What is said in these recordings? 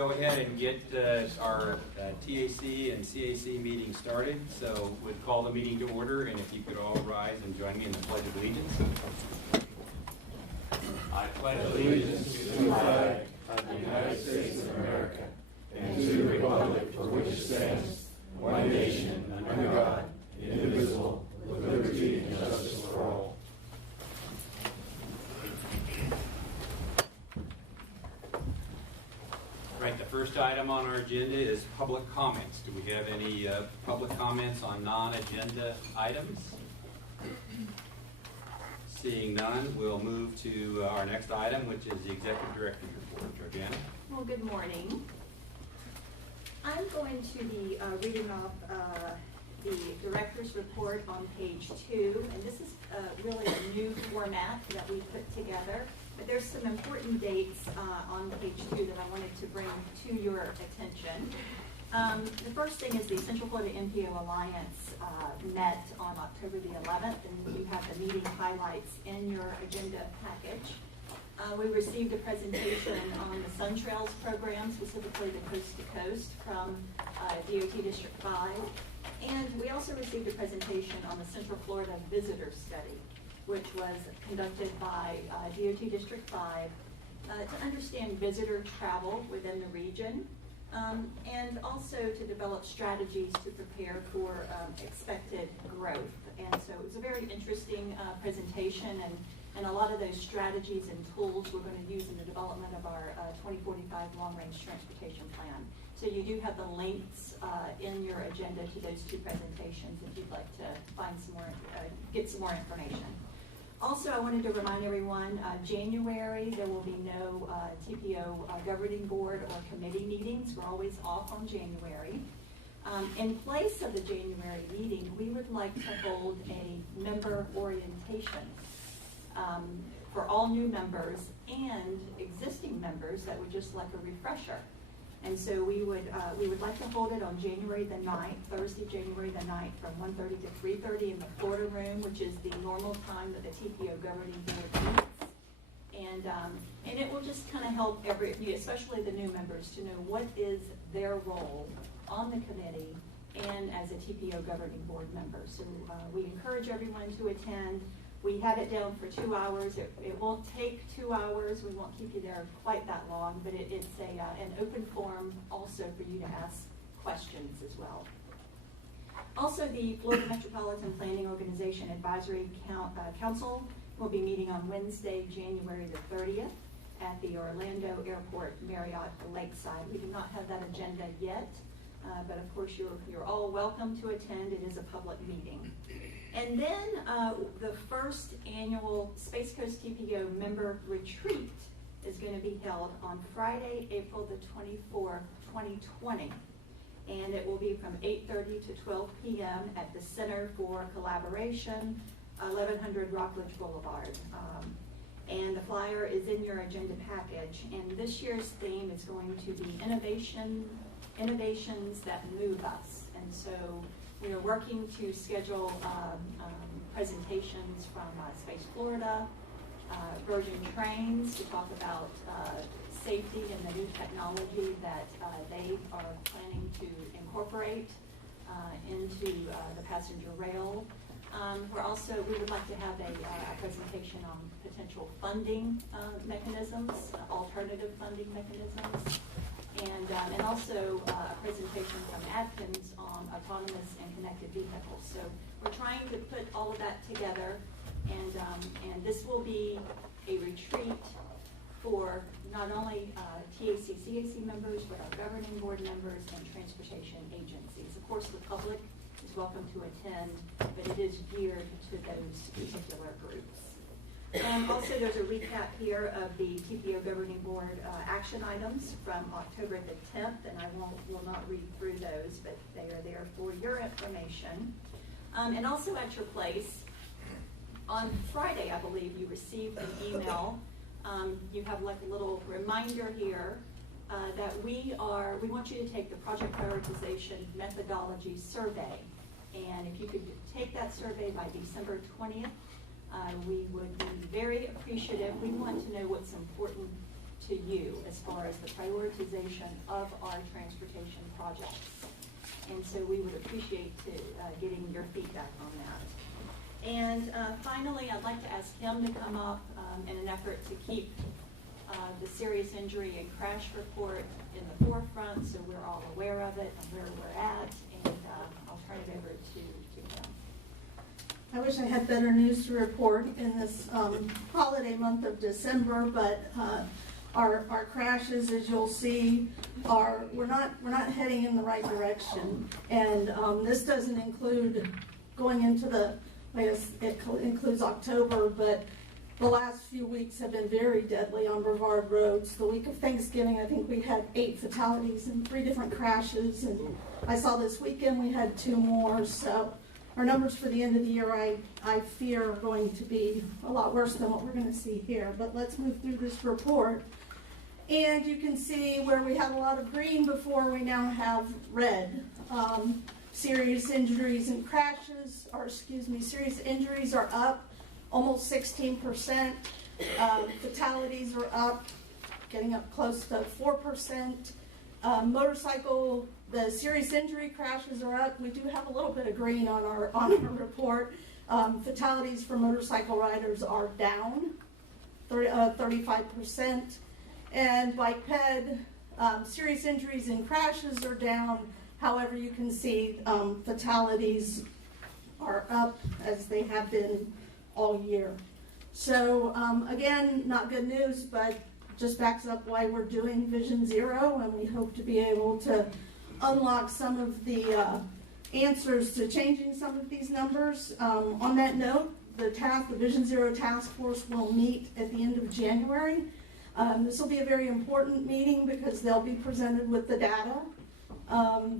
Go ahead and get our TAC and CAC meeting started. So we'd call the meeting to order, and if you could all rise and join me in the Pledge of Allegiance. I pledge allegiance to the flag of the United States of America and to the republic for which it stands, one nation, under God, indivisible, with liberty and justice for all. Right, the first item on our agenda is public comments. Do we have any public comments on non-agenda items? Seeing none, we'll move to our next item, which is the Executive Director's Report. Georgiana? Well, good morning. I'm going to be reading off the Director's Report on page 2, and this is really a new format that we put together. But there's some important dates on page 2 that I wanted to bring to your attention. The first thing is the Central Florida NPO Alliance met on October the 11th, and you have the meeting highlights in your agenda package. We received a presentation on the Sun Trails program, specifically the Coast to Coast from DOT District 5. And we also received a presentation on the Central Florida Visitor Study, which was conducted by DOT District 5 to understand visitor travel within the region, and also to develop strategies to prepare for expected growth. And so it was a very interesting presentation, and a lot of those strategies and tools we're going to use in the development of our 2045 Long-Range Transportation Plan. So you do have the links in your agenda to those two presentations if you'd like to find some more, get some more information. Also, I wanted to remind everyone, January, there will be no TPO governing board or committee meetings. We're always off on January. In place of the January meeting, we would like to hold a member orientation for all new members and existing members that would just like a refresher. And so we would like to hold it on January the 9th, Thursday, January the 9th, from 1:30 to 3:30 in the Florida room, which is the normal time that the TPO governing board meets. And it will just kind of help especially the new members, to know what is their role on the committee and as a TPO governing board member. So we encourage everyone to attend. We had it down for 2 hours. It won't take 2 hours. We won't keep you there quite that long, but it's an open forum also for you to ask questions as well. Also, the Florida Metropolitan Planning Organization Advisory Council will be meeting on Wednesday, January the 30th at the Orlando Airport Marriott Lakeside. We do not have that agenda yet, but of course you're all welcome to attend. It is a public meeting. And then the first annual Space Coast TPO member retreat is going to be held on Friday, April the 24th, 2020. And it will be from 8:30 to 12 p.m. at the Center for Collaboration, 1100 Rockledge Boulevard. And the flyer is in your agenda package. And this year's theme is going to be innovations that move us. And so we are working to schedule presentations from Space Florida, Virgin Trains to talk about safety and the new technology that they are planning to incorporate into the passenger rail. We would like to have a presentation on potential funding mechanisms, alternative funding mechanisms. And also a presentation from Atkins on autonomous and connected vehicles. So we're trying to put all of that together, and this will be a retreat for not only TAC, CAC members, but our governing board members and transportation agencies. Of course, the public is welcome to attend, but it is geared to those particular groups. Also, there's a recap here of the TPO Governing Board action items from October the 10th, and I will not read through those, but they are there for your information. And also at your place, on Friday, I believe, you received an email. You have like a little reminder here that we want you to take the project prioritization methodology survey. And if you could take that survey by December 20th, we would be very appreciative. We want to know what's important to you as far as the prioritization of our transportation projects. And so we would appreciate getting your feedback on that. And finally, I'd like to ask him to come up in an effort to keep the serious injury and crash report in the forefront so we're all aware of it and where we're at. And I'll turn it over to him. I wish I had better news to report in this holiday month of December, but our crashes, as you'll see, we're not heading in the right direction. And this doesn't include going into I guess it includes October, but the last few weeks have been very deadly on Brevard roads. The week of Thanksgiving, I think we had 8 fatalities and 3 different crashes, and I saw this weekend we had 2 more. So our numbers for the end of the year, I fear, are going to be a lot worse than what we're going to see here. But let's move through this report. And you can see where we had a lot of green before, we now have red. Serious injuries and crashes, serious injuries are up almost 16%. Fatalities are up, getting up close to 4%. Motorcycle, the serious injury crashes are up. We do have a little bit of green on our report. Fatalities for motorcycle riders are down 35%. And bike ped, serious injuries and crashes are down. However, you can see fatalities are up as they have been all year. So again, not good news, but just backs up why we're doing Vision Zero, and we hope to be able to unlock some of the answers to changing some of these numbers. On that note, the Vision Zero Task Force will meet at the end of January. This will be a very important meeting because they'll be presented with the data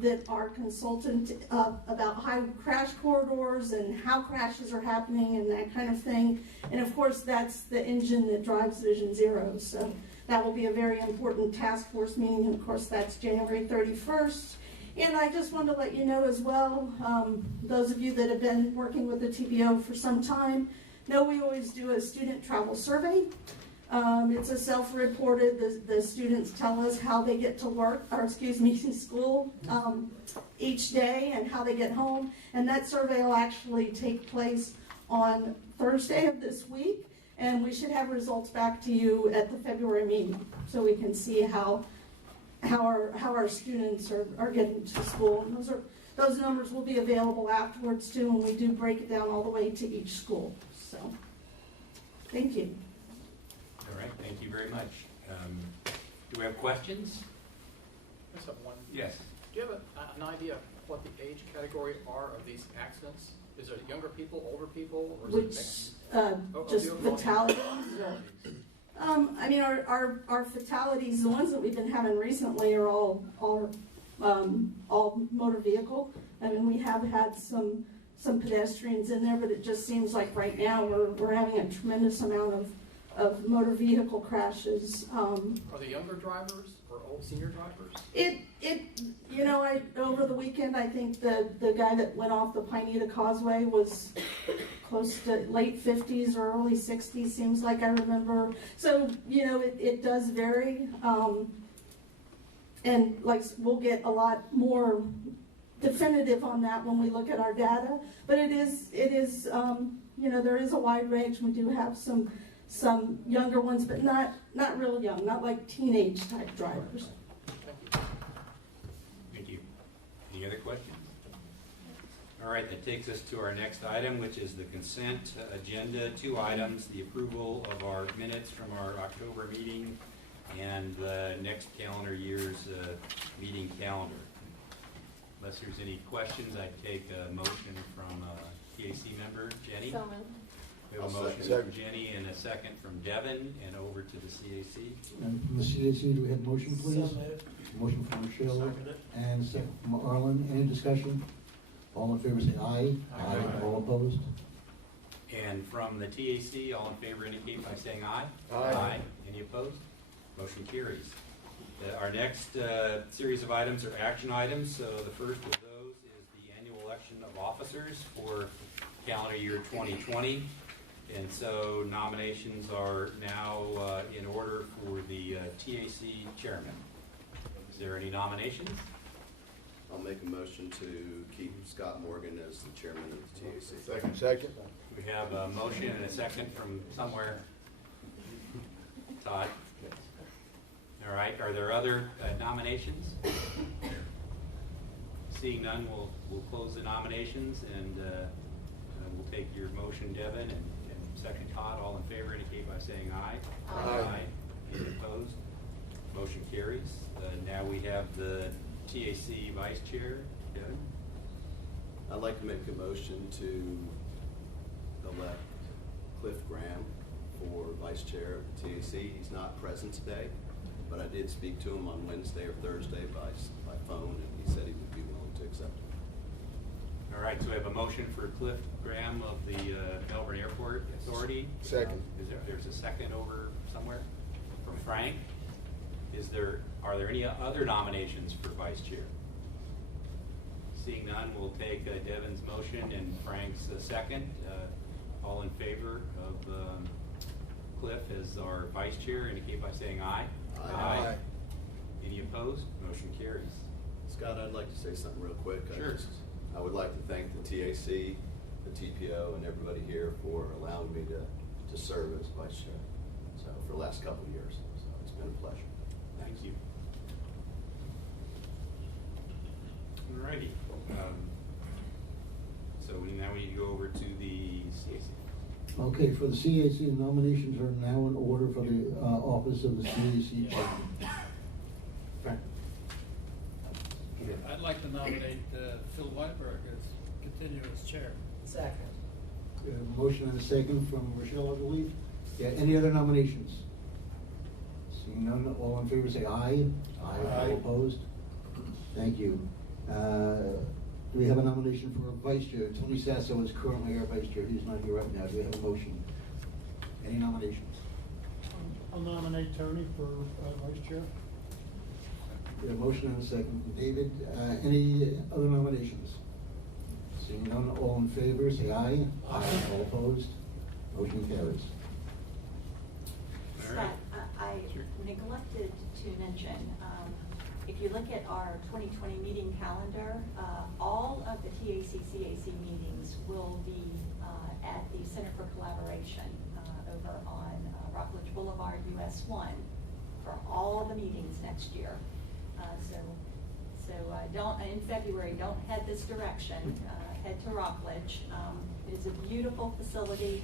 that our consultant about high crash corridors and how crashes are happening and that kind of thing. And of course, that's the engine that drives Vision Zero. So that will be a very important task force meeting. And of course, that's January 31st. And I just want to let you know as well, those of you that have been working with the TBO for some time know we always do a student travel survey. It's a self-reported, the students tell us how they get to school each day and how they get home. And that survey will actually take place on Thursday of this week. And we should have results back to you at the February meeting so we can see how our students are getting to school. And those numbers will be available afterwards too, and we do break it down all the way to each school. So, thank you. All right, thank you very much. Do we have questions? I just have one. Yes. Do you have an idea of what the age category are of these accidents? Is it younger people, older people, or is it mixed? Just fatalities? I mean, our fatalities, the ones that we've been having recently, are all motor vehicle. I mean, we have had some pedestrians in there, but it just seems like right now we're having a tremendous amount of motor vehicle crashes. Are they younger drivers or old senior drivers? Over the weekend, I think the guy that went off the Pineda Causeway was close to late 50s or early 60s, seems like I remember. So, it does vary. And we'll get a lot more definitive on that when we look at our data. But it is there is a wide range. We do have some younger ones, but not real young, not like teenage type drivers. Thank you. Any other questions? All right, that takes us to our next item, which is the consent agenda. 2 items, the approval of our minutes from our October meeting and the next calendar year's meeting calendar. Unless there's any questions, I'd take a motion from a TAC member, Jenny. So moved. We have a motion from Jenny and a second from Devin, and over to the CAC. And from the CAC, do we have a motion, please? Motion from Michelle and second from Arlen. Any discussion? All in favor say aye. Aye. All opposed? And from the TAC, all in favor indicate by saying aye. Aye. Any opposed? Motion carries. Our next series of items are action items. So the first of those is the annual election of officers for calendar year 2020. And so nominations are now in order for the TAC chairman. Is there any nominations? I'll make a motion to keep Scott Morgan as the chairman of the TAC. Second. We have a motion and a second from somewhere. Todd? All right, are there other nominations? Seeing none, we'll close the nominations, and we'll take your motion, Devin, and second Todd. All in favor indicate by saying aye. Aye. Any opposed? Motion carries. Now we have the TAC vice chair, Devin. I'd like to make a motion to elect Cliff Graham for vice chair of the TAC. He's not present today, but I did speak to him on Wednesday or Thursday by phone, and he said he would be willing to accept it. All right, so we have a motion for Cliff Graham of the Melbourne Airport Authority. Second. There's a second over somewhere from Frank. Are there any other nominations for vice chair? Seeing none, we'll take Devin's motion and Frank's second. All in favor of Cliff as our vice chair indicate by saying aye. Aye. Any opposed? Motion carries. Scott, I'd like to say something real quick. Sure. I would like to thank the TAC, the TPO, and everybody here for allowing me to serve as vice chair. So for the last couple of years. So it's been a pleasure. Thank you. All righty. So now we need to go over to the CAC. Okay, for the CAC, nominations are now in order for the office of the CAC chairman. Frank. I'd like to nominate Phil Whiteberg as continuous chair. Second. We have a motion and a second from Rochelle, I believe. Yeah, any other nominations? Seeing none, all in favor say aye. Aye. All opposed? Thank you. Do we have a nomination for a vice chair? Tony Sasso is currently our vice chair. He's not here right now. Do we have a motion? Any nominations? I'll nominate Tony for vice chair. We have a motion and a second from David. Any other nominations? Seeing none, all in favor say aye. Aye. All opposed? Motion carries. All right. Scott, I Sure. neglected to mention, if you look at our 2020 meeting calendar, all of the TAC-CAC meetings will be at the Center for Collaboration over on Rockledge Boulevard, US 1, for all the meetings next year. So don't, in February, don't head this direction, head to Rockledge. It is a beautiful facility.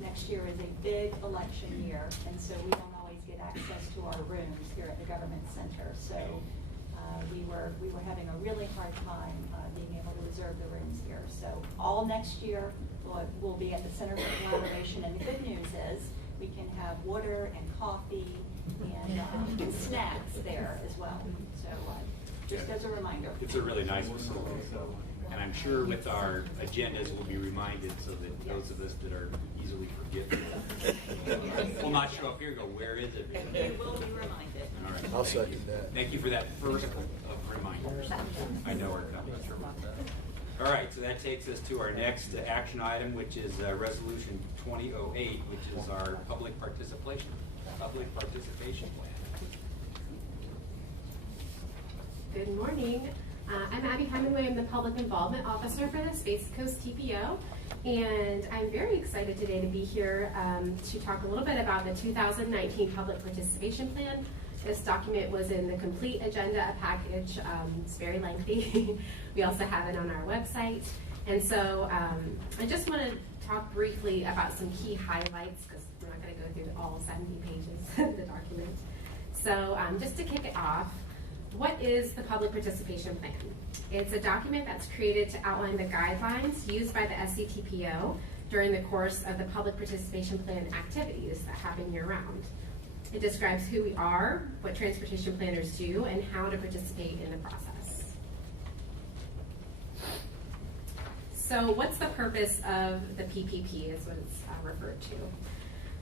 Next year is a big election year, and so we don't always get access to our rooms here at the Government Center. So we were having a really hard time being able to reserve the rooms here. So all next year we'll be at the Center for Collaboration, and the good news is we can have water and coffee and snacks there as well. So just as a reminder. It's a really nice facility, and I'm sure with our agendas we'll be reminded so that those of us that are easily forgetful will not show up here and go, where is it? You will be reminded. All right. I'll Thank you. second that. Thank you for that first of reminders. I know where it comes from. All right, so that takes us to our next action item, which is Resolution 2008, which is our public participation plan. Good morning. I'm Abby Hemingway. I'm the Public Involvement Officer for the Space Coast TPO, and I'm very excited today to be here to talk a little bit about the 2019 Public Participation Plan. This document was in the complete agenda package. It's very lengthy. We also have it on our website. And so I just want to talk briefly about some key highlights, because we're not going to go through all 70 pages of the document. So just to kick it off, what is the Public Participation Plan? It's a document that's created to outline the guidelines used by the SCTPO during the course of the Public Participation Plan activities that happen year-round. It describes who we are, what transportation planners do, and how to participate in the process. So what's the purpose of the PPP is what it's referred to.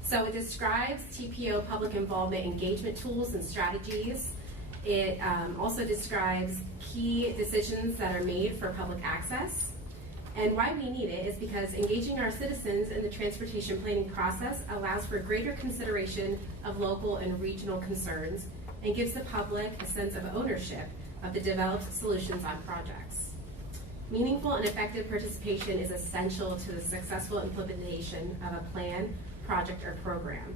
So it describes TPO public involvement engagement tools and strategies. It also describes key decisions that are made for public access. And why we need it is because engaging our citizens in the transportation planning process allows for greater consideration of local and regional concerns and gives the public a sense of ownership of the developed solutions on projects. Meaningful and effective participation is essential to the successful implementation of a plan, project, or program,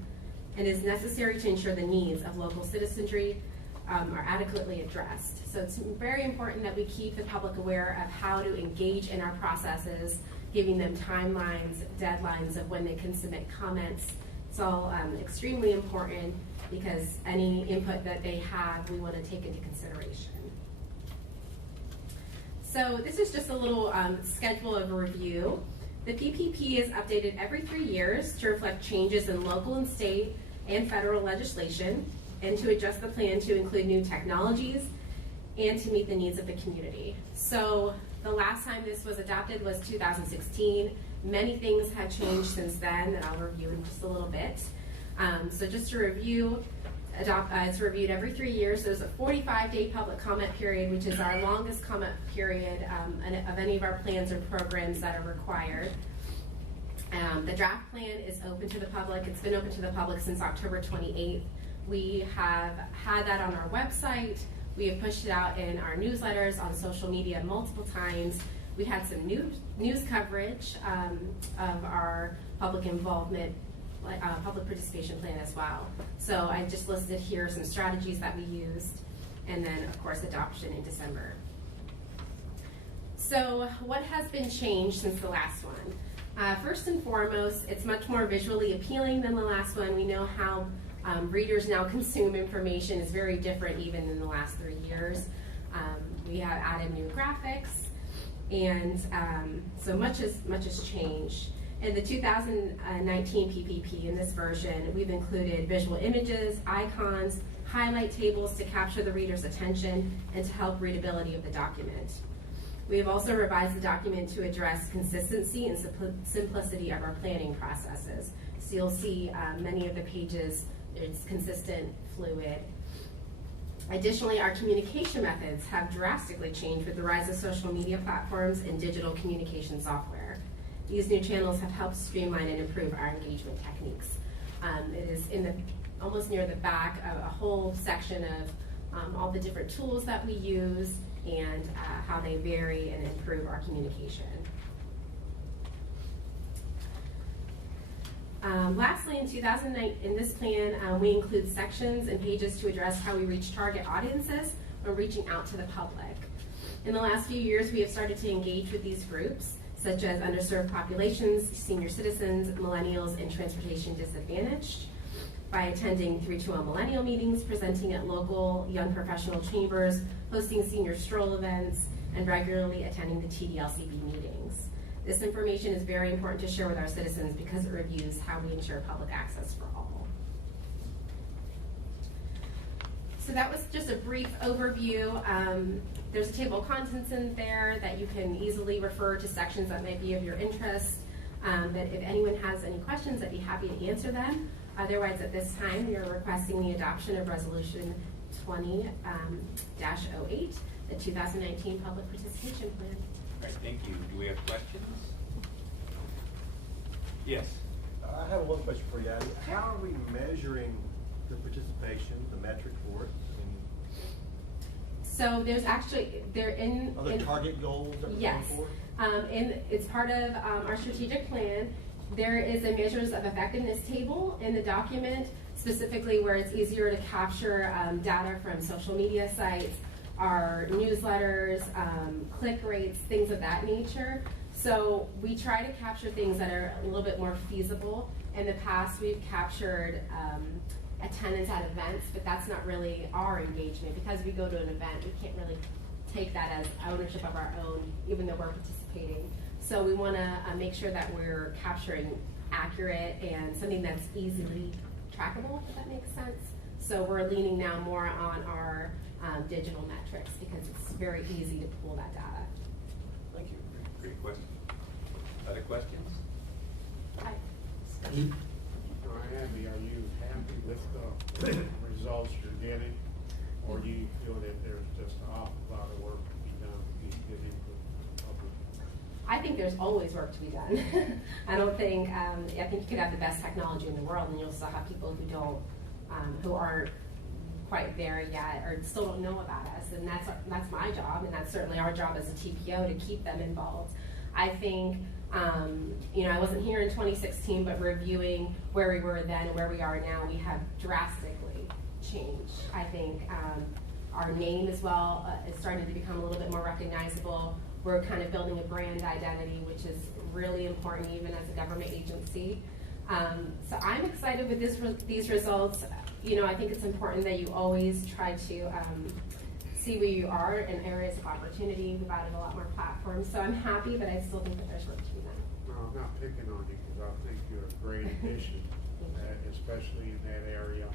and is necessary to ensure the needs of local citizenry are adequately addressed. So it's very important that we keep the public aware of how to engage in our processes, giving them timelines, deadlines of when they can submit comments. It's all extremely important because any input that they have, we want to take into consideration. So this is just a little schedule of review. The PPP is updated every 3 years to reflect changes in local and state and federal legislation, and to adjust the plan to include new technologies and to meet the needs of the community. So the last time this was adopted was 2016. Many things have changed since then that I'll review in just a little bit. So just to review, it's reviewed every 3 years. There's a 45-day public comment period, which is our longest comment period of any of our plans or programs that are required. The draft plan is open to the public. It's been open to the public since October 28th. We have had that on our website. We have pushed it out in our newsletters, on social media multiple times. We had some news coverage of our public involvement, public participation plan as well. So I just listed here some strategies that we used, and then of course adoption in December. So what has been changed since the last one? First and foremost, it's much more visually appealing than the last one. We know how readers now consume information is very different even in the last 3 years. We have added new graphics, and so much has changed. In the 2019 PPP, in this version, we've included visual images, icons, highlight tables to capture the reader's attention and to help readability of the document. We have also revised the document to address consistency and simplicity of our planning processes. So you'll see many of the pages, it's consistent, fluid. Additionally, our communication methods have drastically changed with the rise of social media platforms and digital communication software. These new channels have helped streamline and improve our engagement techniques. It is in almost near the back of a whole section of all the different tools that we use and how they vary and improve our communication. Lastly, in 2009, in this plan, we include sections and pages to address how we reach target audiences when reaching out to the public. In the last few years, we have started to engage with these groups, such as underserved populations, senior citizens, millennials, and transportation disadvantaged, by attending 321 millennial meetings, presenting at local young professional chambers, hosting senior stroll events, and regularly attending the TDLCB meetings. This information is very important to share with our citizens because it reviews how we ensure public access for all. So that was just a brief overview. There's a table of contents in there that you can easily refer to sections that might be of your interest. But if anyone has any questions, I'd be happy to answer them. Otherwise, at this time, we are requesting the adoption of Resolution 20-08, the 2019 Public Participation Plan. All right, thank you. Do we have questions? Yes. I have one question for you, Abby. How are we measuring the participation, the metric for it? So there's actually, Are there target goals that we're yes. going for? It's part of our strategic plan. There is a measures of effectiveness table in the document, specifically where it's easier to capture data from social media sites, our newsletters, click rates, things of that nature. So we try to capture things that are a little bit more feasible. In the past, we've captured attendance at events, but that's not really our engagement. Because we go to an event, we can't really take that as ownership of our own, even though we're participating. So we want to make sure that we're capturing accurate and something that's easily trackable, if that makes sense. So we're leaning now more on our digital metrics because it's very easy to pull that data. Thank you. Great question. Other questions? Hi. Abby, are you happy with the results you're getting, or do you feel that there's just an awful lot of work to be done to get input from the public? I think there's always work to be done. I think you could have the best technology in the world, and you'll still have people who don't, who aren't quite there yet, or still don't know about us. And that's my job, and that's certainly our job as a TPO to keep them involved. I think, I wasn't here in 2016, but reviewing where we were then and where we are now, we have drastically changed. I think our name as well is starting to become a little bit more recognizable. We're kind of building a brand identity, which is really important even as a government agency. So I'm excited with these results. I think it's important that you always try to see where you are in areas of opportunity. We've added a lot more platforms, so I'm happy, but I still think that there's work to be done. No, I'm not picking on you because I think you're a great addition, especially in that area.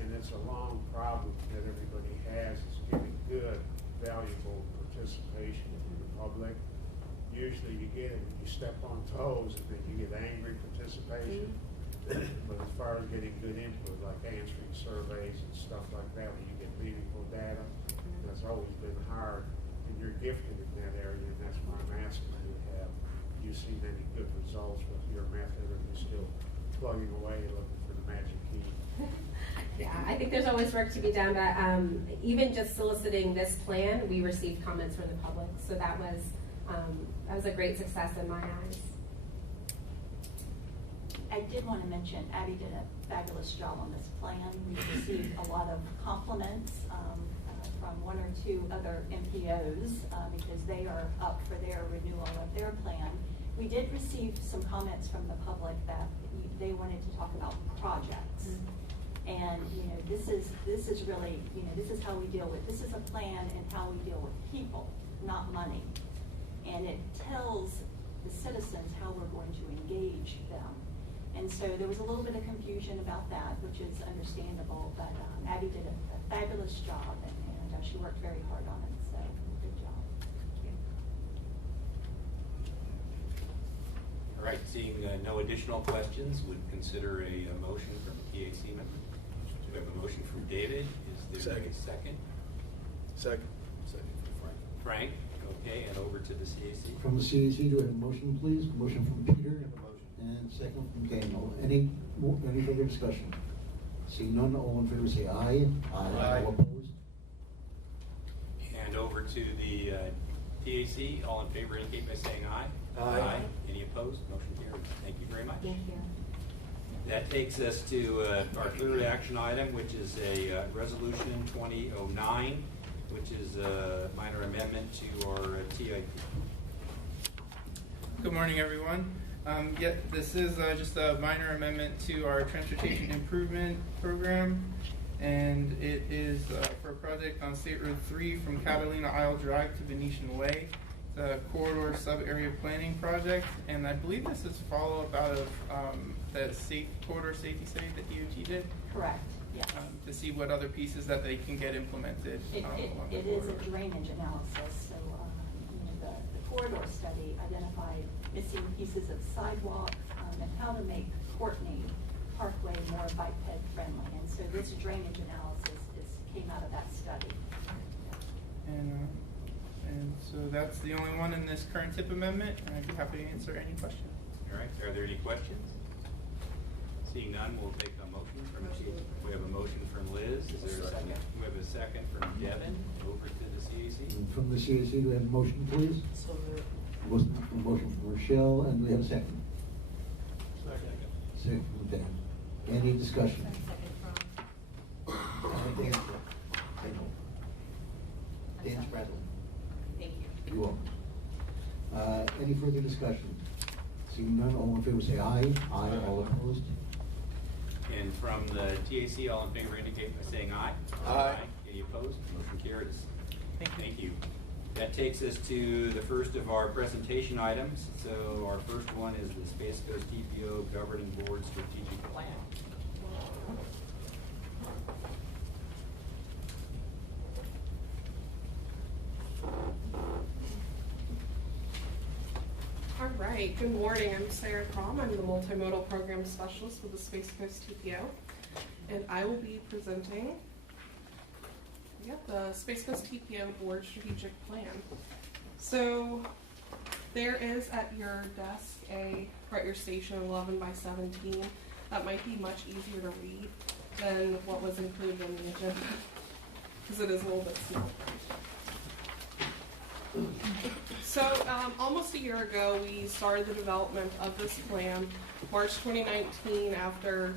And it's a long problem that everybody has, is getting good, valuable participation from the public. Usually you get it when you step on toes and then you get angry participation. But as far as getting good input, like answering surveys and stuff like that, when you get meaningful data, that's always been hard. And you're gifted in that area, and that's why I'm asking you to have. You seen any good results with your method, or you're still plugging away looking for the magic key? Yeah, I think there's always work to be done, but even just soliciting this plan, we received comments from the public, so that was a great success in my eyes. I did want to mention Abby did a fabulous job on this plan. We received a lot of compliments from one or two other MPOs because they are up for their renewal of their plan. We did receive some comments from the public that they wanted to talk about projects. And this is really, this is how we deal with, this is a plan and how we deal with people, not money. And it tells the citizens how we're going to engage them. And so there was a little bit of confusion about that, which is understandable, but Abby did a fabulous job, and she worked very hard on it, so good job. Thank you. All right, seeing no additional questions, would consider a motion from a TAC member. We have a motion from David. Is there a second? Second. Second from Frank. Okay, and over to the CAC. From the CAC, do we have a motion, please? Motion from Peter. And second from Daniel. Any further discussion? Seeing none, all in favor say aye. Aye. All opposed? And over to the TAC. All in favor indicate by saying aye. Aye. Any opposed? Motion carries. Thank you very much. Thank you. That takes us to our third action item, which is a resolution 2009, which is a minor amendment to our TIP. Good morning, everyone. This is just a minor amendment to our transportation improvement program, and it is for a project on State Road 3 from Catalina Isle Drive to Venetian Way. It's a corridor sub-area planning project, and I believe this is follow-up out of the corridor safety study that DOT did. Correct, yes. To see what other pieces that they can get implemented. It is a drainage analysis, so the corridor study identified missing pieces of sidewalk and how to make Courtney Parkway more bike ped friendly. And so this drainage analysis came out of that study. And so that's the only one in this current TIP amendment, and I'd be happy to answer any questions. All right, are there any questions? Seeing none, we'll take a motion from we have a motion from Liz. Is there a second? We have a second from Devin. Over to the CAC. And from the CAC, do we have a motion, please? A motion from Rochelle, and we have a second. Second from Dan. Any discussion? Dan's Bradley. Thank you. You're welcome. Any further discussion? Seeing none, all in favor say aye. Aye. All opposed? And from the TAC, all in favor indicate by saying aye. Aye. Any opposed? Motion carries. Thank you. That takes us to the first of our presentation items. So our first one is the Space Coast TPO Governing Board Strategic Plan. All right, good morning. I'm Sara Common. I'm the Multimodal Program Specialist with the Space Coast TPO, and I will be presenting the Space Coast TPO Board Strategic Plan. So There is at your desk or at your station 11 by 17. That might be much easier to read than what was included in the agenda, because it is a little bit small. So almost a year ago, we started the development of this plan. March 2019, after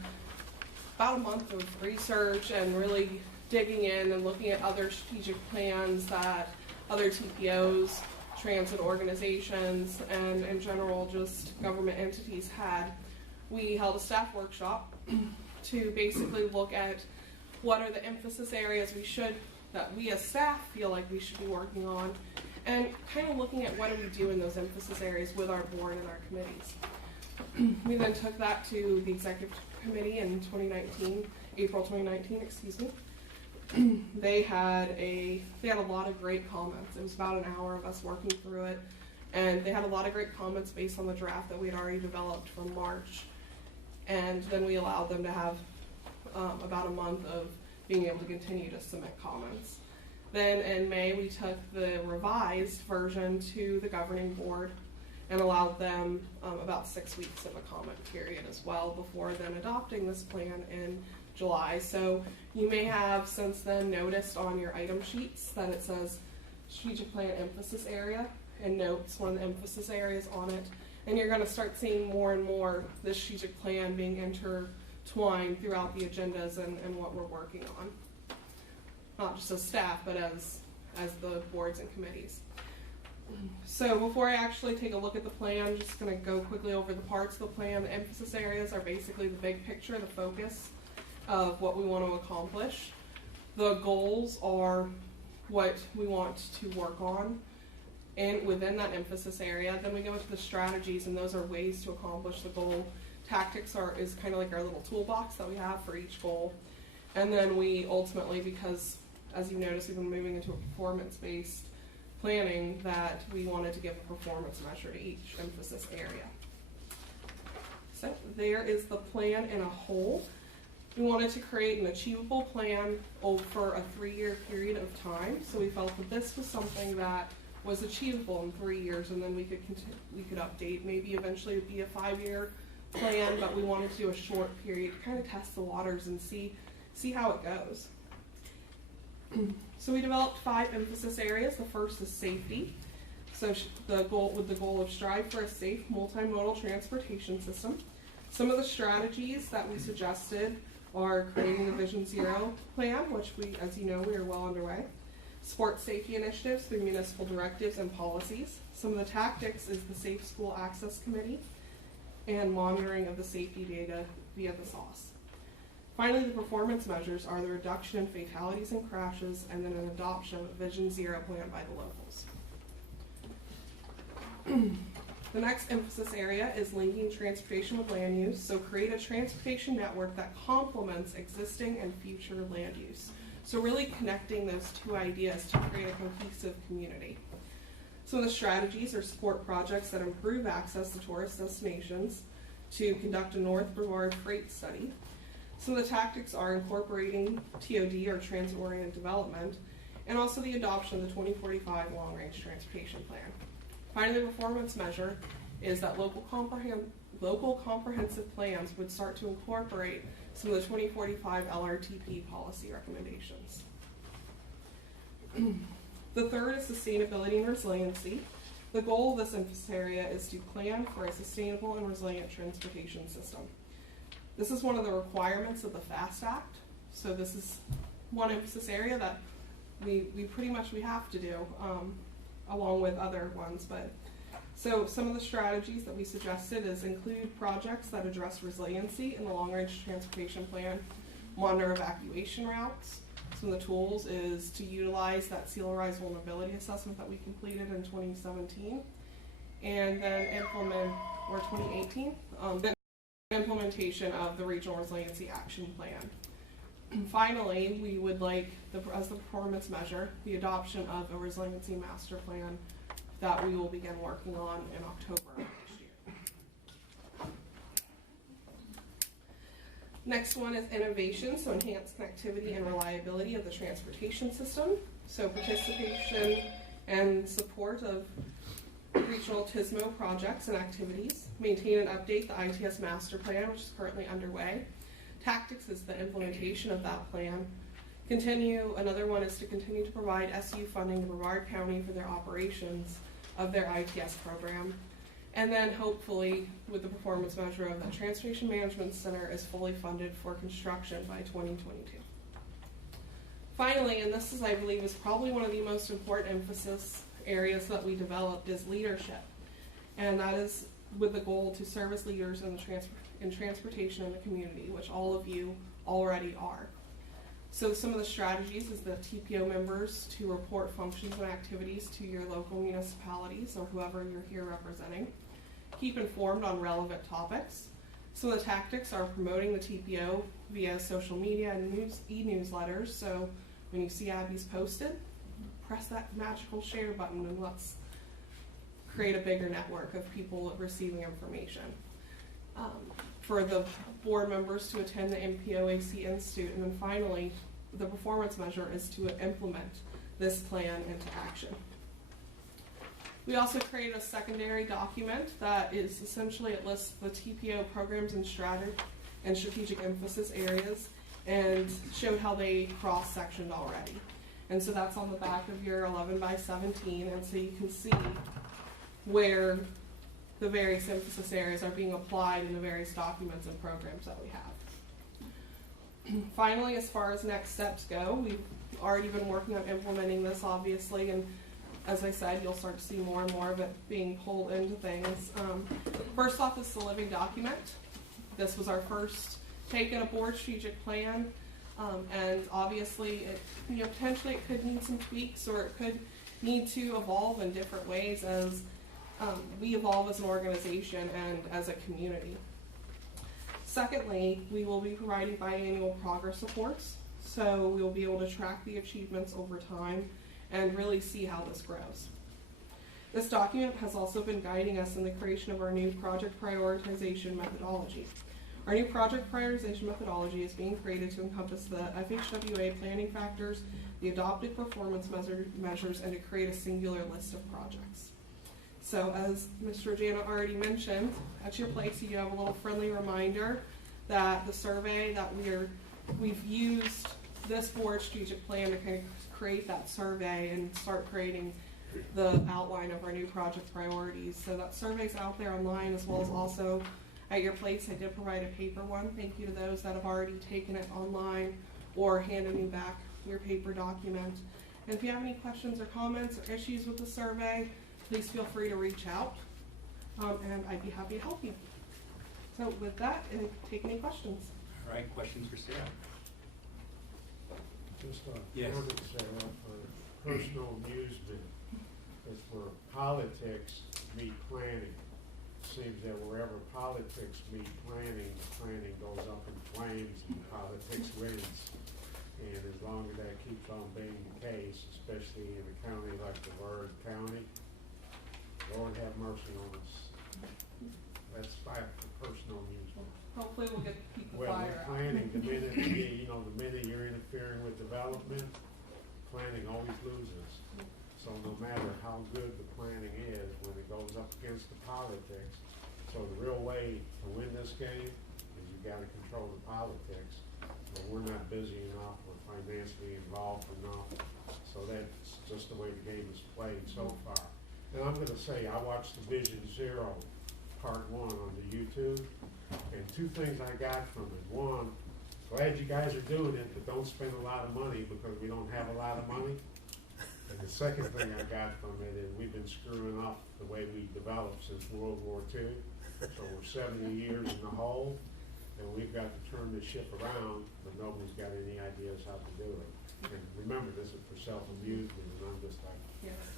about a month of research and really digging in and looking at other strategic plans that other TPOs, transit organizations, and in general just government entities had, we held a staff workshop to basically look at what are the emphasis areas that we as staff feel like we should be working on, and kind of looking at what do we do in those emphasis areas with our board and our committees. We then took that to the executive committee in April 2019, excuse me. They had a lot of great comments. It was about an hour of us working through it, and they had a lot of great comments based on the draft that we had already developed from March. And then we allowed them to have about a month of being able to continue to submit comments. Then in May, we took the revised version to the governing board and allowed them about 6 weeks of a comment period as well before then adopting this plan in July. So you may have since then noticed on your item sheets that it says strategic plan emphasis area and notes one of the emphasis areas on it. And you're going to start seeing more and more this strategic plan being intertwined throughout the agendas and what we're working on. Not just as staff, but as the boards and committees. So before I actually take a look at the plan, I'm just going to go quickly over the parts of the plan. The emphasis areas are basically the big picture, the focus of what we want to accomplish. The goals are what we want to work on and within that emphasis area. Then we go into the strategies, and those are ways to accomplish the goal. Tactics is kind of like our little toolbox that we have for each goal. And then we ultimately, because as you notice, we've been moving into a performance-based planning, that we wanted to give a performance measure to each emphasis area. So there is the plan in a whole. We wanted to create an achievable plan for a 3-year period of time. So we felt that this was something that was achievable in 3 years, and then we could update. Maybe eventually it would be a 5-year plan, but we wanted to do a short period to kind of test the waters and see how it goes. So we developed 5 emphasis areas. The first is safety. So the goal of strive for a safe multimodal transportation system. Some of the strategies that we suggested are creating the Vision Zero plan, which as you know, we are well underway. Sports safety initiatives through municipal directives and policies. Some of the tactics is the Safe School Access Committee and monitoring of the safety data via the SOS. Finally, the performance measures are the reduction in fatalities and crashes, and then an adoption of a Vision Zero plan by the locals. The next emphasis area is linking transportation with land use. So create a transportation network that complements existing and future land use. So really connecting those two ideas to create a cohesive community. Some of the strategies are support projects that improve access to tourist destinations, to conduct a North Brevard freight study. Some of the tactics are incorporating TOD or transit-oriented development, and also the adoption of the 2045 long-range transportation plan. Finally, the performance measure is that local comprehensive plans would start to incorporate some of the 2045 LRTP policy recommendations. The third is sustainability and resiliency. The goal of this emphasis area is to plan for a sustainable and resilient transportation system. This is one of the requirements of the FAST Act. So this is one emphasis area that we pretty much have to do, along with other ones. So some of the strategies that we suggested is include projects that address resiliency in the long-range transportation plan, monitor evacuation routes. Some of the tools is to utilize that sea level rise vulnerability assessment that we completed in 2017, and then 2018, then implementation of the Regional Resiliency Action Plan. And finally, we would like, as the performance measure, the adoption of a resiliency master plan that we will begin working on in October of next year. Next one is innovation, so enhanced connectivity and reliability of the transportation system. So participation and support of regional TISMO projects and activities, maintain and update the ITS master plan, which is currently underway. Tactics is the implementation of that plan. Another one is to continue to provide SU funding to Brevard County for their operations of their ITS program. And then hopefully, with the performance measure of the Transportation Management Center is fully funded for construction by 2022. Finally, and this is, I believe, is probably one of the most important emphasis areas that we developed, is leadership. And that is with the goal to serve as leaders in transportation in the community, which all of you already are. So some of the strategies is the TPO members to report functions and activities to your local municipalities or whoever you're here representing. Keep informed on relevant topics. Some of the tactics are promoting the TPO via social media and e-newsletters. So when you see Abby's posted, press that magical share button and let's create a bigger network of people receiving information. For the board members to attend the MPOAC Institute. And then finally, the performance measure is to implement this plan into action. We also created a secondary document that is essentially, it lists the TPO programs and strategic emphasis areas and showed how they cross-sectioned already. And so that's on the back of your 11 by 17, and so you can see where the various emphasis areas are being applied in the various documents and programs that we have. Finally, as far as next steps go, we've already been working on implementing this, obviously, and as I said, you'll start to see more and more of it being pulled into things. First off is the living document. This was our first take at a board strategic plan, and obviously, potentially it could need some tweaks, or it could need to evolve in different ways as we evolve as an organization and as a community. Secondly, we will be providing biannual progress reports, so we will be able to track the achievements over time and really see how this grows. This document has also been guiding us in the creation of our new project prioritization methodology. Our new project prioritization methodology is being created to encompass the FHWA planning factors, the adopted performance measures, and to create a singular list of projects. So as Mr. Jana already mentioned, at your place you have a little friendly reminder that the survey that we've used this board strategic plan to kind of create that survey and start creating the outline of our new project priorities. So that survey's out there online, as well as also at your place. I did provide a paper one. Thank you to those that have already taken it online or handed me back your paper document. And if you have any questions or comments or issues with the survey, please feel free to reach out, and I'd be happy to help you. So with that, take any questions. All right, questions for Sarah? Just a Yes. comment, Sarah, for personal amusement, as for politics meet planning. Seems that wherever politics meet planning, the planning goes up in flames and politics wins. And as long as that keeps on being the case, especially in a county like Brevard County, Lord have mercy on us. That's for personal amusement. Hopefully we'll get people Well, fire out. planning, the minute you're interfering with development, planning always loses. So no matter how good the planning is, when it goes up against the politics, so the real way to win this game is you gotta control the politics. But we're not busy enough, we're financially involved enough, so that's just the way the game is played so far. And I'm gonna say, I watched the Vision Zero Part 1 on the YouTube, and two things I got from it. One, glad you guys are doing it, but don't spend a lot of money because we don't have a lot of money. And the second thing I got from it is we've been screwing up the way we developed since World War II. So we're 70 years in the hole, and we've got to turn this ship around, but nobody's got any ideas how to do it. And remember, this is for self-amusement, and I'm just like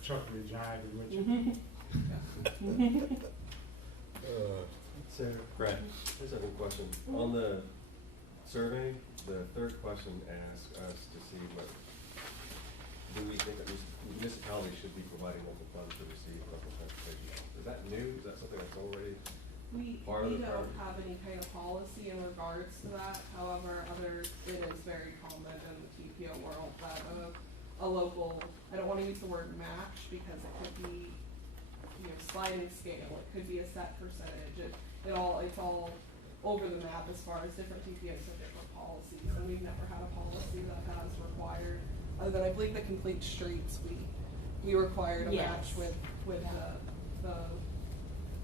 chucking and jiving with you. Sarah, Brett? I just have a question. On the survey, the third question asks us to see what, do we think that municipalities should be providing local funds to receive local transportation? Is that new? Is that something that's already part of the We don't program? have any kind of policy in regards to that. However, it is very common in the TPO world that a local, I don't want to use the word match because it could be sliding scale. It could be a set percentage. It's all over the map as far as different TPOs have different policies, and we've never had a policy that has required, other than I believe the complete streets, we required a match with the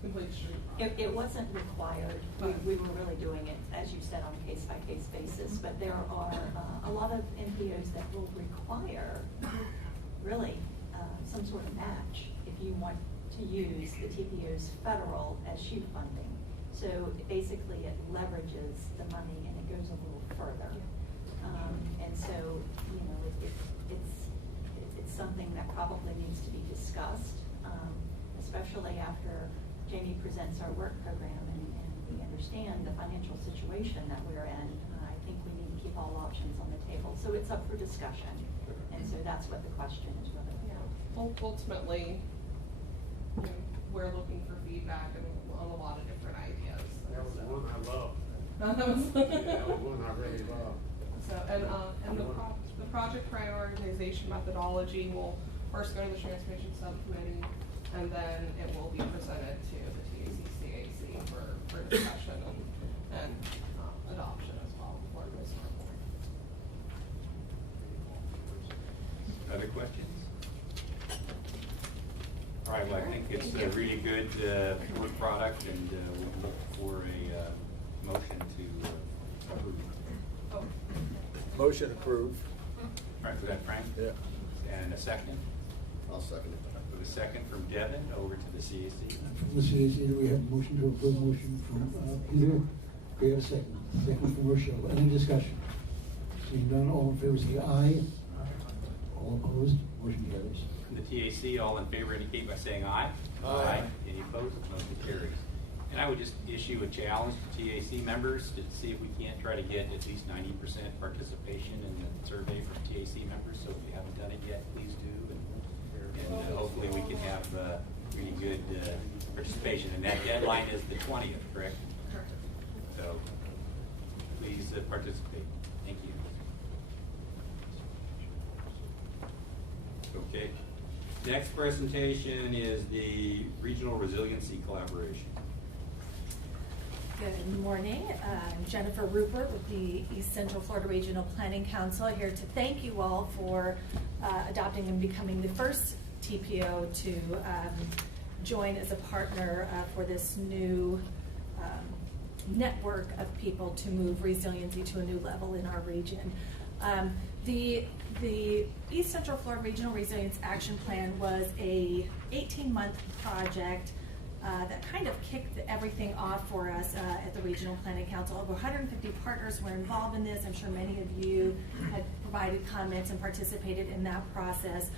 complete street. It wasn't required. We were really doing it, as you said, on a case-by-case basis, but there are a lot of NPOs that will require really some sort of match if you want to use the TPO's federal as SHU funding. So basically it leverages the money and it goes a little further. And so, it's something that probably needs to be discussed, especially after Jamie presents our work program and we understand the financial situation that we're in. I think we need to keep all options on the table. So it's up for discussion. And so that's what the question is really about. Ultimately, we're looking for feedback on a lot of different ideas. That was one I love. That was one I really love. So, and the project prioritization methodology will first go to the Transformation Subcommittee, and then it will be presented to the TAC CAC for discussion and adoption as well before it goes to our board. Other questions? All right, well, I think it's a really good work product, and we look for a motion to approve. Oh. Motion approved. All right, was that Frank? Yeah. And a second? I'll second it. With a second from Devin, over to the CAC. From the CAC, we have a motion to approve, motion from Peter. We have a second. Second from Rochelle. Any discussion? Seeing none, all in favor say aye. All opposed, motion carries. From the TAC, all in favor indicate by saying aye. Aye. Any opposed? Motion carries. And I would just issue a challenge to TAC members to see if we can't try to get at least 90% participation in the survey from TAC members. So if you haven't done it yet, please do. And hopefully we can have really good participation. And that deadline is the 20th, correct? Correct. So please participate. Thank you. Okay. Next presentation is the Regional Resiliency Collaboration. Good morning. I'm Jennifer Rupert with the East Central Florida Regional Planning Council, here to thank you all for adopting and becoming the first TPO to join as a partner for this new network of people to move resiliency to a new level in our region. The East Central Florida Regional Resilience Action Plan was a 18-month project that kind of kicked everything off for us at the Regional Planning Council. Over 150 partners were involved in this. I'm sure many of you had provided comments and participated in that process.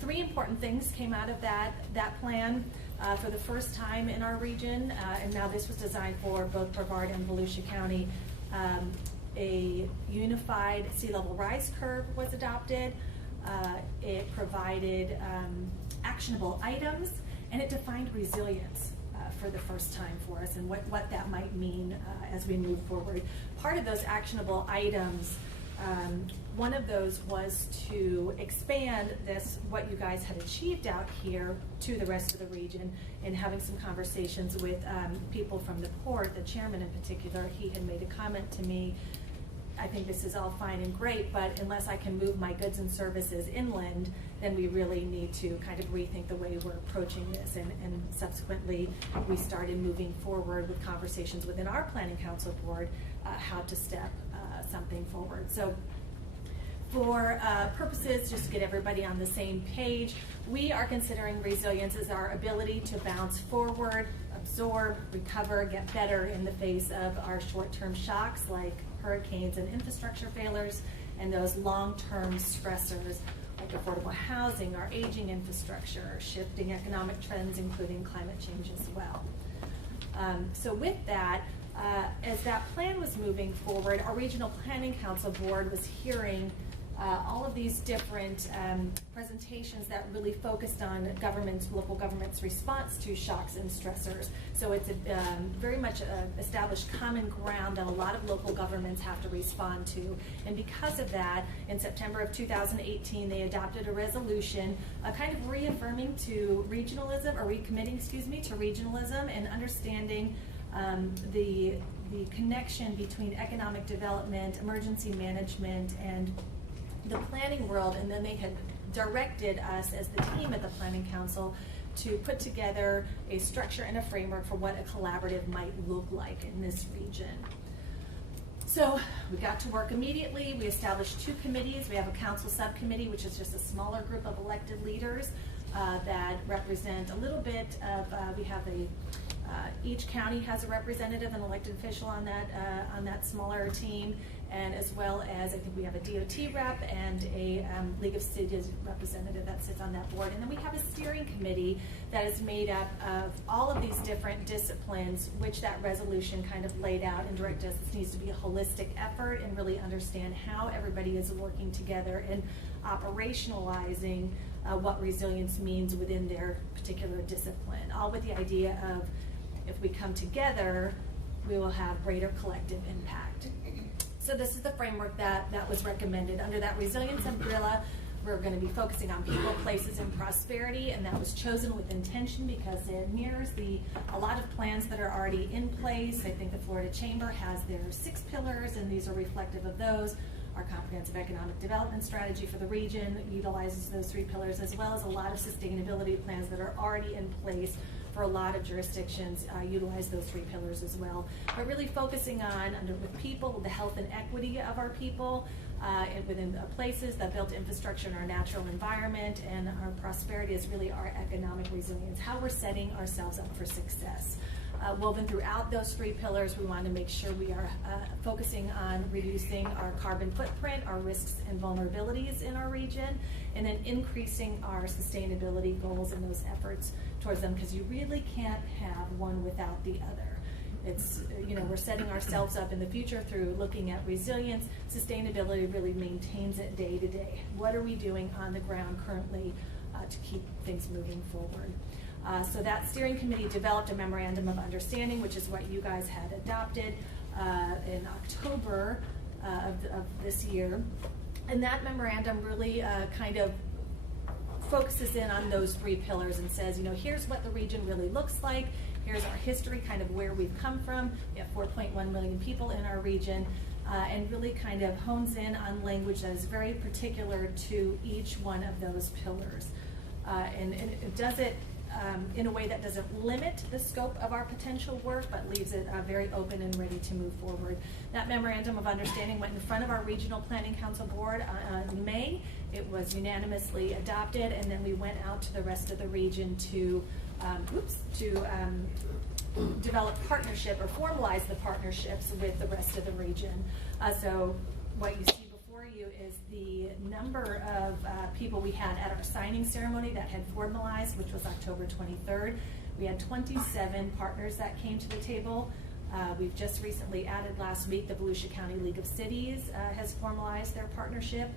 Three important things came out of that plan for the first time in our region, and now this was designed for both Brevard and Volusia County. A unified sea level rise curve was adopted. It provided actionable items, and it defined resilience for the first time for us and what that might mean as we move forward. Part of those actionable items, one of those was to expand what you guys had achieved out here to the rest of the region, and having some conversations with people from the port. The chairman in particular, he had made a comment to me, I think this is all fine and great, but unless I can move my goods and services inland, then we really need to kind of rethink the way we're approaching this. And subsequently, we started moving forward with conversations within our Planning Council board how to step something forward. So for purposes, just to get everybody on the same page, we are considering resilience as our ability to bounce forward, absorb, recover, get better in the face of our short-term shocks like hurricanes and infrastructure failures, and those long-term stressors like affordable housing, our aging infrastructure, shifting economic trends, including climate change as well. So with that, as that plan was moving forward, our Regional Planning Council board was hearing all of these different presentations that really focused on local government's response to shocks and stressors. So it's very much established common ground that a lot of local governments have to respond to. And because of that, in September of 2018, they adopted a resolution kind of reaffirming to regionalism, or recommitting, excuse me, to regionalism, and understanding the connection between economic development, emergency management, and the planning world. And then they had directed us as the team at the Planning Council to put together a structure and a framework for what a collaborative might look like in this region. So we got to work immediately. We established 2 committees. We have a council subcommittee, which is just a smaller group of elected leaders that represent a little bit of, we have each county has a representative, an elected official on that smaller team, and as well as I think we have a DOT rep and a League of Cities representative that sits on that board. And then we have a steering committee that is made up of all of these different disciplines, which that resolution kind of laid out and directed us. This needs to be a holistic effort and really understand how everybody is working together and operationalizing what resilience means within their particular discipline, all with the idea of, if we come together, we will have greater collective impact. So this is the framework that was recommended. Under that resilience umbrella, we're going to be focusing on people, places, and prosperity, and that was chosen with intention because it mirrors a lot of plans that are already in place. I think the Florida Chamber has their 6 pillars, and these are reflective of those. Our comprehensive economic development strategy for the region utilizes those 3 pillars, as well as a lot of sustainability plans that are already in place for a lot of jurisdictions utilize those 3 pillars as well. But really focusing on, with people, the health and equity of our people, and within places, the built infrastructure in our natural environment, and our prosperity is really our economic resilience, how we're setting ourselves up for success. Woven throughout those 3 pillars, we want to make sure we are focusing on reducing our carbon footprint, our risks and vulnerabilities in our region, and then increasing our sustainability goals and those efforts towards them, because you really can't have one without the other. It's, we're setting ourselves up in the future through looking at resilience. Sustainability really maintains it day to day. What are we doing on the ground currently to keep things moving forward? So that steering committee developed a memorandum of understanding, which is what you guys had adopted in October of this year. And that memorandum really kind of focuses in on those 3 pillars and says, here's what the region really looks like. Here's our history, kind of where we've come from. We have 4.1 million people in our region, and really kind of hones in on language that is very particular to each one of those pillars. And it does it in a way that doesn't limit the scope of our potential work, but leaves it very open and ready to move forward. That memorandum of understanding went in front of our Regional Planning Council board in May. It was unanimously adopted, and then we went out to the rest of the region to develop partnership or formalize the partnerships with the rest of the region. So what you see before you is the number of people we had at our signing ceremony that had formalized, which was October 23rd. We had 27 partners that came to the table. We've just recently added last week the Volusia County League of Cities has formalized their partnership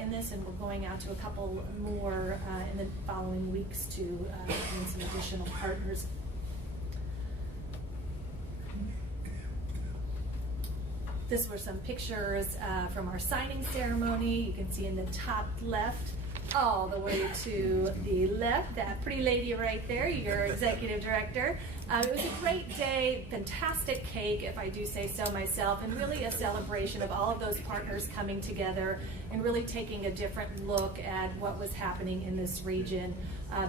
in this, and we're going out to a couple more in the following weeks to bring some additional partners. This were some pictures from our signing ceremony. You can see in the top left, all the way to the left, that pretty lady right there, your executive director. It was a great day, fantastic cake, if I do say so myself, and really a celebration of all of those partners coming together and really taking a different look at what was happening in this region.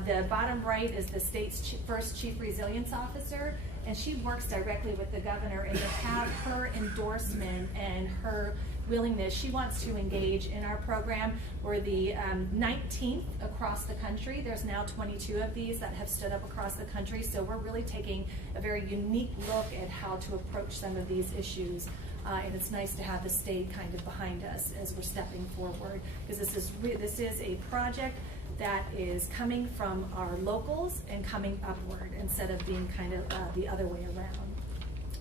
The bottom right is the state's first Chief Resilience Officer, and she works directly with the governor, and to have her endorsement and her willingness, she wants to engage in our program. We're the 19th across the country. There's now 22 of these that have stood up across the country, so we're really taking a very unique look at how to approach some of these issues. And it's nice to have the state kind of behind us as we're stepping forward, because this is a project that is coming from our locals and coming upward instead of being kind of the other way around,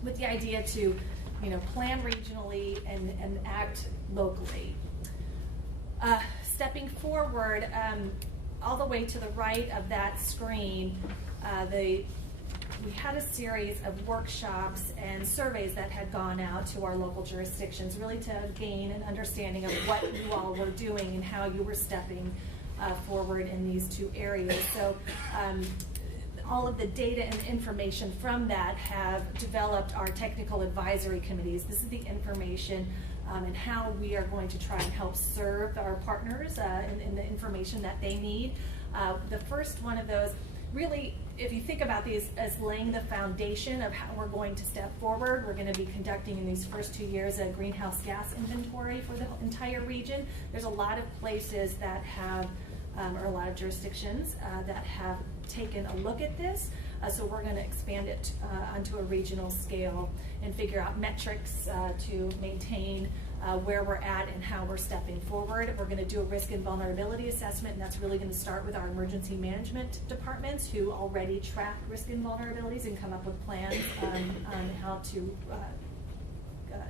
with the idea to, you know, plan regionally and act locally. Stepping forward, all the way to the right of that screen, we had a series of workshops and surveys that had gone out to our local jurisdictions, really to gain an understanding of what you all were doing and how you were stepping forward in these two areas. So all of the data and information from that have developed our technical advisory committees. This is the information and how we are going to try and help serve our partners in the information that they need. The first one of those, really, if you think about these as laying the foundation of how we're going to step forward, we're going to be conducting in these first 2 years a greenhouse gas inventory for the entire region. There's a lot of places that have, or a lot of jurisdictions that have taken a look at this. So we're going to expand it onto a regional scale and figure out metrics to maintain where we're at and how we're stepping forward. We're going to do a risk and vulnerability assessment, and that's really going to start with our emergency management departments who already track risk and vulnerabilities and come up with plans on how to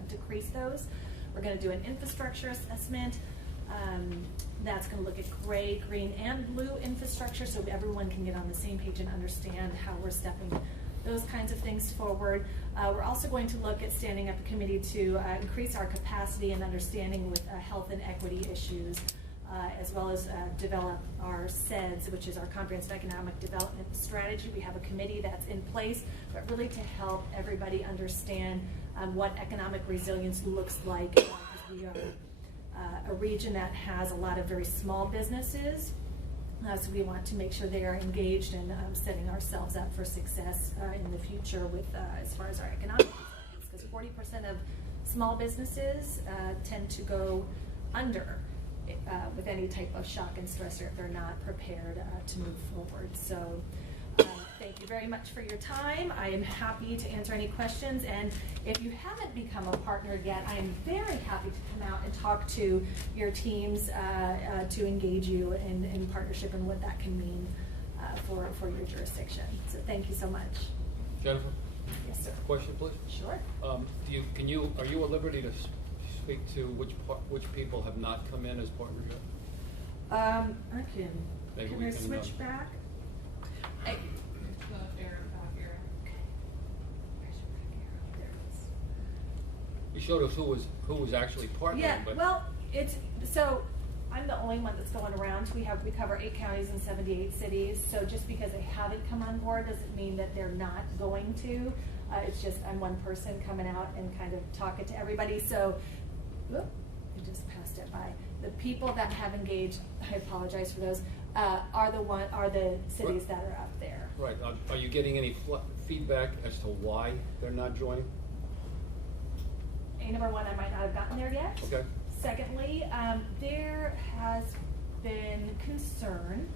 decrease those. We're going to do an infrastructure assessment. That's going to look at gray, green, and blue infrastructure so everyone can get on the same page and understand how we're stepping those kinds of things forward. We're also going to look at standing up a committee to increase our capacity and understanding with health and equity issues, as well as develop our SEDS, which is our Comprehensive Economic Development Strategy. We have a committee that's in place, but really to help everybody understand what economic resilience looks like. Because we are a region that has a lot of very small businesses, so we want to make sure they are engaged in setting ourselves up for success in the future with as far as our economic resilience, because 40% of small businesses tend to go under with any type of shock and stressor if they're not prepared to move forward. So thank you very much for your time. I am happy to answer any questions, and if you haven't become a partner yet, I am very happy to come out and talk to your teams to engage you in partnership and what that can mean for your jurisdiction. So thank you so much. Jennifer? Yes, sir. Question, please. Sure. Are you at liberty to speak to which people have not come in as partners yet? I can. Maybe Can we I can, switch back? You showed us who was actually partnering. Yeah, but well, so I'm the only one that's going around. We cover 8 counties and 78 cities. So just because they haven't come on board doesn't mean that they're not going to. It's just I'm one person coming out and kind of talking to everybody. So, whoop, I just passed it by. The people that have engaged, I apologize for those, are the cities that are up there. Right. Are you getting any feedback as to why they're not joining? Number one, I might not have gotten there yet. Okay. Secondly, there has been concern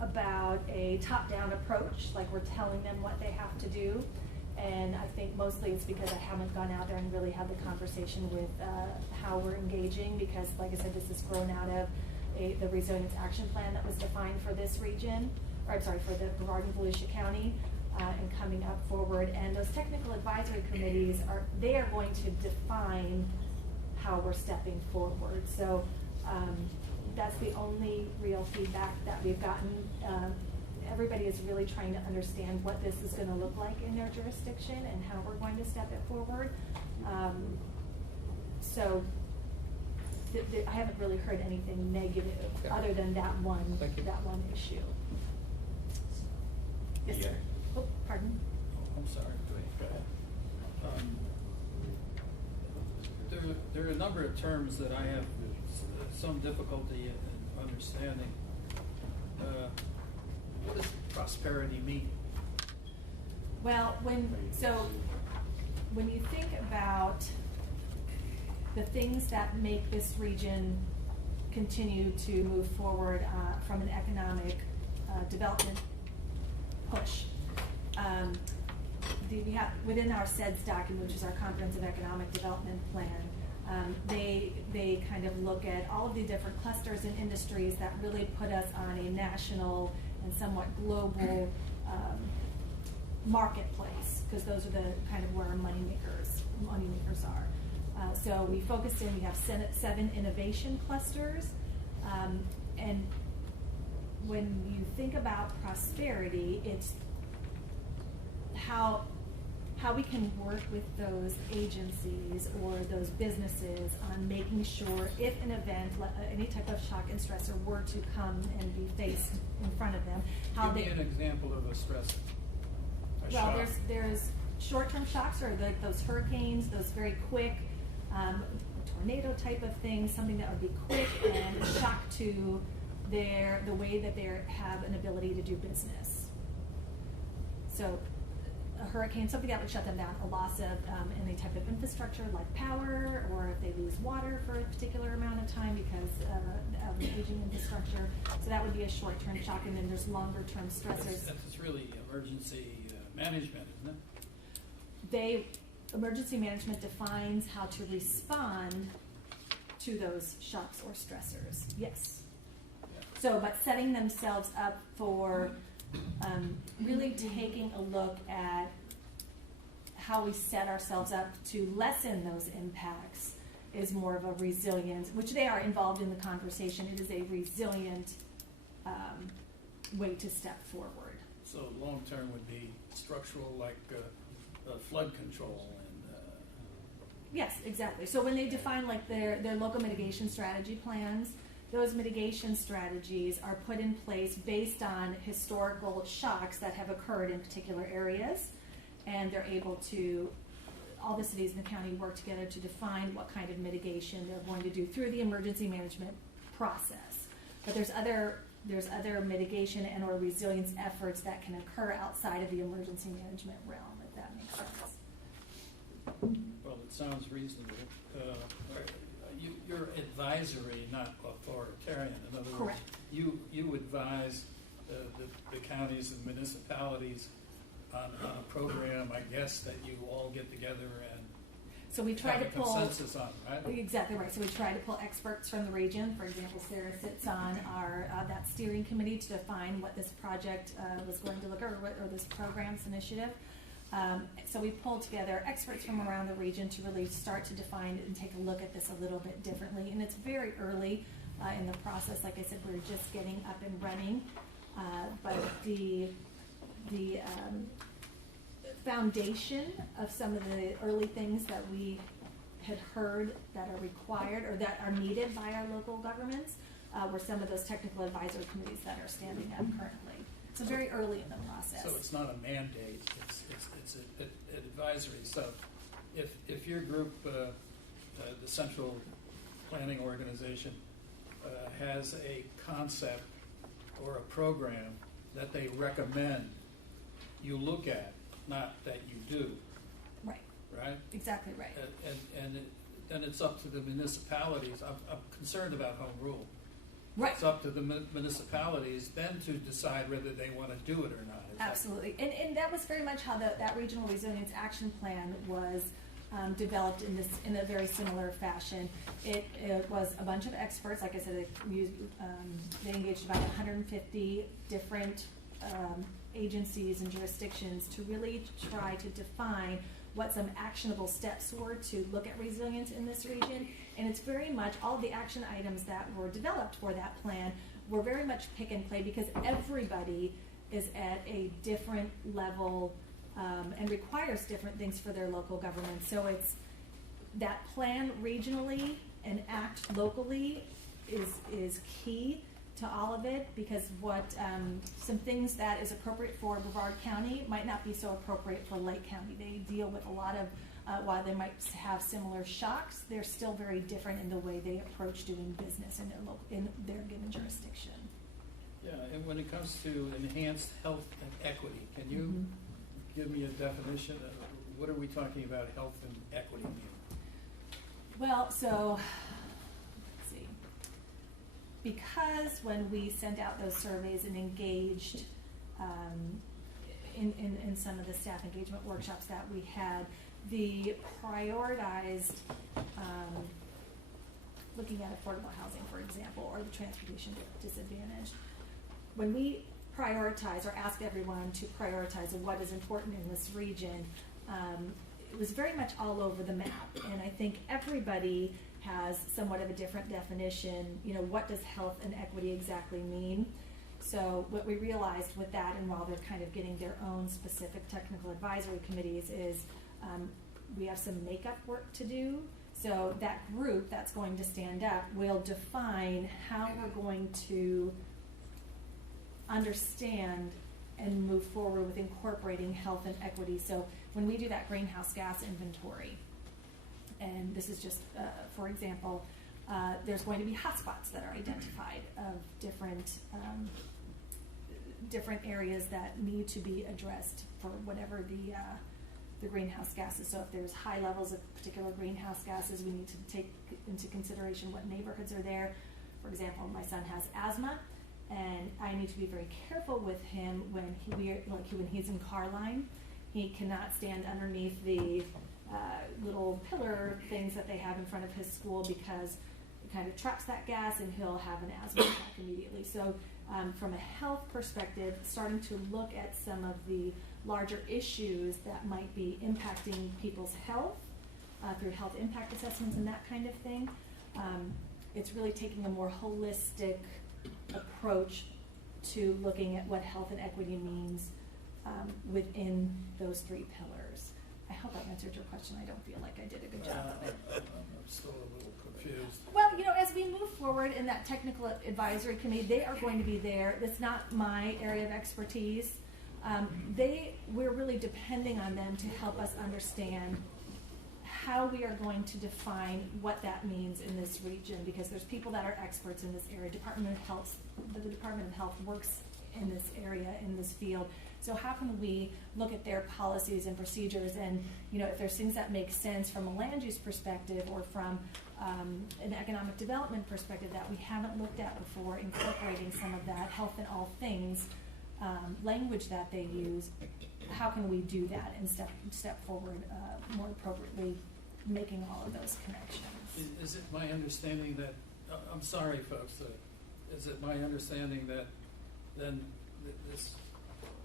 about a top-down approach, like we're telling them what they have to do. And I think mostly it's because I haven't gone out there and really had the conversation with how we're engaging, because like I said, this has grown out of the Resilience Action Plan that was defined for this region, or I'm sorry, for the Brevard and Volusia County, and coming up forward. And those technical advisory committees are going to define how we're stepping forward. So that's the only real feedback that we've gotten. Everybody is really trying to understand what this is going to look like in their jurisdiction and how we're going to step it forward. So I haven't really heard anything negative other than that one issue. Yes, sir. Oh, pardon. I'm sorry. Go ahead. There are a number of terms that I have some difficulty in understanding. What does prosperity mean? Well, when you think about the things that make this region continue to move forward from an economic development push, we have within our SEDS document, which is our Comprehensive Economic Development Plan, they kind of look at all of the different clusters and industries that really put us on a national and somewhat global marketplace, because those are the kind of where our money makers are. So we focused in, we have 7 innovation clusters. And when you think about prosperity, it's how we can work with those agencies or those businesses on making sure if an event, any type of shock and stressor were to come and be faced in front of them, how Give they... me an example of a stressor. Well, there's short-term shocks, or like those hurricanes, those very quick tornado type of things, something that would be quick and shock to the way that they have an ability to do business. So a hurricane, something that would shut them down, a loss of any type of infrastructure like power, or if they lose water for a particular amount of time because of an aging infrastructure. So that would be a short-term shock, and then there's longer-term stressors. That's really emergency management, isn't it? Emergency management defines how to respond to those shocks or stressors, yes. So, but setting themselves up for really taking a look at how we set ourselves up to lessen those impacts is more of a resilient, which they are involved in the conversation. It is a resilient way to step forward. So long-term would be structural, like flood control and... Yes, exactly. So when they define like their local mitigation strategy plans, those mitigation strategies are put in place based on historical shocks that have occurred in particular areas, and they're able to, all the cities in the county work together to define what kind of mitigation they're going to do through the emergency management process. But there's other mitigation and or resilience efforts that can occur outside of the emergency management realm, if that makes sense. Well, it sounds reasonable. You're advisory, not authoritarian. In other words, you advise the counties and municipalities on a program, I guess, that you all get together and so we try have to a pull consensus on, right? Exactly right. So we try to pull experts from the region. For example, Sara sits on our that steering committee to define what this project was going to look or this program's initiative. So we pulled together experts from around the region to really start to define and take a look at this a little bit differently. And it's very early in the process. Like I said, we're just getting up and running. But the foundation of some of the early things that we had heard that are required or that are needed by our local governments were some of those technical advisory committees that are standing up currently. So very early in the process. So it's not a mandate, it's an advisory. So if your group, the Central Planning Organization, has a concept or a program that they recommend you look at, not that you do. Right. Right? Exactly right. Then it's up to the municipalities. I'm concerned about home rule. Right. It's up to the municipalities then to decide whether they want to do it or not. Absolutely. And that was very much how that Regional Resilience Action Plan was developed in a very similar fashion. It was a bunch of experts. Like I said, they engaged about 150 different agencies and jurisdictions to really try to define what some actionable steps were to look at resilience in this region. And it's very much, all of the action items that were developed for that plan were very much pick and play because everybody is at a different level and requires different things for their local government. So it's that plan regionally and act locally is key to all of it, because what some things that is appropriate for Brevard County might not be so appropriate for Lake County. They deal with a lot of, while they might have similar shocks, they're still very different in the way they approach doing business in their given jurisdiction. Yeah, and when it comes to enhanced health and equity, can you give me a definition of what are we talking about health and equity mean? Well, so let's see. Because when we sent out those surveys and engaged in some of the staff engagement workshops that we had, the prioritized looking at affordable housing, for example, or the transportation disadvantaged. When we prioritize or ask everyone to prioritize what is important in this region, it was very much all over the map. And I think everybody has somewhat of a different definition. You know, what does health and equity exactly mean? So what we realized with that, and while they're kind of getting their own specific technical advisory committees, is we have some makeup work to do. So that group that's going to stand up will define how we're going to understand and move forward with incorporating health and equity. So when we do that greenhouse gas inventory, and this is just, for example, there's going to be hotspots that are identified of different areas that need to be addressed for whatever the greenhouse gases. So if there's high levels of particular greenhouse gases, we need to take into consideration what neighborhoods are there. For example, my son has asthma, and I need to be very careful with him when he's in car line. He cannot stand underneath the little pillar things that they have in front of his school, because it kind of traps that gas and he'll have an asthma attack immediately. So from a health perspective, starting to look at some of the larger issues that might be impacting people's health through health impact assessments and that kind of thing. It's really taking a more holistic approach to looking at what health and equity means within those three pillars. I hope I answered your question. I don't feel like I did a good job of it. I'm still a little confused. Well, you know, as we move forward in that technical advisory committee, they are going to be there. It's not my area of expertise. We're really depending on them to help us understand how we are going to define what that means in this region, because there's people that are experts in this area. The Department of Health works in this area, in this field. So how can we look at their policies and procedures, and if there's things that make sense from a land use perspective or from an economic development perspective that we haven't looked at before, incorporating some of that health in all things language that they use, how can we do that and step forward more appropriately, making all of those connections? Is it my understanding that, I'm sorry folks, is it my understanding that then this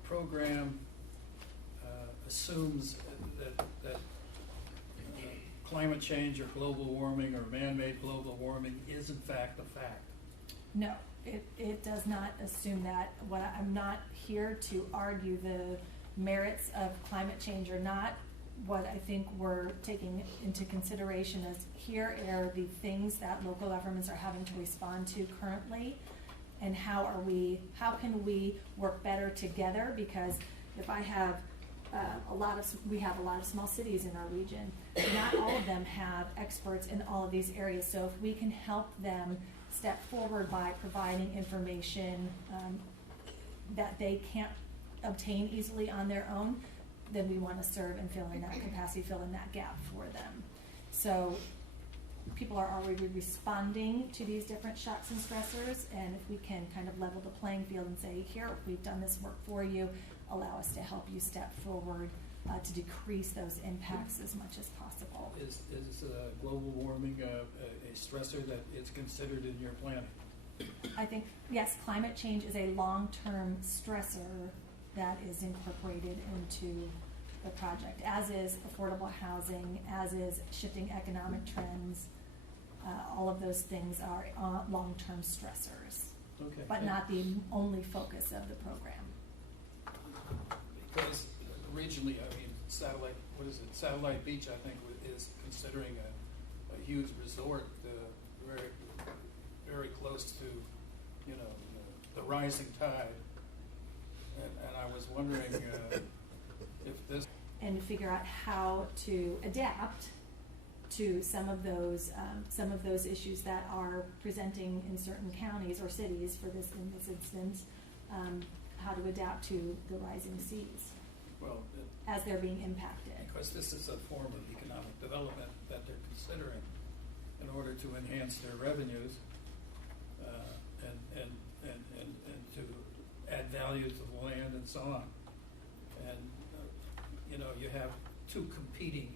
program assumes that climate change or global warming or man-made global warming is in fact a fact? No, it does not assume that. I'm not here to argue the merits of climate change or not. What I think we're taking into consideration is here are the things that local governments are having to respond to currently, and how can we work better together? Because if I have we have a lot of small cities in our region. Not all of them have experts in all of these areas. So if we can help them step forward by providing information that they can't obtain easily on their own, then we want to serve and fill in that capacity, fill in that gap for them. So people are already responding to these different shocks and stressors, and if we can kind of level the playing field and say, here, we've done this work for you, allow us to help you step forward to decrease those impacts as much as possible. Is global warming a stressor that is considered in your plan? I think, yes, climate change is a long-term stressor that is incorporated into the project, as is affordable housing, as is shifting economic trends. All of those things are long-term stressors, okay, but not the only focus of the program. Because regionally, I mean, Satellite Beach, I think, is considering a huge resort, very, very close to, the rising tide. And I was wondering if this... And figure out how to adapt to some of those issues that are presenting in certain counties or cities in this instance, how to adapt to the rising seas as they're being impacted. Because this is a form of economic development that they're considering in order to enhance their revenues and to add value to the land and so on. And you have two competing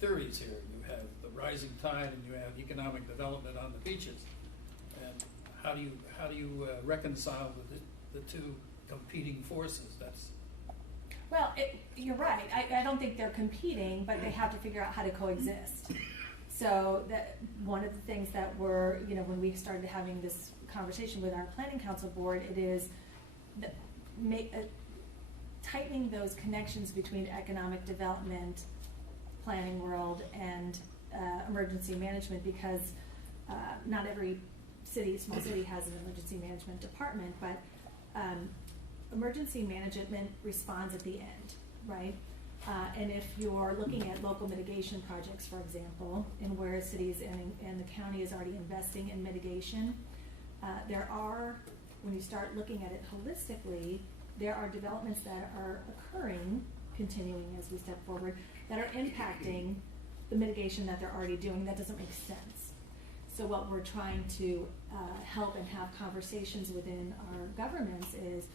theories here. You have the rising tide and you have economic development on the beaches. And how do you reconcile the two competing forces? Well, you're right. I don't think they're competing, but they have to figure out how to coexist. So that one of the things that we're, when we started having this conversation with our planning council board, it is tightening those connections between economic development, planning world, and emergency management, because not every small city has an emergency management department, but emergency management responds at the end, right? And if you're looking at local mitigation projects, for example, and where cities and the county is already investing in mitigation, when you start looking at it holistically, there are developments that are occurring, continuing as we step forward, that are impacting the mitigation that they're already doing. That doesn't make sense. So what we're trying to help and have conversations within our governments is,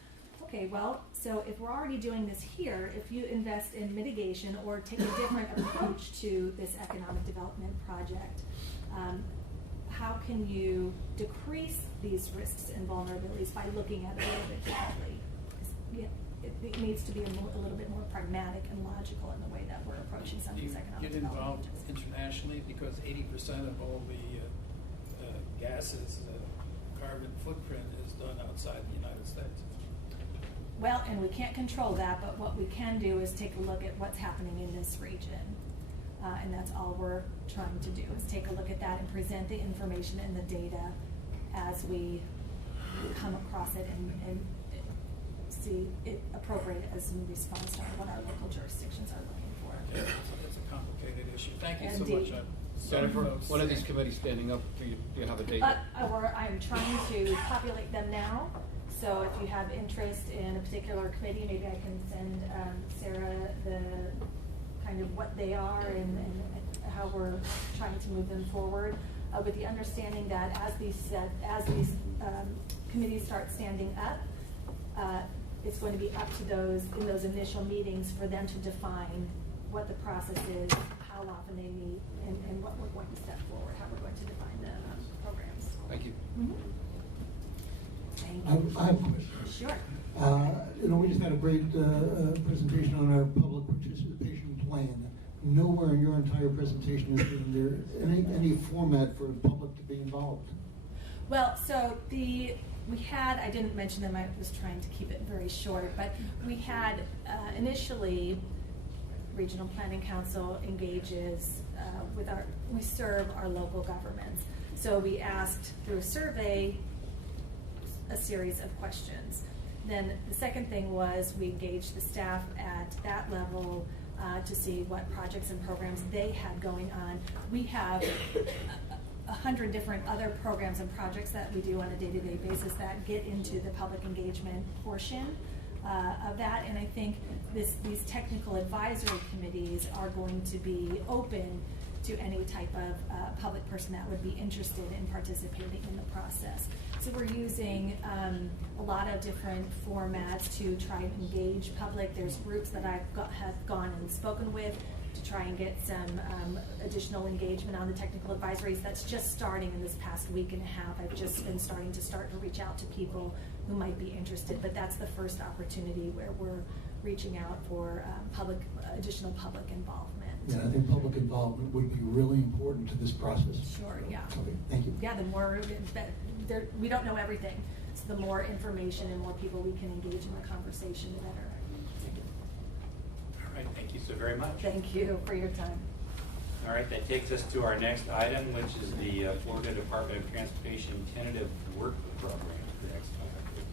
okay, well, so if we're already doing this here, if you invest in mitigation or take a different approach to this economic development project, how can you decrease these risks and vulnerabilities by looking at it a little bit differently? It needs to be a little bit more pragmatic and logical in the way that we're approaching some of these economic Get development involved projects. internationally, because 80% of all the gases, carbon footprint is done outside the United States. Well, and we can't control that, but what we can do is take a look at what's happening in this region. And that's all we're trying to do, is take a look at that and present the information and the data as we come across it and see it appropriate as in response to what our local jurisdictions are looking for. Yeah, it's a complicated issue. Thank you so Indeed. much. Jennifer, when are these committees standing up? Do you have a date? I'm trying to populate them now. So if you have interest in a particular committee, maybe I can send Sarah the kind of what they are and how we're trying to move them forward, with the understanding that as these committees start standing up, it's going to be up to those in those initial meetings for them to define what the process is, how often they meet, and what we're going to step forward, how we're going to define the programs. Thank you. Mm-hmm. Thank you. I have a question. Sure. We just had a great presentation on our public participation plan. Nowhere in your entire presentation is there any format for the public to be involved. Well, so I didn't mention them, I was trying to keep it very short, but we had initially, Regional Planning Council engages we serve our local governments. So we asked through a survey a series of questions. Then the second thing was we engaged the staff at that level to see what projects and programs they had going on. We have 100 different other programs and projects that we do on a day-to-day basis that get into the public engagement portion of that, and I think these technical advisory committees are going to be open to any type of public person that would be interested in participating in the process. So we're using a lot of different formats to try and engage public. There's groups that have gone and spoken with to try and get some additional engagement on the technical advisories. That's just starting in this past week and a half. I've just been starting to reach out to people who might be interested, but that's the first opportunity where we're reaching out for additional public involvement. Yeah, I think public involvement would be really important to this process. Sure, yeah. Okay, thank you. Yeah, the more, we don't know everything, so the more information and more people we can engage in the conversation, the better. All right, thank you so very much. Thank you for your time. All right, that takes us to our next item, which is the Florida Department of Transportation tentative work program. The next slide, please.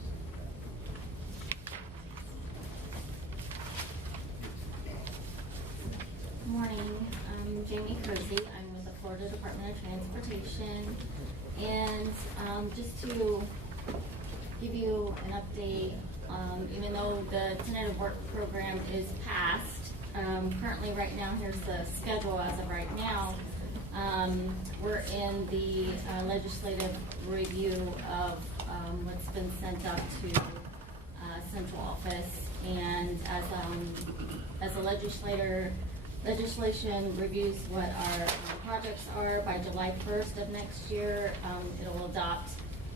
Good morning, I'm Jamie Kersey. I'm with the Florida Department of Transportation. And just to give you an update, even though the tentative work program is passed, currently right now, here's the schedule as of right now. We're in the legislative review of what's been sent up to central office, and as a legislation reviews what our projects are by July 1st of next year, it'll adopt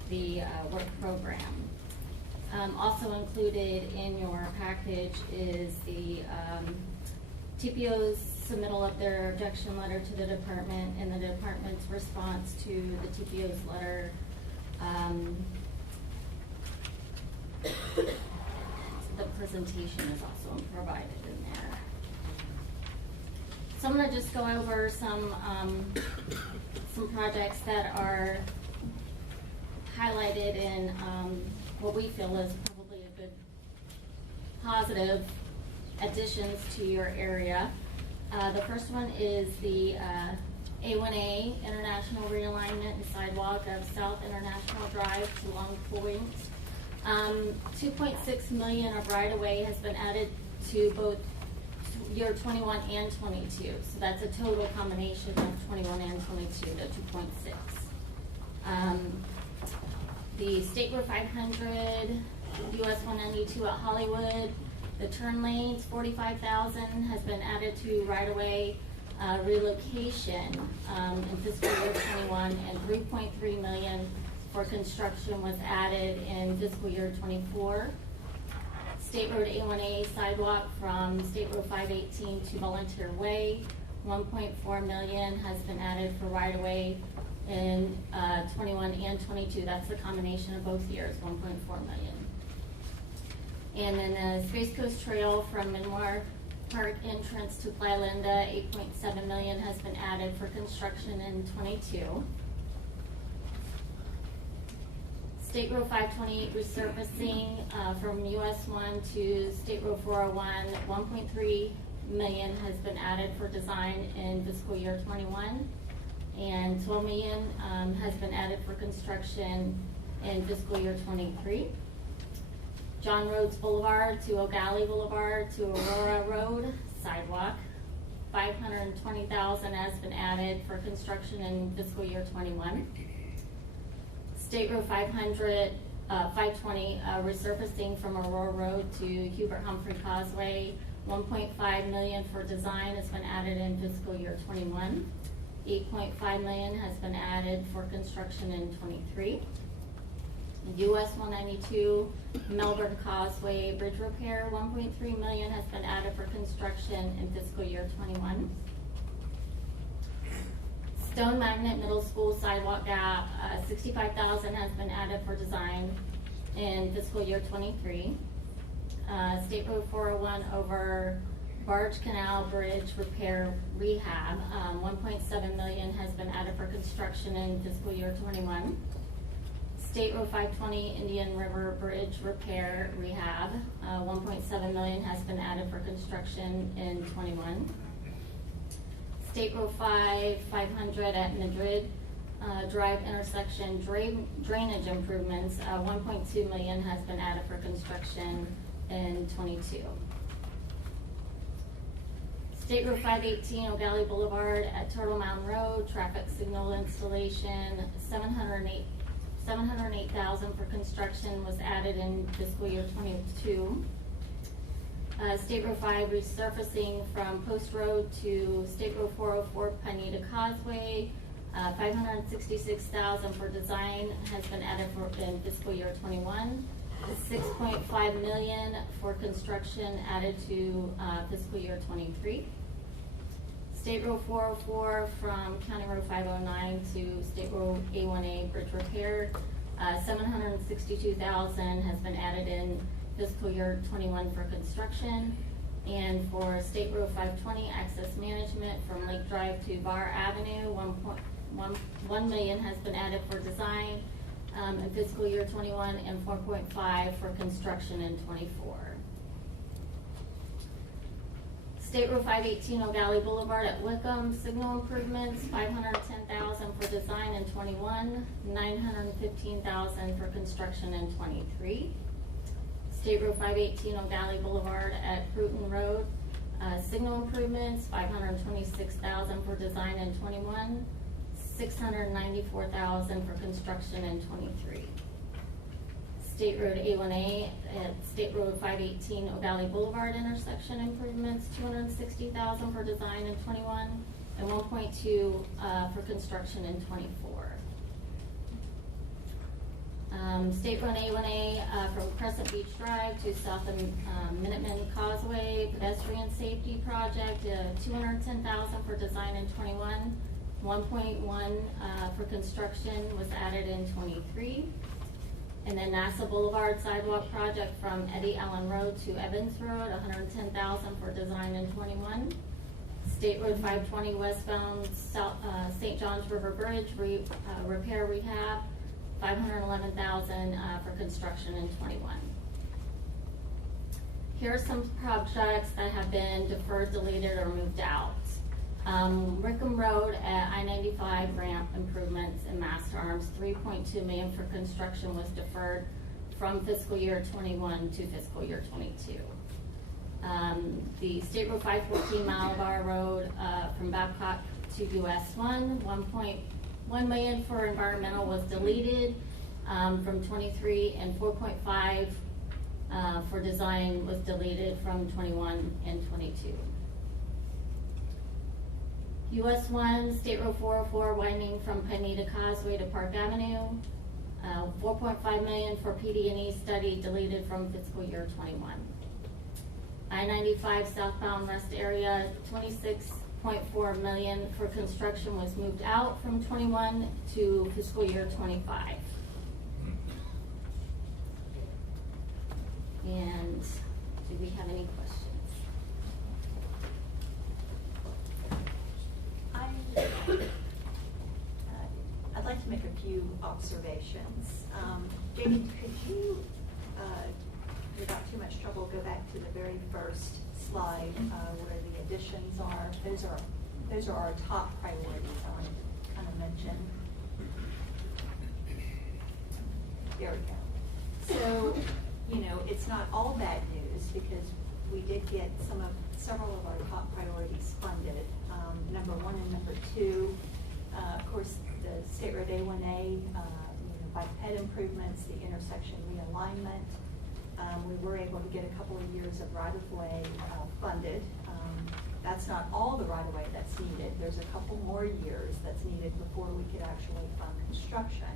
the work program. Also included in your package is the TPO's submittal of their objection letter to the department and the department's response to the TPO's letter. The presentation is also provided in there. So I'm going to just go over some projects that are highlighted in what we feel is probably a good positive additions to your area. The first one is the A1A International Realignment and Sidewalk of South International Drive to Long Point. 2.6 million of right-of-way has been added to both year 21 and 22. So that's a total combination of 21 and 22 to 2.6. The State Road 500, US 192 at Hollywood, the turn lanes, 45,000 has been added to right-of-way relocation in fiscal year 21, and 3.3 million for construction was added in fiscal year 24. State Road A1A sidewalk from State Road 518 to Volunteer Way, 1.4 million has been added for right-of-way in 21 and 22. That's the combination of both years, 1.4 million. And then the Space Coast Trail from Minwar Park entrance to Playa Linda, 8.7 million has been added for construction in 22. State Road 528 resurfacing from US 1 to State Road 401, 1.3 million has been added for design in fiscal year 21, and 12 million has been added for construction in fiscal year 23. John Rhodes Boulevard to O'Galley Boulevard to Aurora Road sidewalk, 520,000 has been added for construction in fiscal year 21. State Road 520 resurfacing from Aurora Road to Hubert Humphrey Causeway, 1.5 million for design has been added in fiscal year 21. 8.5 million has been added for construction in 23. US 192 Melbourne Causeway bridge repair, 1.3 million has been added for construction in fiscal year 21. Stone Magnet Middle School sidewalk gap, 65,000 has been added for design in fiscal year 23. State Road 401 over Barge Canal Bridge repair rehab, 1.7 million has been added for construction in fiscal year 21. State Road 520 Indian River Bridge repair rehab, 1.7 million has been added for construction in 21. State Road 500 at Madrid Drive intersection drainage improvements, 1.2 million has been added for construction in 22. State Road 518 O'Galley Boulevard at Turtle Mountain Road, traffic signal installation, 708,000 for construction was added in fiscal year 22. State Road 5 resurfacing from Post Road to State Road 404 Pineda Causeway, 566,000 for design has been added in fiscal year 21. 6.5 million for construction added to fiscal year 23. State Road 404 from County Road 509 to State Road A1A bridge repair, 762,000 has been added in fiscal year 21 for construction. And for State Road 520 access management from Lake Drive to Bar Avenue, 1 million has been added for design in fiscal year 21 and 4.5 for construction in 24. State Road 518 O'Galley Boulevard at Wickham, signal improvements, 510,000 for design in 21, 915,000 for construction in 23. State Road 518 O'Galley Boulevard at Bruton Road, signal improvements, 526,000 for design in 21, 694,000 for construction in 23. State Road A1A at State Road 518 O'Galley Boulevard intersection improvements, 260,000 for design in 21, and 1.2 for construction in 24. State Run A1A from Crescent Beach Drive to South of Minuteman Causeway pedestrian safety project, $210,000 for design in 21, 1.1 for construction was added in 23. And then NASA Boulevard sidewalk project from Eddie Allen Road to Evans Road, $110,000 for design in 21. State Road 520 westbound St. John's River Bridge repair rehab, $511,000 for construction in 21. Here are some projects that have been deferred, deleted, or moved out. Rickham Road at I-95 ramp improvements in Mast Arms, $3.2 million for construction was deferred from fiscal year 21 to fiscal year 22. The State Road 514 Malabar Road from Babcock to US 1, $1.1 million for environmental was deleted from 23, and 4.5 for design was deleted from 21 and 22. US 1, State Road 404 widening from Pineda Causeway to Park Avenue, $4.5 million for PD&E study deleted from fiscal year 21. I-95 southbound rest area, $26.4 million for construction was moved out from 21 to fiscal year 25. And do we have any questions? I'd like to make a few observations. Jamie, could you, without too much trouble, go back to the very first slide where the additions are? Those are our top priorities I wanted to kind of mention. There we go. So, you know, it's not all bad news because we did get several of our top priorities funded. Number 1 and number 2, of course, the State Road A1A, bike ped improvements, the intersection realignment. We were able to get a couple of years of right-of-way funded. That's not all the right-of-way that's needed. There's a couple more years that's needed before we could actually fund construction.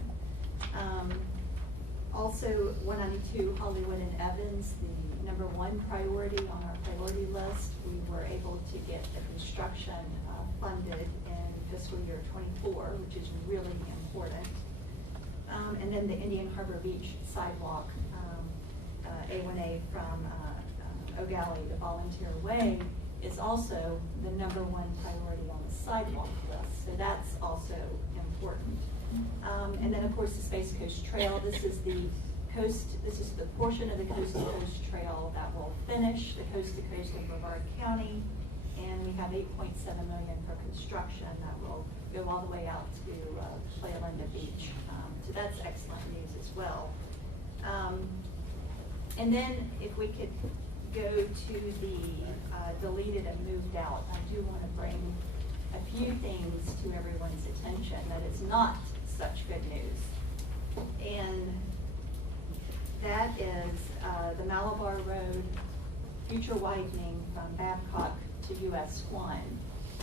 Also, 192 Hollywood and Evans, the number 1 priority on our priority list. We were able to get the construction funded in fiscal year 24, which is really important. And then the Indian Harbor Beach sidewalk, A1A from O'Galley to Volunteer Way, is also the number 1 priority on the sidewalk list. So that's also important. And then, of course, the Space Coast Trail. This is the portion of the Coast to Coast Trail that will finish the coast to coast of Brevard County. And we have $8.7 million for construction that will go all the way out to Playa Linda Beach. So that's excellent news as well. And then if we could go to the deleted and moved out, I do want to bring a few things to everyone's attention that is not such good news. And that is the Malabar Road future widening from Babcock to US 1.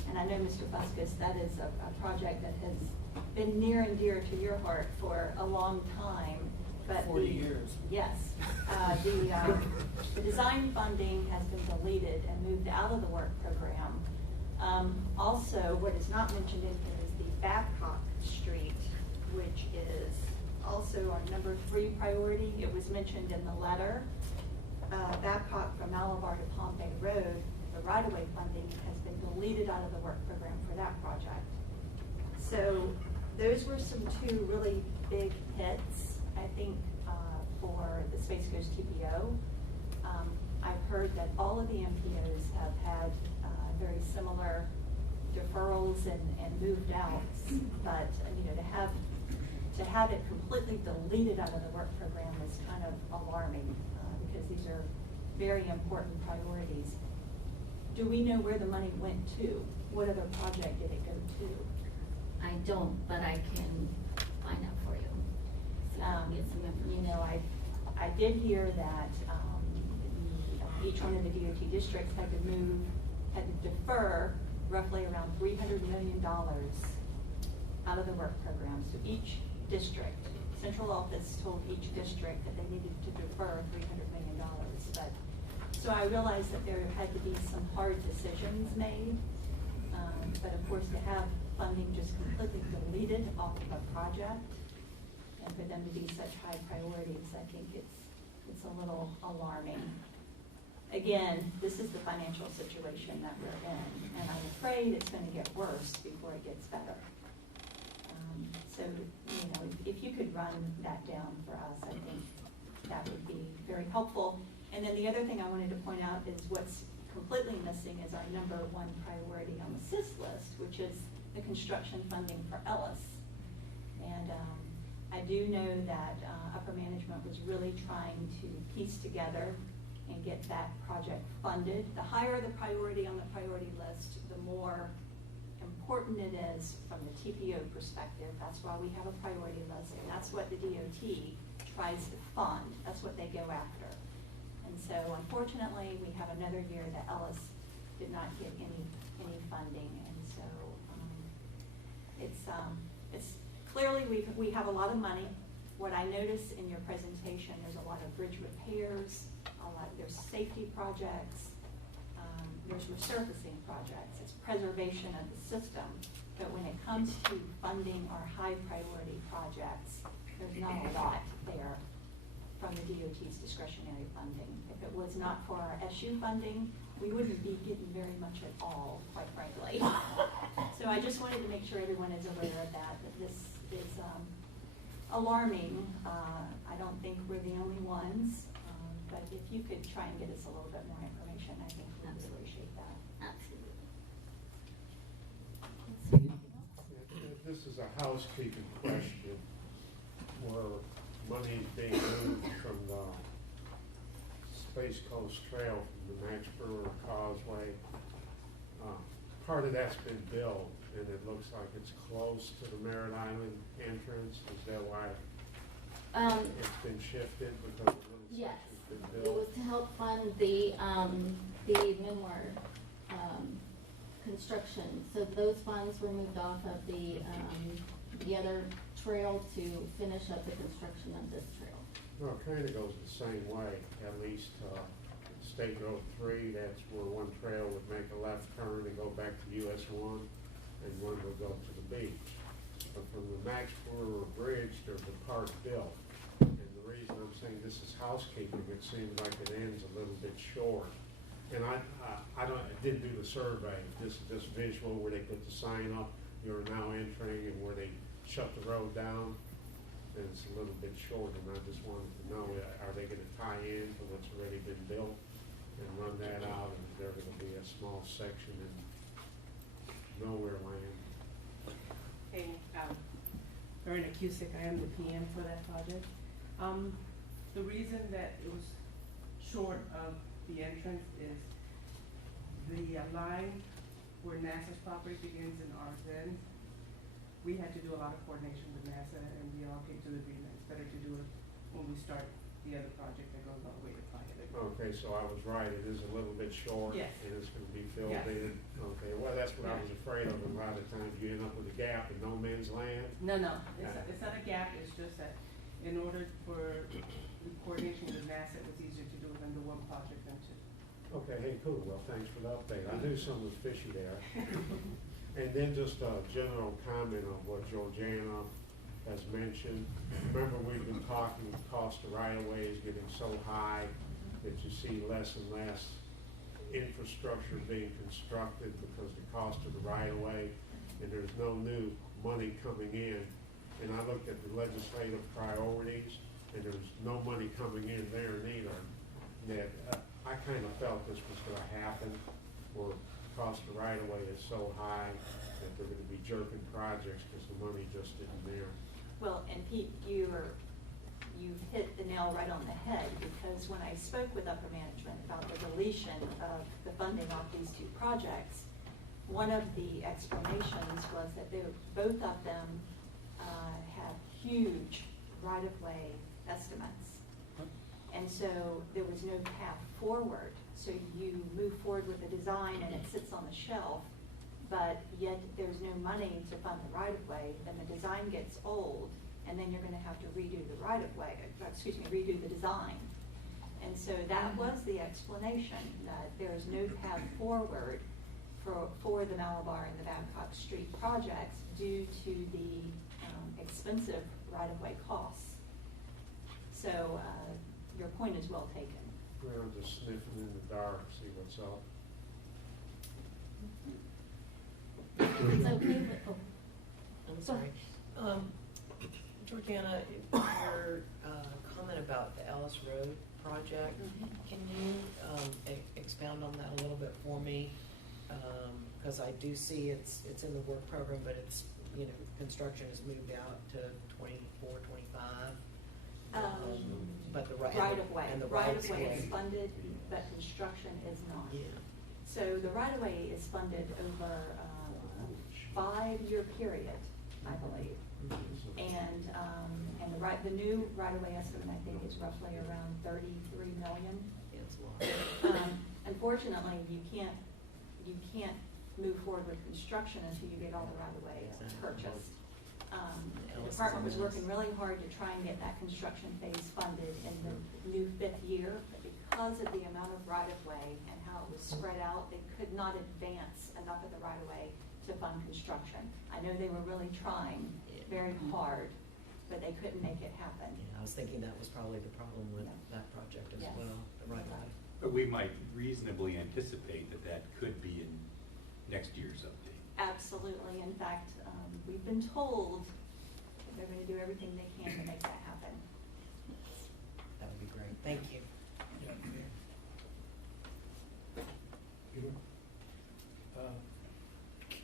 And I know, Mr. Fuscus, that is a project that has been near and dear to your heart for a long time. But 40 years. Yes. The design funding has been deleted and moved out of the work program. Also, what is not mentioned in here is the Babcock Street, which is also our number 3 priority. It was mentioned in the letter. Babcock from Malabar to Pompey Road, the right-of-way funding has been deleted out of the work program for that project. So those were some 2 really big hits, I think, for the Space Coast TPO. I've heard that all of the MPOs have had very similar deferrals and moved outs, but to have it completely deleted out of the work program is kind of alarming because these are very important priorities. Do we know where the money went to? What other project did it go to? I don't, but I can find out for you. So get some information. I did hear that each one of the DOT districts had to defer roughly around $300 million out of the work program. So each district. central office told each district that they needed to defer $300 million. So I realized that there had to be some hard decisions made. But of course, to have funding just completely deleted off of a project and for them to be such high priorities, I think it's a little alarming. Again, this is the financial situation that we're in, and I'm afraid it's going to get worse before it gets better. So, you know, if you could run that down for us, I think that would be very helpful. And then the other thing I wanted to point out is what's completely missing is our number one priority on the SIS list, which is the construction funding for Ellis. And I do know that upper management was really trying to piece together and get that project funded. The higher the priority on the priority list, the more important it is from the TPO perspective. That's why we have a priority list, and that's what the DOT tries to fund. That's what they go after. And so unfortunately, we have another year that Ellis did not get any funding. And so it's clearly we have a lot of money. What I noticed in your presentation, there's a lot of bridge repairs, there's safety projects, there's resurfacing projects, it's preservation of the system. But when it comes to funding our high priority projects, there's not a lot there from the DOT's discretionary funding. If it was not for our SU funding, we wouldn't be getting very much at all, quite frankly. So I just wanted to make sure everyone is aware of that this is alarming. I don't think we're the only ones, but if you could try and get us a little bit more information, I think we would appreciate that. Absolutely. This is a housekeeping question where money is being moved from the Space Coast Trail from the Max Brewer Causeway. Part of that's been built, and it looks like it's close to the Merritt Island entrance. Is that why it's been shifted, because the little Yes, section's been it built? was to help fund the memoir construction. So those funds were moved off of the other trail to finish up the construction of this trail. Well, it kind of goes the same way, at least State Road 3, that's where one trail would make a left turn and go back to US 1, and one would go to the beach. But from the Max Brewer Bridge, there's a part built. And the reason I'm saying this is housekeeping, it seems like it ends a little bit short. And I didn't do the survey. This is just visual where they put the sign up, you're now entering, and where they shut the road down. And it's a little bit short, and I just wanted to know, are they gonna tie in to what's already been built and run that out, and is there gonna be a small section in nowhere land? Hey, Verena Cusick, I am the PM for that project. The reason that it was short of the entrance is the line where NASA's property begins and ours ends. We had to do a lot of coordination with NASA, and we all came to the agreement it's better to do it when we start the other project that goes all the way to Project. Okay, so I was right, it is a little bit short. Yes. And it's gonna be filled Yes. in. Okay, well, that's what I was afraid of, a lot of times you end up with a gap in no man's land. No, it's not a gap, it's just that in order for the coordination with NASA, it was easier to do it under one project than two. Okay, hey, cool, well, thanks for the update, I knew something was fishy there. And then just a general comment on what Georgiana has mentioned. Remember, we've been talking, the cost of right-of-way is getting so high that you see less and less infrastructure being constructed because the cost of the right-of-way, and there's no new money coming in. And I looked at the legislative priorities, and there's no money coming in there neither. That I kind of felt this was going to happen, where cost of right-of-way is so high that they're going to be jerking projects because the money just isn't there. Well, and Pete, you hit the nail right on the head, because when I spoke with upper management about the deletion of the funding off these two projects, one of the explanations was that both of them have huge right-of-way estimates. And so there was no path forward. So you move forward with the design and it sits on the shelf, but yet there's no money to fund the right-of-way, then the design gets old, and then you're gonna have to redo the right-of-way, redo the design. And so that was the explanation, that there's no path forward for the Malabar and the Babcock Street projects due to the expensive right-of-way costs. So your point is well taken. We're just sniffing in the dark, see what's up. It's okay with, oh, I'm sorry. Georgiana, your comment about the Ellis Road project, can you expound on that a little bit for me? Because I do see it's in the work program, but it's, you know, construction has moved out to 24, 25. But the right-of-way. and the Right-of-way is funded, but construction is not. Yeah. So the right-of-way is funded over a 5-year period, I believe. And the new right-of-way estimate, I think, is roughly around 33 million. It's a lot. Unfortunately, you can't move forward with construction until you get all the right-of-way purchased. The department was working really hard to try and get that construction phase funded in the new 5th year, but because of the amount of right-of-way and how it was spread out, they could not advance enough of the right-of-way to fund construction. I know they were really trying very hard, but they couldn't make it happen. Yeah, I was thinking that was probably the problem with that project as Yes. well, the right of way. But we might reasonably anticipate that that could be in next year's update. Absolutely. In fact, we've been told that they're going to do everything they can to make that happen. That would be great. Thank you.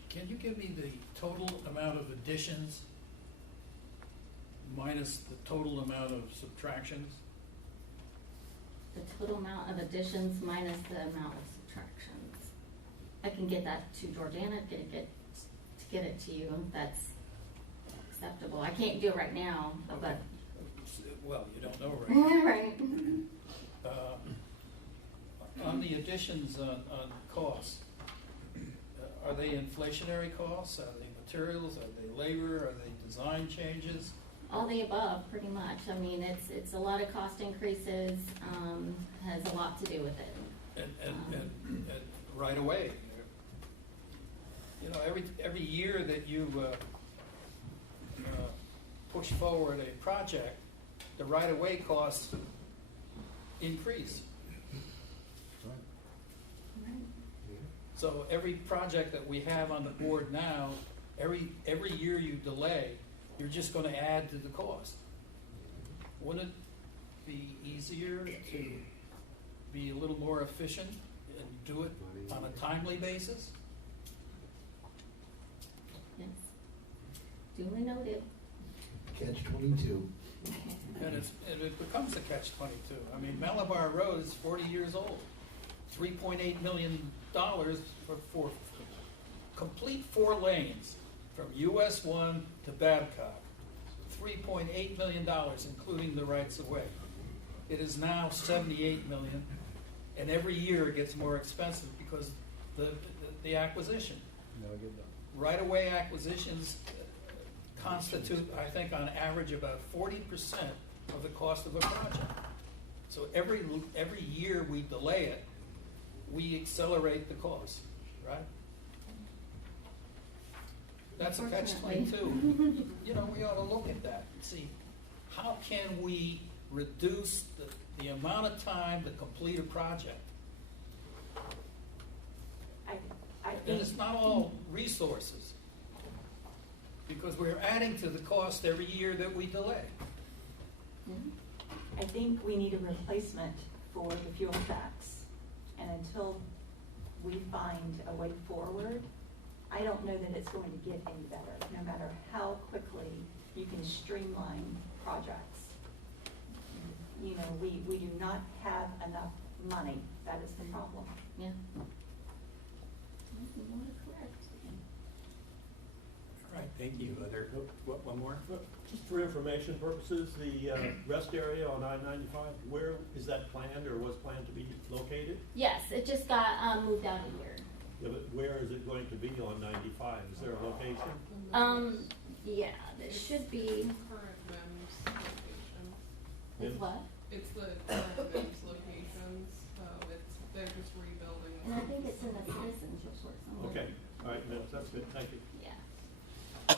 Can you give me the total amount of additions minus the total amount of subtractions? the total amount of additions minus the amount of subtractions. I can get that to Georgiana, get it to you, if that's acceptable. I can't do it right now, but. Well, you don't know right now. Right. On the additions on costs, are they inflationary costs? Are they materials? Are they labor? Are they design changes? All the above, pretty much. I mean, it's a lot of cost increases, has a lot to do with it. And right away, you know, every year that you push forward a project, the right-of-way costs increase. So every project that we have on the board now, every year you delay, you're just going to add to the cost. Wouldn't it be easier to be a little more efficient and do it on a timely basis? Yes. Duly noted. Catch-22. And it becomes a catch-22. I mean, Malabar Road is 40 years old. $3.8 million for complete 4 lanes from US 1 to Babcock. $3.8 million, including the rights-of-way. It is now $78 million, and every year it gets more expensive because the acquisition. Right-of-way acquisitions constitute, I think, on average, about 40% of the cost of a project. So every year we delay it, we accelerate the cost, right? That's a catch-22. You know, we ought to look at that and see how can we reduce the amount of time to complete a project. And it's not all resources, because we're adding to the cost every year that we delay. I think we need a replacement for the fuel tax. And until we find a way forward, I don't know that it's going to get any better, no matter how quickly you can streamline projects. You know, we do not have enough money. That is the problem. Yeah. Correct. All right, thank you. One more? Just for information purposes, the rest area on I-95, where is that planned or was planned to be located? Yes, it just got moved out a year. Yeah, but where is it going to be on 95? Is there a location? Yeah, there should be. MEMS location. It's what? It's the current MEMS locations. They're just rebuilding. And I think it's in the citizens report somewhere. Okay, all right, that's good, thank you. Yeah.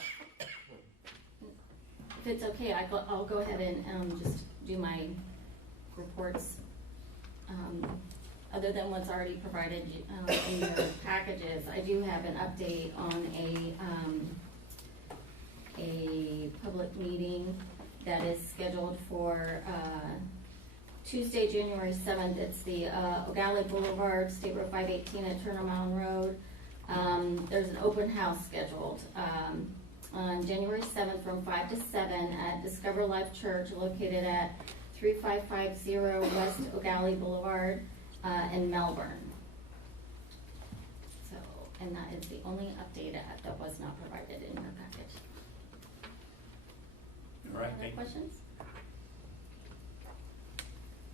If it's okay, I'll go ahead and just do my reports. Other than what's already provided in your packages, I do have an update on a public meeting that is scheduled for Tuesday, January 7th. It's the O'Galley Boulevard, State Road 518 at Turner Mountain Road. There's an open house scheduled on January 7th from 5 to 7 at Discover Life Church, located at 3550 West O'Galley Boulevard in Melbourne. So, and that is the only update that was not provided in your package. All right, Any questions?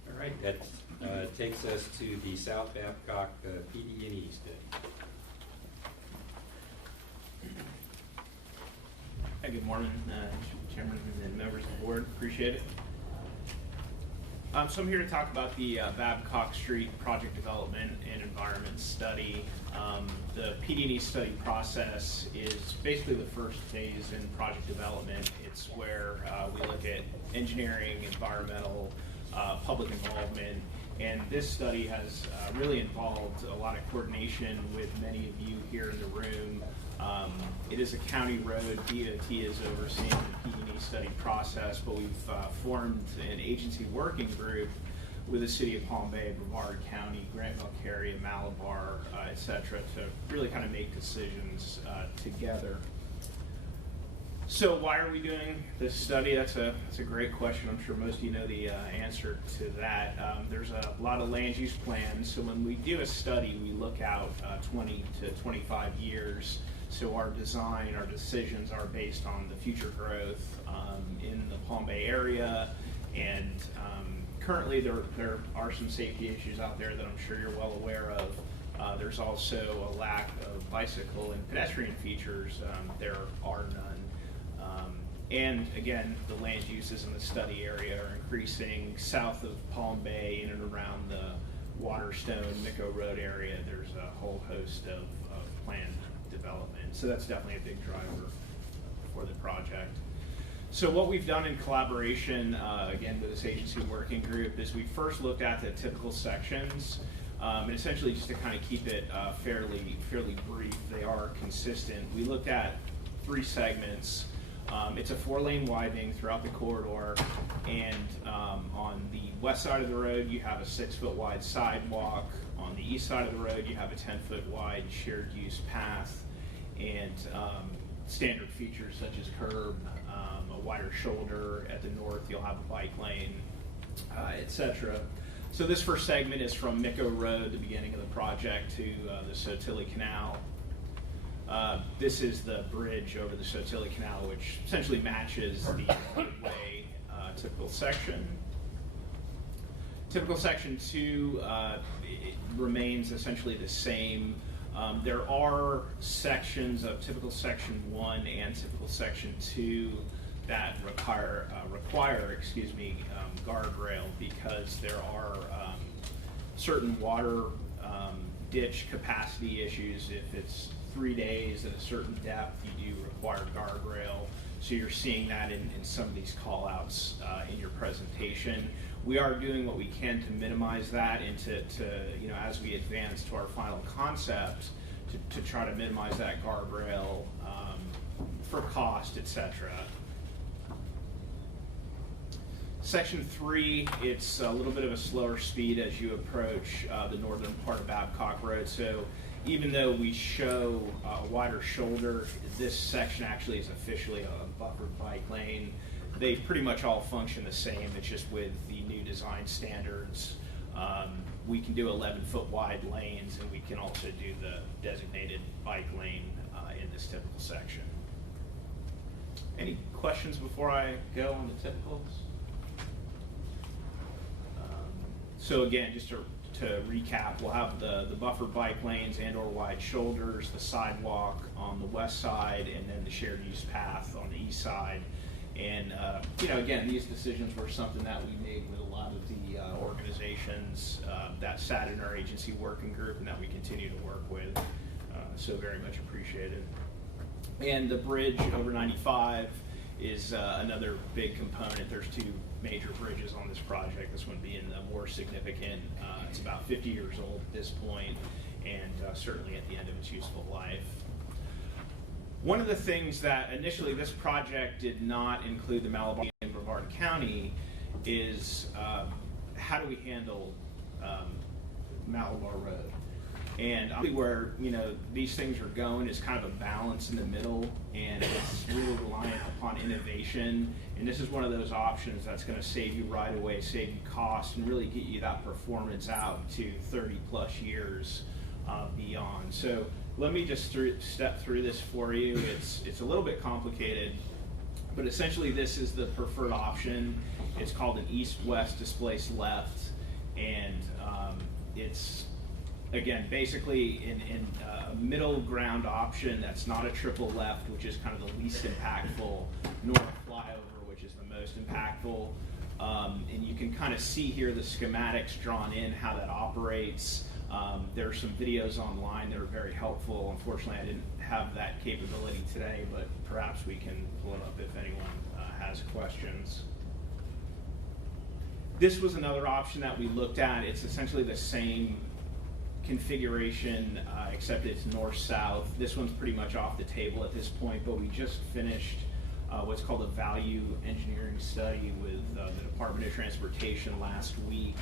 All right, that takes us to the South Babcock PD&E study. Hi, good morning, Chairman and members of the board. Appreciate it. So I'm here to talk about the Babcock Street Project Development and Environment Study. The PD&E study process is basically the first phase in project development. It's where we look at engineering, environmental, public involvement, and this study has really involved a lot of coordination with many of you here in the room. It is a county road. DOT is overseeing the PD&E study process, but we've formed an agency working group with the City of Palm Bay, Brevard County, Granville-Cary, Malabar, et cetera, to really kind of make decisions together. So why are we doing this study? That's a great question. I'm sure most of you know the answer to that. There's a lot of land use plans. So when we do a study, we look out 20 to 25 years. So our design, our decisions are based on the future growth in the Palm Bay area. And currently there are some safety issues out there that I'm sure you're well aware of. There's also a lack of bicycle and pedestrian features. There are none. And again, the land uses in the study area are increasing south of Palm Bay in and around the Waterstone, Micco Road area. There's a whole host of planned development. So that's definitely a big driver for the project. So what we've done in collaboration, again, with this agency working group, is we first looked at the typical sections, and essentially just to kind of keep it fairly brief, they are consistent. We looked at 3 segments. It's a 4-lane widening throughout the corridor, and on the west side of the road you have a 6-foot wide sidewalk. On the east side of the road you have a 10-foot wide shared use path, and standard features such as curb, a wider shoulder. At the north you'll have a bike lane, etc. So this first segment is from Micco Road, the beginning of the project, to the Sotilli Canal. This is the bridge over the Sotilli Canal, which essentially matches the Midway typical section. Typical section 2 remains essentially the same. There are sections of typical section 1 and typical section 2 that require guardrail, because there are certain water ditch capacity issues. If it's 3 days at a certain depth, you do require guardrail. So you're seeing that in some of these call-outs in your presentation. We are doing what we can to minimize that, and to as we advance to our final concept, to try to minimize that guardrail for cost, etc. Section 3, it's a little bit of a slower speed as you approach the northern part of Babcock Road. So even though we show a wider shoulder, this section actually is officially a buffered bike lane. They pretty much all function the same. It's just with the new design standards, we can do 11-foot wide lanes, and we can also do the designated bike lane in this typical section. Any questions before I go on the typicals? So again, just to recap, we'll have the buffer bike lanes and or wide shoulders, the sidewalk on the west side, and then the shared use path on the east side. And again, these decisions were something that we made with a lot of the organizations that sat in our agency working group and that we continue to work with. So very much appreciated. And the bridge over 95 is another big component. There's two major bridges on this project, this one being the more significant. It's about 50 years old at this point, and certainly at the end of its useful life. One of the things that initially this project did not include the Malabar and Brevard County is how do we handle Malabar Road? And where these things are going is kind of a balance in the middle, and it's really reliant upon innovation. And this is one of those options that's going to save you right away, save you costs, and really get you that performance out to 30 plus years beyond. So let me just step through this for you. It's a little bit complicated, but essentially this is the preferred option. It's called an east-west displaced left, and it's again, basically in a middle ground option that's not a triple left, which is kind of the least impactful, nor a flyover, which is the most impactful. And you can kind of see here the schematics drawn in, how that operates. There are some videos online that are very helpful. Unfortunately, I didn't have that capability today, but perhaps we can pull it up if anyone has questions. This was another option that we looked at. It's essentially the same configuration, except it's north-south. This one's pretty much off the table at this point, but we just finished what's called a value engineering study with the Department of Transportation last week,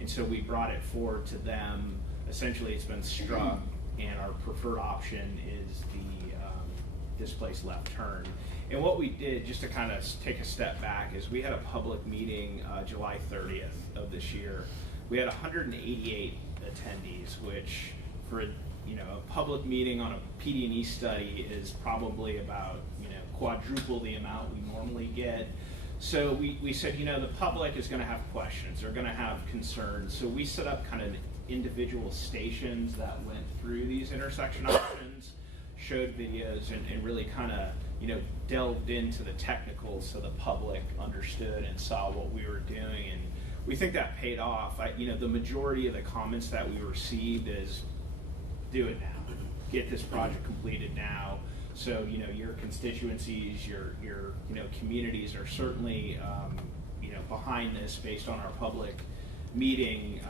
and so we brought it forward to them. Essentially, it's been struck, and our preferred option is the displaced left turn. And what we did, just to kind of take a step back, is we had a public meeting July 30th of this year. We had 188 attendees, which for a public meeting on a PD&E study is probably about quadruple the amount we normally get. So we said the public is going to have questions, they're going to have concerns. So we set up kind of individual stations that went through these intersection options, showed videos, and really kind of delved into the technicals so the public understood and saw what we were doing. And we think that paid off. The majority of the comments that we received is, do it now, get this project completed now. So your constituencies, your communities are certainly behind this based on our public meeting.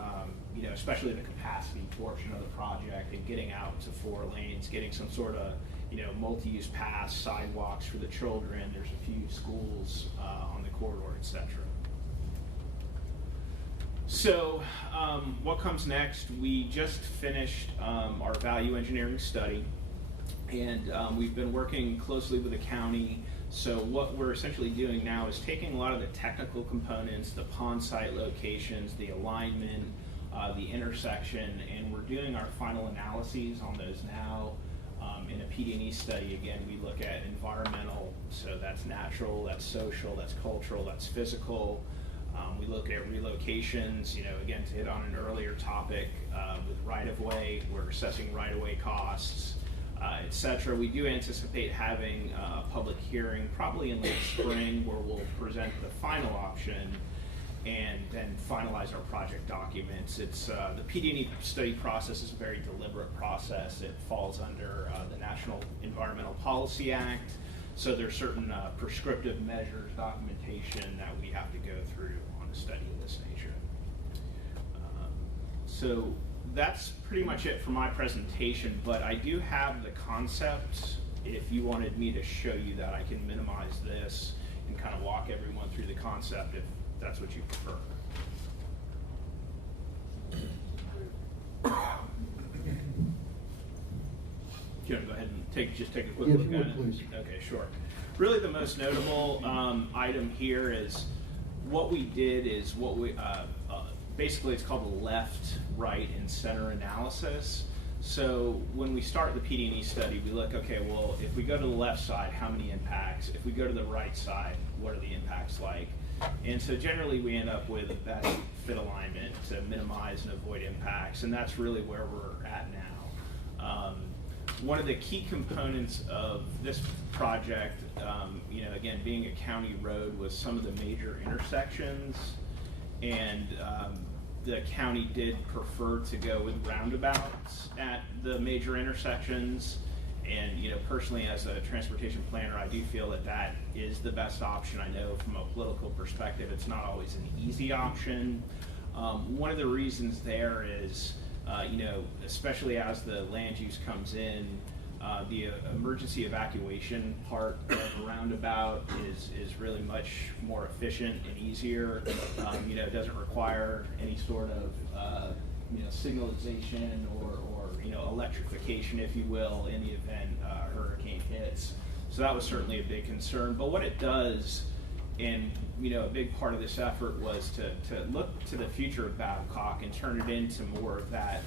Especially the capacity portion of the project and getting out to 4 lanes, getting some sort of multi-use paths, sidewalks for the children. There's a few schools on the corridor, etc. So what comes next? We just finished our value engineering study, and we've been working closely with the county. So what we're essentially doing now is taking a lot of the technical components, the pond site locations, the alignment, the intersection, and we're doing our final analyses on those now. In a PD&E study, again, we look at environmental, so that's natural, that's social, that's cultural, that's physical. We look at relocations, again, to hit on an earlier topic with right-of-way, we're assessing right-of-way costs, etc. We do anticipate having a public hearing probably in late spring where we'll present the final option and then finalize our project documents. It's the PD&E study process is a very deliberate process. It falls under the National Environmental Policy Act. So there's certain prescriptive measures, documentation that we have to go through on a study of this nature. So that's pretty much it for my presentation, but I do have the concept. If you wanted me to show you that, I can minimize this and kind of walk everyone through the concept if that's what you prefer. Do you want to go ahead and take a quick look at it? Please. Okay, sure. Really the most notable item here is what we did is what we, basically it's called the left, right, and center analysis. So when we start the PD&E study, we look, okay, well, if we go to the left side, how many impacts? If we go to the right side, what are the impacts like? And so generally we end up with a best fit alignment to minimize and avoid impacts, and that's really where we're at now. one of the key components of this project, again, being a county road, was some of the major intersections, and the county did prefer to go with roundabouts at the major intersections. And personally, as a transportation planner, I do feel that that is the best option. I know from a political perspective, it's not always an easy option. One of the reasons there is, especially as the land use comes in, the emergency evacuation part of a roundabout is really much more efficient and easier. It doesn't require any sort of signalization or electrification, if you will, in the event a hurricane hits. So that was certainly a big concern. But what it does, and a big part of this effort, was to look to the future of Babcock and turn it into more of that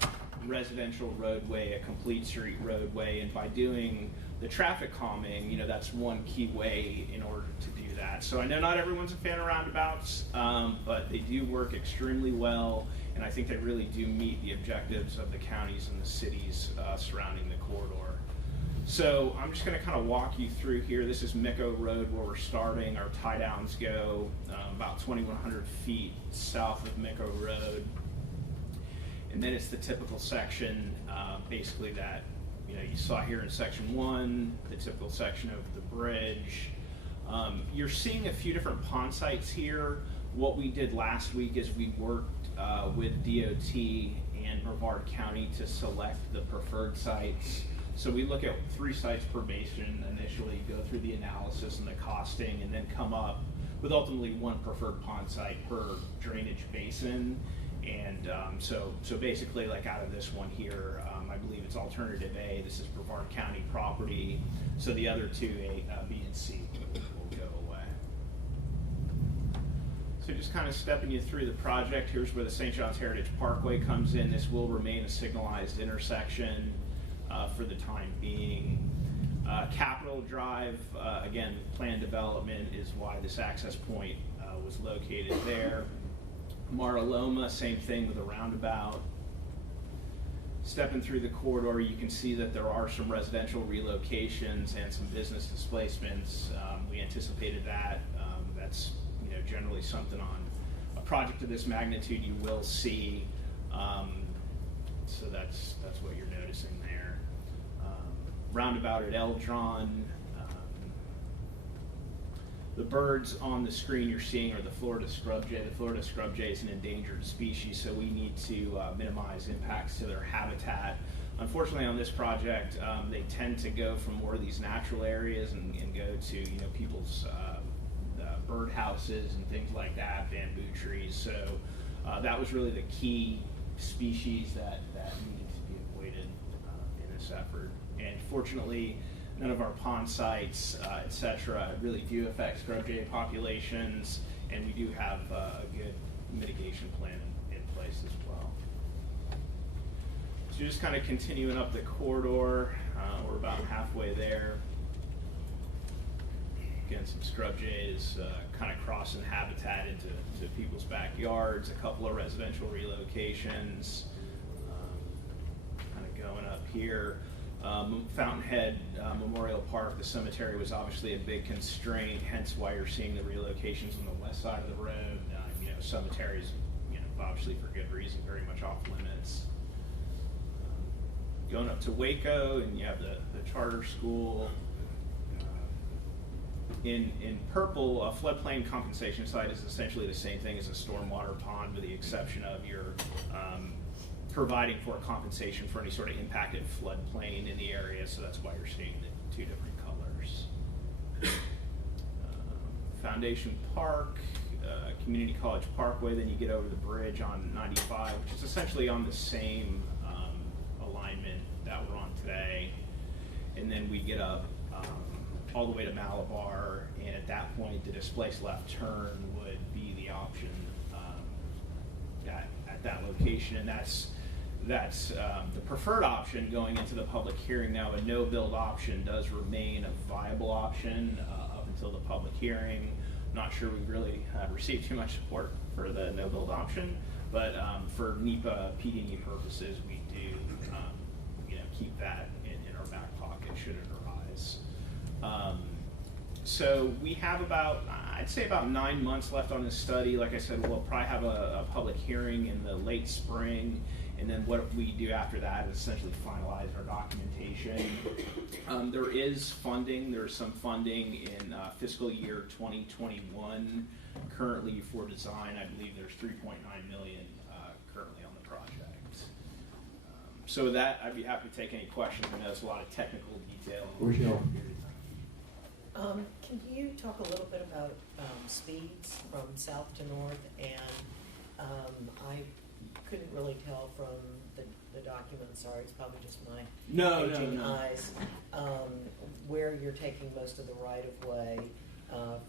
residential roadway, a complete street roadway. And by doing the traffic calming, that's one key way in order to do that. So I know not everyone's a fan of roundabouts, but they do work extremely well, and I think they really do meet the objectives of the counties and the cities surrounding the corridor. So I'm just going to kind of walk you through here. This is Micco Road, where we're starting. Our tie downs go about 2,100 feet south of Micco Road. And then it's the typical section, basically that you saw here in section 1, the typical section of the bridge. You're seeing a few different pond sites here. What we did last week is we worked with DOT and Brevard County to select the preferred sites. So we look at 3 sites per basin initially, go through the analysis and the costing, and then come up with ultimately 1 preferred pond site per drainage basin. And so basically, like out of this one here, I believe it's alternative A. This is Brevard County property. So the other 2, B and C, will go away. So just kind of stepping you through the project. Here's where the St. John's Heritage Parkway comes in. This will remain a signalized intersection for the time being. Capitol Drive, again, planned development is why this access point was located there. Mar-a-Loma, same thing with a roundabout. Stepping through the corridor, you can see that there are some residential relocations and some business displacements. We anticipated that. That's generally something on a project of this magnitude you will see. So that's what you're noticing there. Roundabout at Eldron. The birds on the screen you're seeing are the Florida scrub jay. The Florida scrub jay is an endangered species, so we need to minimize impacts to their habitat. Unfortunately, on this project, they tend to go from more of these natural areas and go to people's bird houses and things like that, bamboo trees. So that was really the key species that needed to be avoided in this effort. And fortunately, none of our pond sites, et cetera, really do affect scrub jay populations, and we do have a good mitigation plan in place as well. So just kind of continuing up the corridor, we're about halfway there. Again, some scrub jays kind of crossing habitat into people's backyards, a couple of residential relocations, kind of going up here. Fountainhead Memorial Park, the cemetery was obviously a big constraint, hence why you're seeing the relocations on the west side of the road. Cemeteries, obviously for good reason, very much off limits. Going up to Waco, and you have the charter school. In purple, a floodplain compensation site is essentially the same thing as a stormwater pond, with the exception of your providing for compensation for any sort of impacted floodplain in the area, so that's why you're seeing the 2 different colors. Foundation Park, Community College Parkway, then you get over the bridge on 95, which is essentially on the same alignment that we're on today. And then we get up all the way to Malabar, and at that point the displaced left turn would be the option at that location, and that's the preferred option going into the public hearing. Now, a no-build option does remain a viable option up until the public hearing. Not sure we've really received too much support for the no-build option, but for NEPA PD&E purposes, we do keep that in our back shouldn't arise. So we have I'd say about 9 months left on this study. Like I said, we'll probably have a public hearing in the late spring, and then what we do after that is essentially finalize our documentation. There is funding. There's some funding in fiscal year 2021 currently for design. I believe there's $3.9 million currently on the project. So with that, I'd be happy to take any questions. I know there's a lot of technical detail. Rochelle. Can you talk a little bit about speeds from south to north? And I couldn't really tell from the document, sorry, it's probably just my aging eyes, where you're taking most of the right-of-way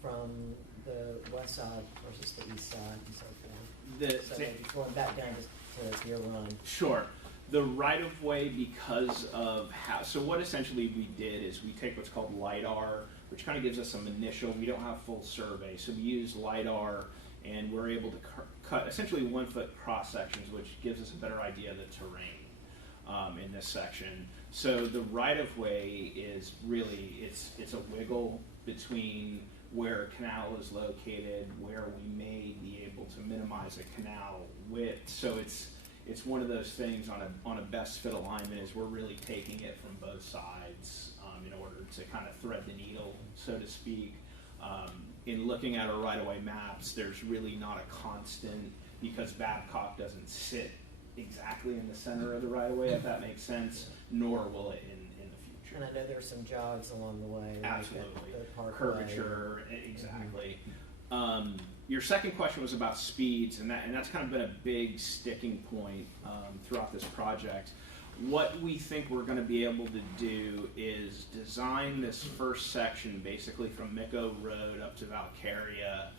from the west side versus the east side and so forth. So maybe going back down to your run. Sure. The right-of-way, because of how, so what essentially we did is we take what's called LiDAR, which kind of gives us some initial, we don't have full survey, so we use LiDAR and we're able to cut essentially 1 foot cross sections, which gives us a better idea of the terrain in this section. So the right-of-way is really, it's a wiggle between where a canal is located, where we may be able to minimize a canal width. So it's one of those things on a best fit alignment is we're really taking it from both sides in order to kind of thread the needle, so to speak. In looking at our right-of-way maps, there's really not a constant, because Babcock doesn't sit exactly in the center of the right-of-way, if that makes sense, nor will it in the future. And I know there's some jogs along the way. Absolutely. Like Curvature, exactly. Your second question was about speeds, and that's kind of been a big sticking point throughout this project. What we think we're going to be able to do is design this first section basically from Micco Road up to Valcaria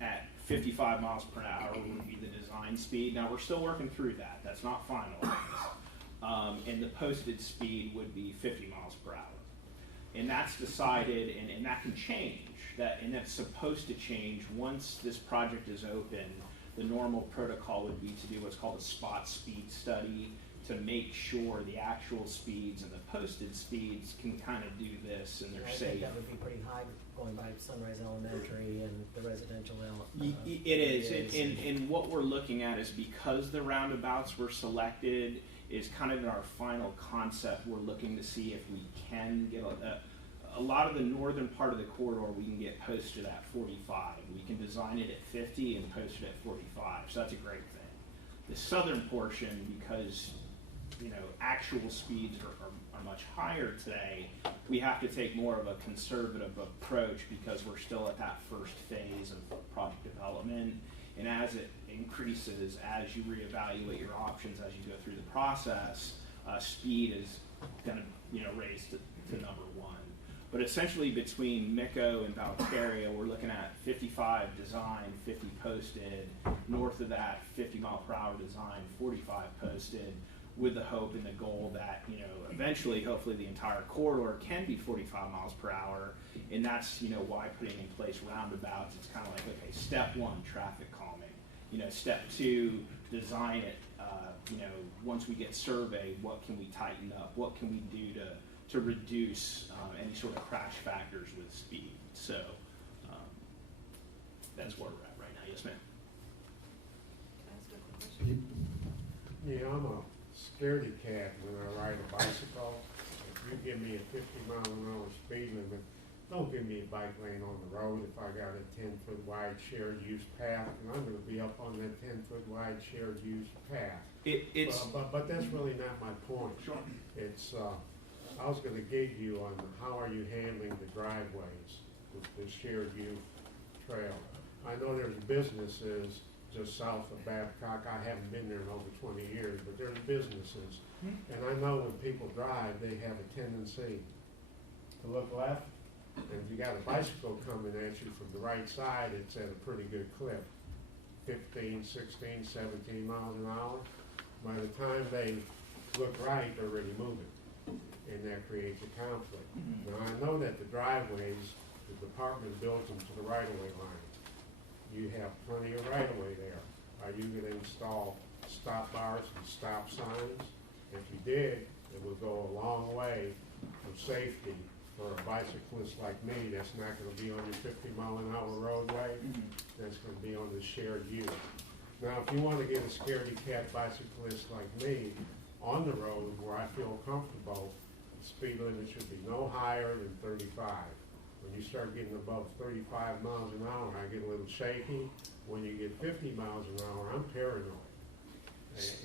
at 55 miles per hour would be the design speed. Now we're still working through that. That's not finalized. And the posted speed would be 50 miles per hour. And that's decided, and that can change. And that's supposed to change once this project is open. The normal protocol would be to do what's called a spot speed study to make sure the actual speeds and the posted speeds can kind of do this and they're safe. I think that would be pretty high going by Sunrise Elementary and the residential it is. And what we're looking at is because the roundabouts were selected is kind of in our final concept. We're looking to see if we can get a lot of the northern part of the corridor we can get posted at 45. We can design it at 50 and post it at 45. So that's a great thing. The southern portion, because actual speeds are much higher today, we have to take more of a conservative approach because we're still at that first phase of project development. And as it increases, as you reevaluate your options as you go through the process, speed is going to raise to number one. But essentially between Micco and Valcaria, we're looking at 55 design, 50 posted. North of that, 50 mile per hour design, 45 posted, with the hope and the goal that eventually, hopefully, the entire corridor can be 45 miles per hour. And that's why putting in place roundabouts. It's kind of like, okay, step one, traffic calming. Step two, design it. Once we get surveyed, what can we tighten up? What can we do to reduce any sort of crash factors with speed? So that's where we're at right now. Yes, ma'am. Yeah, I'm a scaredy cat when I ride a bicycle. If you give me a 50 mile an hour speed limit, don't give me a bike lane on the road if I got a 10-foot wide shared use path, and I'm going to be up on that 10-foot wide shared use path. But that's really not my point. Sure. It's I was going to gauge you on how are you handling the driveways with the shared use trail. I know there's businesses just south of Babcock. I haven't been there in over 20 years, but there's businesses. And I know when people drive, they have a tendency to look left. And if you got a bicycle coming at you from the right side, it's at a pretty good clip, 15, 16, 17 miles an hour. By the time they look right, they're already moving. And that creates a conflict. Now, I know that the driveways, the department built them to the right-of-way line. You have plenty of right-of-way there. Are you going to install stop bars and stop signs? If you did, It will go a long way for safety for a bicyclist like me that's not going to be on your 50-mile-an-hour roadway. That's going to be on the shared use. Now, if you want to get a scaredy cat bicyclist like me on the road where I feel comfortable, the speed limit should be no higher than 35. When you start getting above 35 miles an hour, I get a little shaky. When you get 50 miles an hour, I'm paranoid.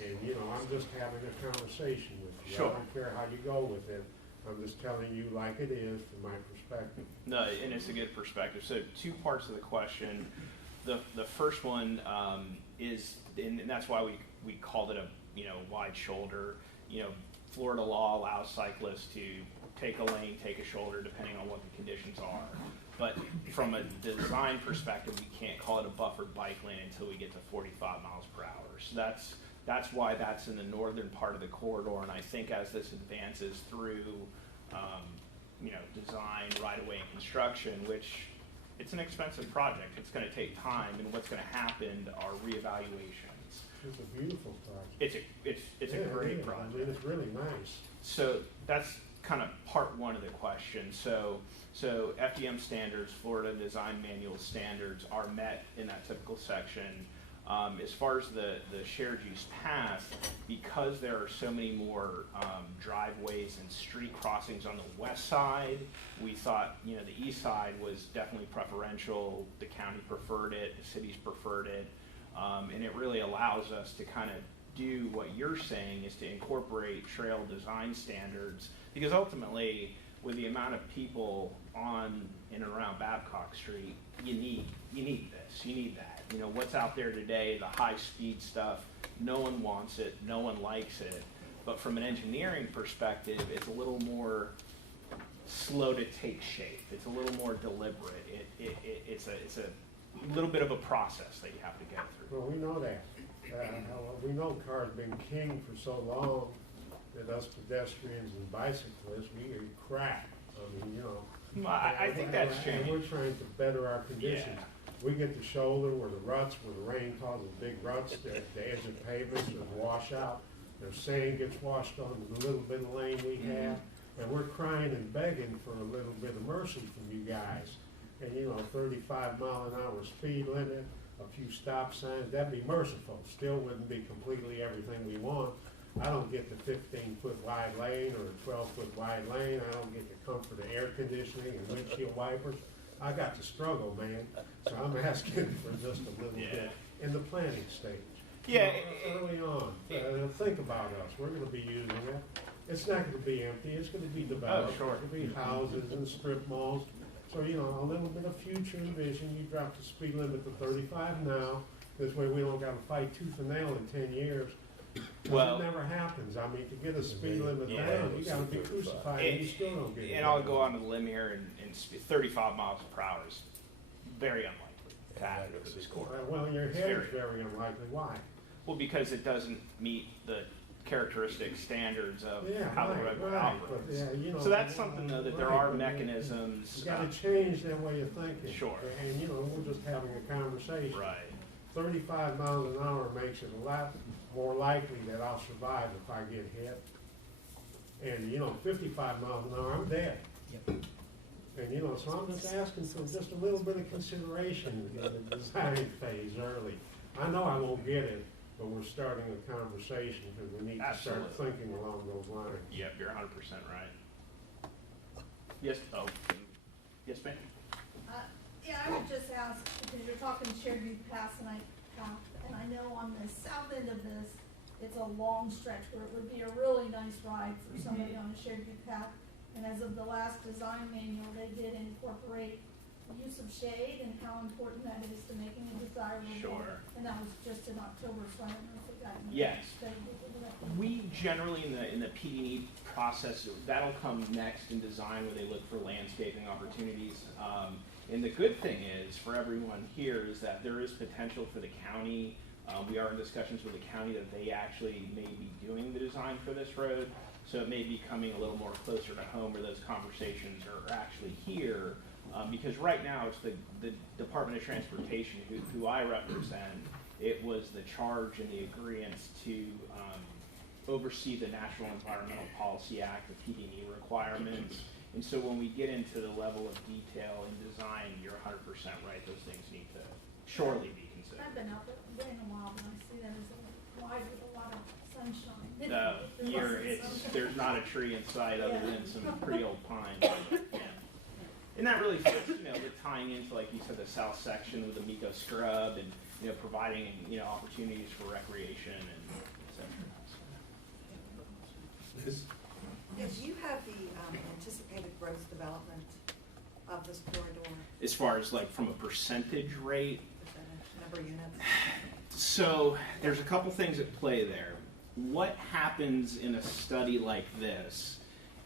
And you know, I'm just having a conversation with you. Sure. I don't care how you go with it. I'm just telling you like it is from my perspective. No, and it's a good perspective. So 2 parts of the question. The first one is, and that's why we called it a wide shoulder. Florida law allows cyclists to take a lane, take a shoulder, depending on what the conditions are. But from a design perspective, we can't call it a buffered bike lane until we get to 45 miles per hour. So that's why that's in the northern part of the corridor. And I think as this advances through, design, right-of-way, and construction, which it's an expensive project. It's going to take time, and what's going to happen are reevaluations. It's a beautiful project. It's a great project. I mean, it's really nice. So that's kind of part one of the question. So FDM standards, Florida Design Manual standards, are met in that typical section. As far as the shared use path, because there are so many more driveways and street crossings on the west side, we thought the east side was definitely preferential. The county preferred it, the cities preferred it, and it really allows us to kind of do what you're saying, is to incorporate trail design standards, because ultimately, with the amount of people on and around Babcock Street, you need this, you need that. What's out there today, the high-speed stuff, no one wants it, no one likes it. But from an engineering perspective, it's a little more slow to take shape. It's a little more deliberate. It's a little bit of a process that you have to go through. Well, we know that. We know cars been king for so long that us pedestrians and bicyclists, we get crap. I mean, I think that's changing. And we're trying to better our conditions. Yeah. We get the shoulder where the ruts, where the rain causes big ruts, the edge of pavements, there's washout, there's sand gets washed on the little bit of lane we have, and we're crying and begging for a little bit of mercy from you guys. And 35-mile-an-hour speed limit, a few stop signs, that'd be merciful. Still wouldn't be completely everything we want. I don't get the 15-foot wide lane or a 12-foot wide lane. I don't get the comfort of air conditioning and windshield wipers. I got to struggle, man. So I'm asking for just a little bit in the planning stage. Yeah. Early on, think about us. We're going to be using it. It's not going to be empty. It's going to be developed. Oh, sure. It's going to be houses and strip malls. So, a little bit of future vision. You drop the speed limit to 35 now. This way we don't got to fight tooth and nail in 10 years. Well, it never happens. I mean, to get a speed limit down, you got to be crucified, and you still don't get it. And I'll go on to the limb here, and 35 miles per hour is very unlikely to happen for this corridor. Well, in your head, it's very unlikely. Why? Well, because it doesn't meet the characteristic standards of how the road operates. So that's something, though, that there are mechanisms. You got to change that way of thinking. Sure. And, we're just having a conversation. Right. 35 miles an hour makes it a lot more likely that I'll survive if I get hit. And, 55 miles an hour, I'm dead. Yep. And, so I'm just asking for just a little bit of consideration in the design phase early. I know I won't get it, but we're starting a conversation because we need to start thinking along those lines. Yep, you're 100% right. Yes, yes, ma'am. Yeah, I would just ask, because you're talking shared use paths, and I know on the south end of this, it's a long stretch where it would be a really nice ride for somebody on a shared use path. And as of the last design manual, they did incorporate the use of shade and how important that is to making it desirable. Sure. And that was just in October, so I don't know if it got in Yes. the We generally, in the PD process, that'll come next in design where they look for landscaping opportunities. And the good thing is, for everyone here, is that there is potential for the county. We are in discussions with the county that they actually may be doing the design for this road. So it may be coming a little more closer to home where those conversations are actually here. Because right now it's the Department of Transportation who I represent. It was the charge and the agreement to oversee the National Environmental Policy Act, the PD&E requirements. And so when we get into the level of detail in design, you're 100% right. Those things need to surely be considered. I've been out there in a while, and I see that as a wide with a lot of sunshine. There's not a tree in sight other than some pretty old pines. But, yeah. And that really fits, with tying into, like you said, the south section with the Miko scrub and, providing, opportunities for recreation and et cetera. Liz? Yes, you have the anticipated gross development of this corridor. As far as like from a percentage rate? Number of units. So there's a couple things at play there. What happens in a study like this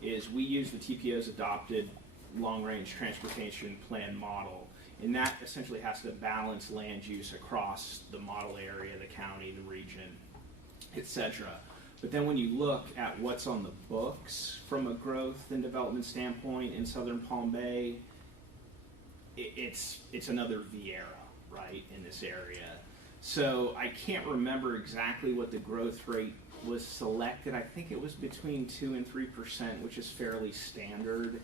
is we use the TPO's adopted long-range transportation plan model, and that essentially has to balance land use across the model area, the county, the region, etc. But then when you look at what's on the books from a growth and development standpoint in Southern Palm Bay, it's another Vieira, right, in this area. So I can't remember exactly what the growth rate was selected. I think it was between 2 and 3%, which is fairly standard.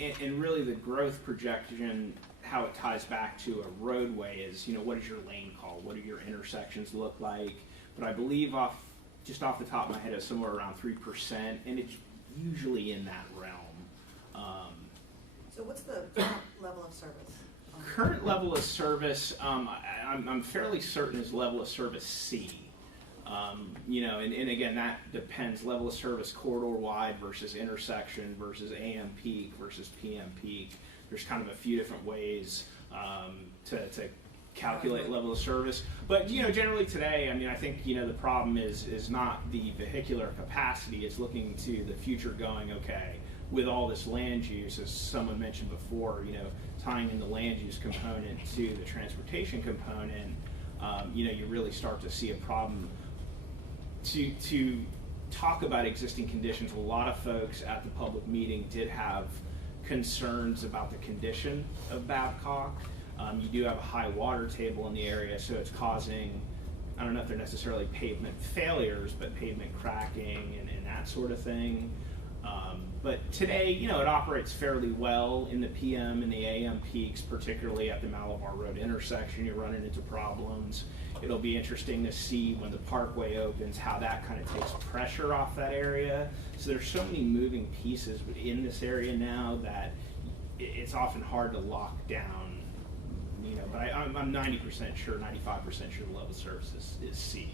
And really the growth projection, how it ties back to a roadway is, what is your lane called? What do your intersections look like? But I believe just off the top of my head, it's somewhere around 3%, and it's usually in that realm. So what's the current level of service? Current level of service, I'm fairly certain is level of service C. And again, that depends, level of service corridor wide versus intersection versus AM peak versus PM peak. There's kind of a few different ways to calculate level of service. But, generally today, I think, the problem is not the vehicular capacity, it's looking to the future going, okay, with all this land use, as someone mentioned before, tying in the land use component to the transportation component, you really start to see a problem. To talk about existing conditions, a lot of folks at the public meeting did have concerns about the condition of Babcock. You do have a high water table in the area, so it's causing, I don't know if they're necessarily pavement failures, but pavement cracking and that sort of thing. But today, it operates fairly well in the PM and the AM peaks, particularly at the Malabar Road intersection. You're running into problems. It'll be interesting to see when the Parkway opens how that kind of takes pressure off that area. So there's so many moving pieces in this area now that it's often hard to lock down. But I'm 90% sure, 95% sure the level of service is C,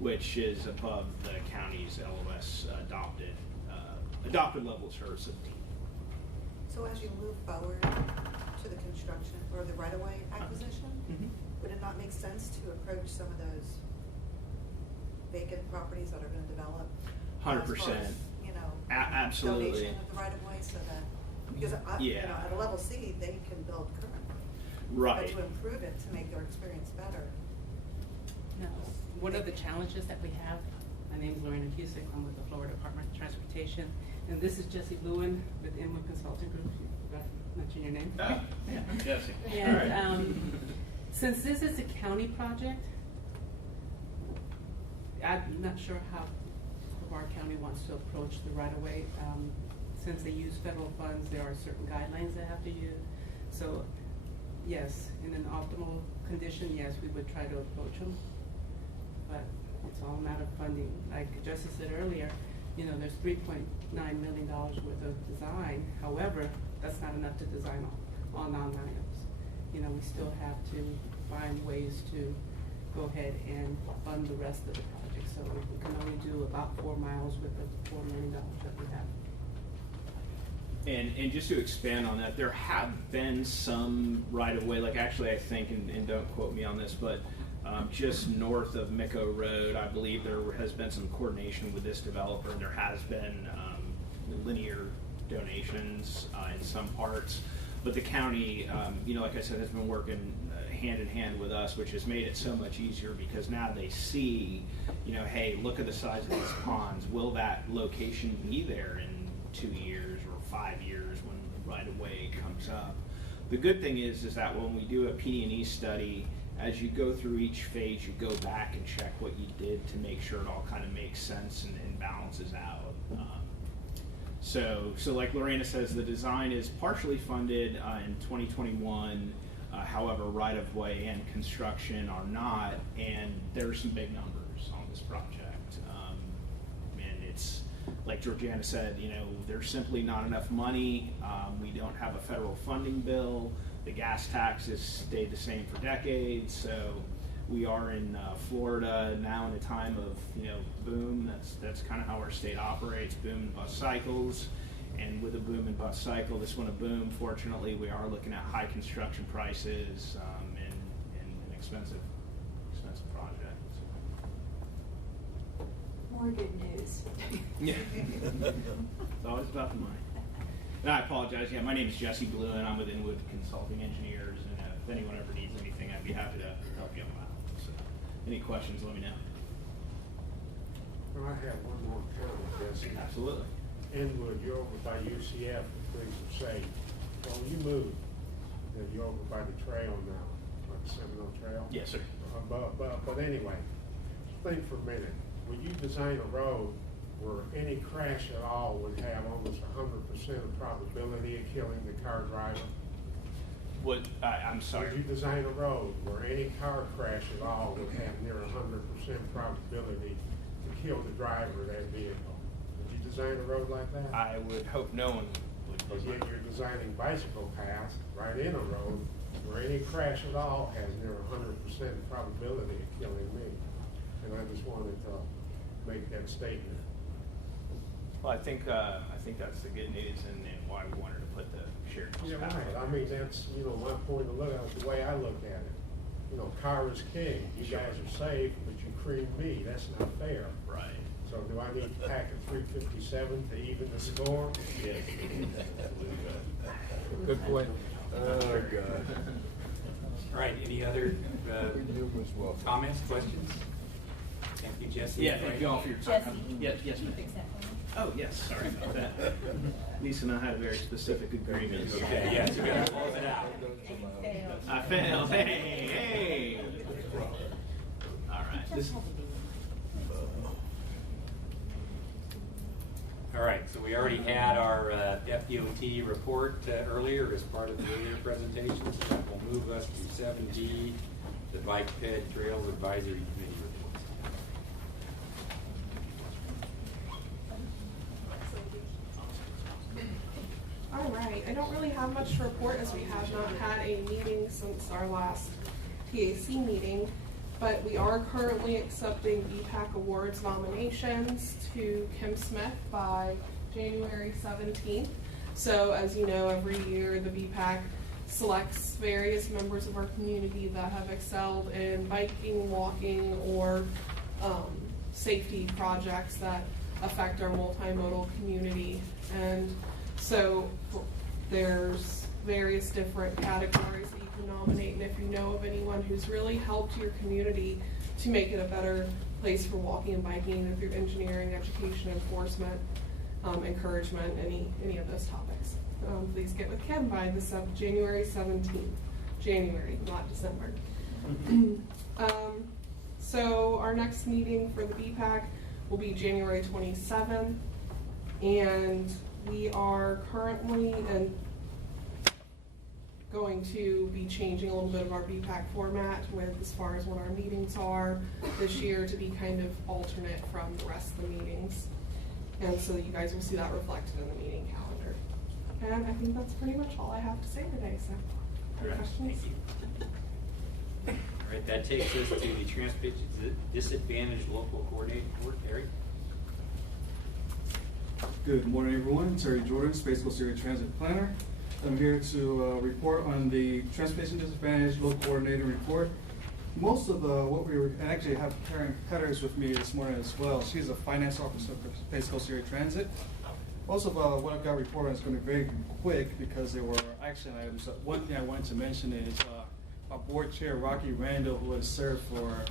which is above the county's LOS adopted level of service of D. So as you move forward to the construction or the right-of-way acquisition, would it not make sense to approach some of those vacant properties that are going to develop? 100%. Absolutely. Donation of the right-of-way, so that because at a level C they can build currently, right? But to improve it to make their experience better. No. One of the challenges that we have. My name is Lorena Cusick. I'm with the Florida Department of Transportation. And this is Jesse Lewin with Inwood Consulting Group. You forgot to mention your name. Oh, yeah, I'm Jesse. And since this is a county project, I'm not sure how our county wants to approach the right-of-way. Since they use federal funds, there are certain guidelines they have to use. So, yes, in an optimal condition, yes, we would try to approach them. But it's all a matter of funding. Like Jesse said earlier, there's $3.9 million worth of design. However, that's not enough to design all 9 items. We still have to find ways to go ahead and fund the rest of the project. So we can only do about 4 miles with the $4 million that we have. And just to expand on that, there have been some right-of-way, like actually I think, and don't quote me on this, but just north of Miko Road, I believe there has been some coordination with this developer, and there has been linear donations in some parts. But the county, like I said, has been working hand in hand with us, which has made it so much easier because now they see, hey, look at the size of these ponds. Will that location be there in 2 years or 5 years when the right-of-way comes up? The good thing is that when we do a PD&E study as you go through each phase, you go back and check what you did to make sure it all kind of makes sense and balances out. So like Lorena says, the design is partially funded in 2021. However, right-of-way and construction are not, and there are some big numbers on this project. And it's, like Georgiana said, you know, there's simply not enough money. We don't have a federal funding bill. The gas taxes stayed the same for decades. So we are in Florida now in a time of, you know, boom. That's kind of how our state operates, boom and bust cycles. And with a boom and bust cycle, this one a boom. Fortunately, we are looking at high construction prices and expensive projects. More good news. Yeah, it's always about the money. And I apologize. Yeah, my name is Jesse Blue, and I'm with Inwood Consulting Engineers. And if anyone ever needs anything, I'd be happy to help you out. So, any questions? Let me know. Well, I have one more comment, Jesse. Absolutely. Inwood, you're over by UCF, and things are safe. Well, when you move, then you're over by the trail now, like the Seminole Trail. Yes, sir. But anyway, think for a minute. When you design a road where any crash at all would have almost 100% of probability of killing the car driver? What? I'm sorry. Would you design a road where any car crash at all would have near 100% probability to kill the driver of that vehicle? Design a road like that? I would hope no one would. But yet you're designing bicycle paths right in a road where any crash at all has near 100% probability of killing me. And I just wanted to make that statement. Well, I think that's the good news and why we wanted to put the shared use path. Right. I mean, that's, you know, my point of look at it, the way I look at it. You know, car is king. You guys are safe, but you cream me. That's not fair. Right. So do I need to pack a 357 to even the score? Yes. Good point. Oh, God. All right, any other comments, questions? Thank you, Jesse. Yeah, thank you all for your time. Yes, ma'am. Oh, yes, sorry about that. Lisa and I had a very specific agreement. Okay, yes, you gotta close it out. I failed. Hey. All right. All right, so we already had our FDOT report earlier as part of the earlier presentation. So that will move us to 7D, the Bike Ped Trails Advisory Committee reports. All right, I don't really have much to report as we have not had a meeting since our last TAC meeting, but we are currently accepting BPAC Awards nominations to Kim Smith by January 17th. So as you know, every year the BPAC selects various members of our community that have excelled in biking, walking, or safety projects that affect our multimodal community. And so there's various different categories that you can nominate, and if you know of anyone who's really helped your community to make it a better place for walking and biking, and through engineering, education, enforcement, encouragement, any of those topics, please get with Kim by January 17th. January, not December. So our next meeting for the BPAC will be January 27th, and we are currently going to be changing a little bit of our BPAC format with as far as what our meetings are this year to be kind of alternate from the rest of the meetings. And so you guys will see that reflected in the meeting calendar. And I think that's pretty much all I have to say today, so any questions? Thank you. All right, that takes us to the Transportation Disadvantaged Local Coordinating Board. Terry? Good morning, everyone. Terry Jordan, Space Coast Area Transit Planner. I'm here to report on the Transportation Disadvantaged Local Coordinating Report. Most of what we were, and actually have Karen Petters with me this morning as well. She's a finance officer for Space Coast Area Transit. Most of what I've got reported on is going to be very quick because there were action items. One thing I wanted to mention is our board chair, Rocky Randall, who has served for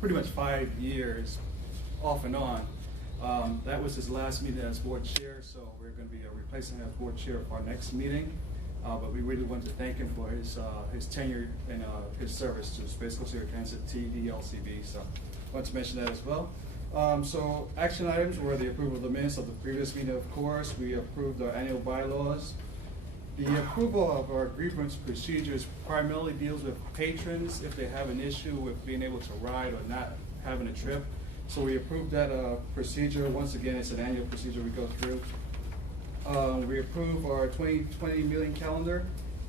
pretty much 5 years, off and on. That was his last meeting as board chair, so we're going to be replacing him as board chair for our next meeting. but we really want to thank him for his tenure and his service to Space Coast Area Transit TDLCB. So I want to mention that as well. So action items were the approval of the minutes of the previous meeting, of course. We approved our annual bylaws. The approval of our grievance procedures primarily deals with patrons if they have an issue with being able to ride or not having a trip. So we approved that procedure. Once again, it's an annual procedure we go through. We approve our 2020 meeting calendar,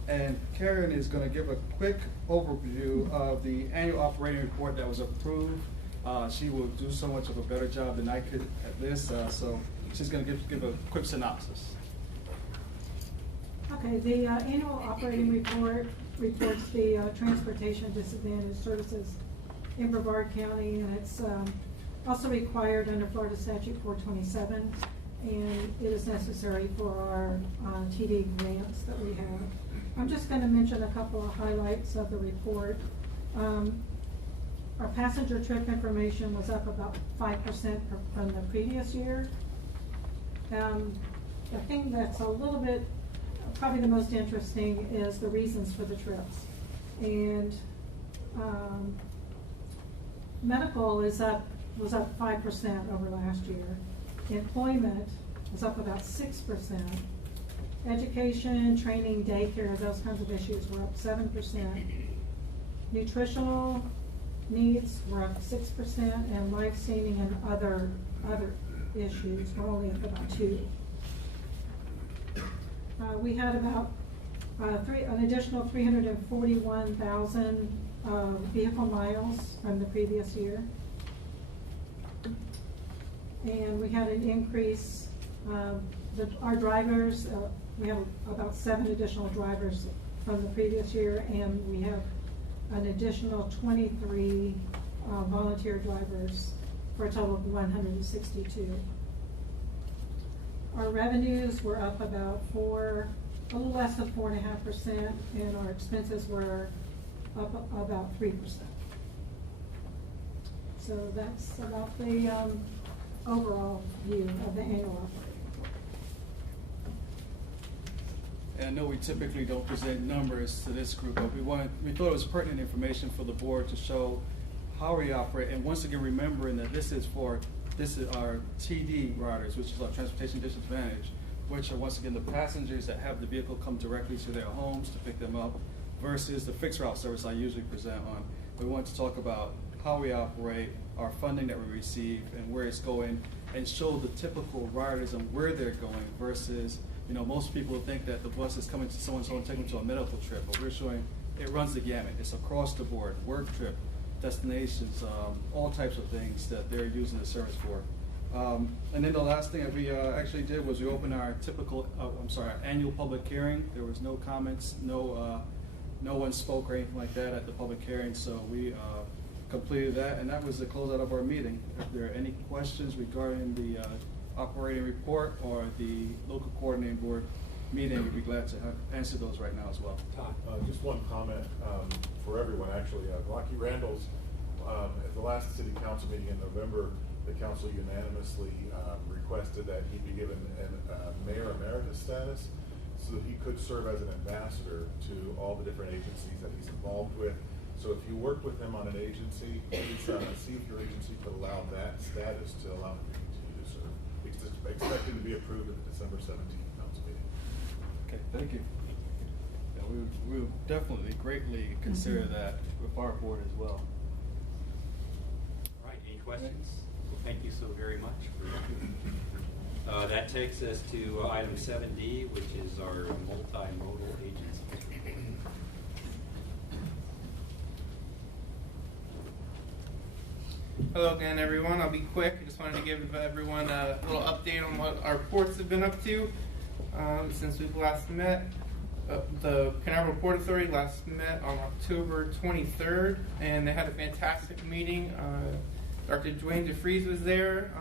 and Karen is going to give a quick overview of the annual operating report that was approved. She will do so much of a better job than I could at this, so she's going to give a quick synopsis. Okay, the annual operating report reports the transportation disadvantaged services in Brevard County, and it's also required under Florida Statute 427, and it is necessary for our TD grants that we have. I'm just going to mention a couple of highlights of the report. Our passenger trip information was up about 5% from the previous year. The thing that's a little bit, probably the most interesting, is the reasons for the trips. And medical was up 5% over last year. Employment was up about 6%. Education, training, daycare, those kinds of issues were up 7%. Nutritional needs were up 6%, and life-saving and other issues were only up about 2%. We had about an additional 341,000 vehicle miles from the previous year. And we had an increase, our drivers, we have about 7 additional drivers from the previous year, and we have an additional 23 volunteer drivers for a total of 162. Our revenues were up about a little less than 4.5%, and our expenses were up about 3%. So that's about the overall view of the annual operating report. And I know we typically don't present numbers to this group, but we thought it was pertinent information for the board to show how we operate, and once again remembering that this is our TD riders, which is our transportation disadvantage, which are once again the passengers that have the vehicle come directly to their homes to pick them up, versus the fixed route service I usually present on. We want to talk about how we operate, our funding that we receive, and where it's going, and show the typical riders and where they're going versus, most people think that the bus is coming to someone's home and taking them to a medical trip, but we're showing it runs the gamut. It's across the board, work trip, destinations, all types of things that they're using the service for. And then the last thing that we actually did was we opened our our annual public hearing. There was no comments, no one spoke or anything like that at the public hearing, so we completed that, and that was the closeout of our meeting. If there are any questions regarding the operating report or the local coordinating board meeting, we'd be glad to answer those right now as well. Just one comment for everyone, actually. Rocky Randall's, at the last city council meeting in November, the council unanimously requested that he be given a mayor emeritus status so that he could serve as an ambassador to all the different agencies that he's involved with. So if you work with him on an agency, please see if your agency could allow that status to allow him to continue to serve. It's expected to be approved at the December 17th council meeting. Okay, thank you. Yeah, we will definitely greatly consider that with our board as well. All right, any questions? Well, thank you so very much. That takes us to item 7D, which is our multimodal agency. Hello again, everyone. I'll be quick. I just wanted to give everyone a little update on what our ports have been up to since we've last met. The Canaveral Port Authority last met on October 23rd, and they had a fantastic meeting. Dr. Dwayne DeFries was there.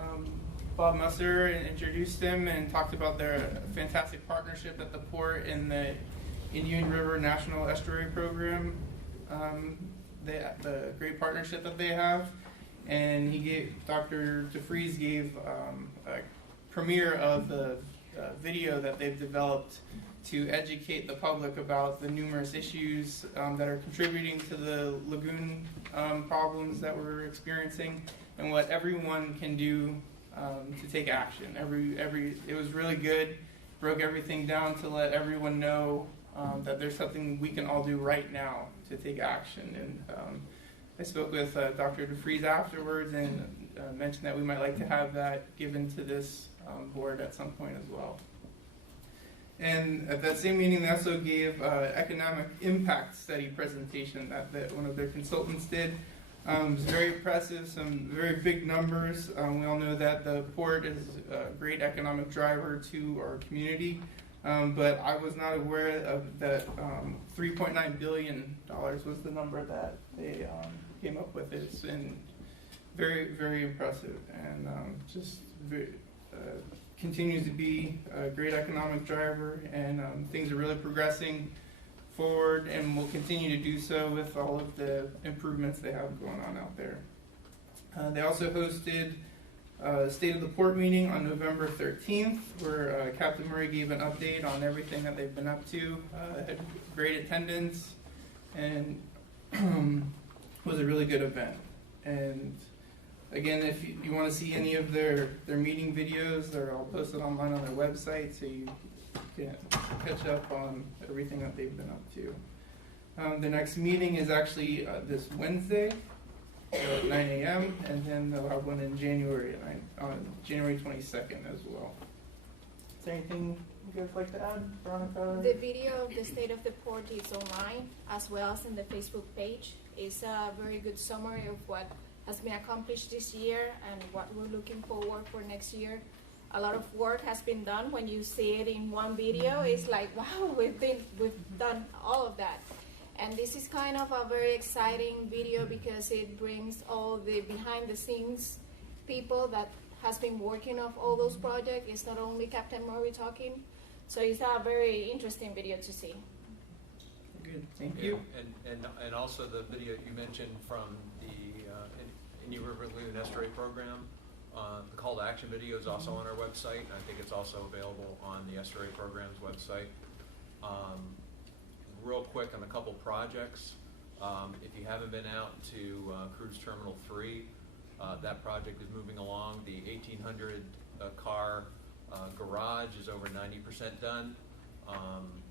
Bob Musser introduced him and talked about their fantastic partnership at the port and the Indian River National Estuary Program, the great partnership that they have. And Dr. DeFries gave a premiere of the video that they've developed to educate the public about the numerous issues that are contributing to the lagoon problems that we're experiencing, and what everyone can do to take action. It was really good. Broke everything down to let everyone know that there's something we can all do right now to take action. And I spoke with Dr. DeFries afterwards and mentioned that we might like to have that given to this board at some point as well. And at that same meeting, they also gave economic impact study presentation that one of their consultants did. It was very impressive, some very big numbers. We all know that the port is a great economic driver to our community, but I was not aware of that $3.9 billion was the number that they came up with. It's been very, very impressive, and just very, continues to be a great economic driver, and things are really progressing forward and will continue to do so with all of the improvements they have going on out there. They also hosted a State of the Port meeting on November 13th, where Captain Murray gave an update on everything that they've been up to. Had great attendance, and was a really good event. And again, if you want to see any of their meeting videos, they're all posted online on their website, so you can catch up on everything that they've been up to. The next meeting is actually this Wednesday at 9 a.m., and then they'll have one in January on January 22nd as well. Is there anything you guys like to add, Veronica? The video of the State of the Port is online, as well as on the Facebook page. It's a very good summary of what has been accomplished this year and what we're looking forward for next year. A lot of work has been done. When you see it in one video, it's like, wow, we've done all of that. And this is kind of a very exciting video because it brings all the behind the scenes people that has been working on all those projects. It's not only Captain Murray talking. So it's a very interesting video to see. Good, thank you. And also the video you mentioned from the Indian River Lagoon Estuary Program, the call to action video is also on our website. I think it's also available on the Estuary Program's website. Real quick on a couple projects. If you haven't been out to Cruise Terminal 3, that project is moving along. The 1,800 car garage is over 90% done.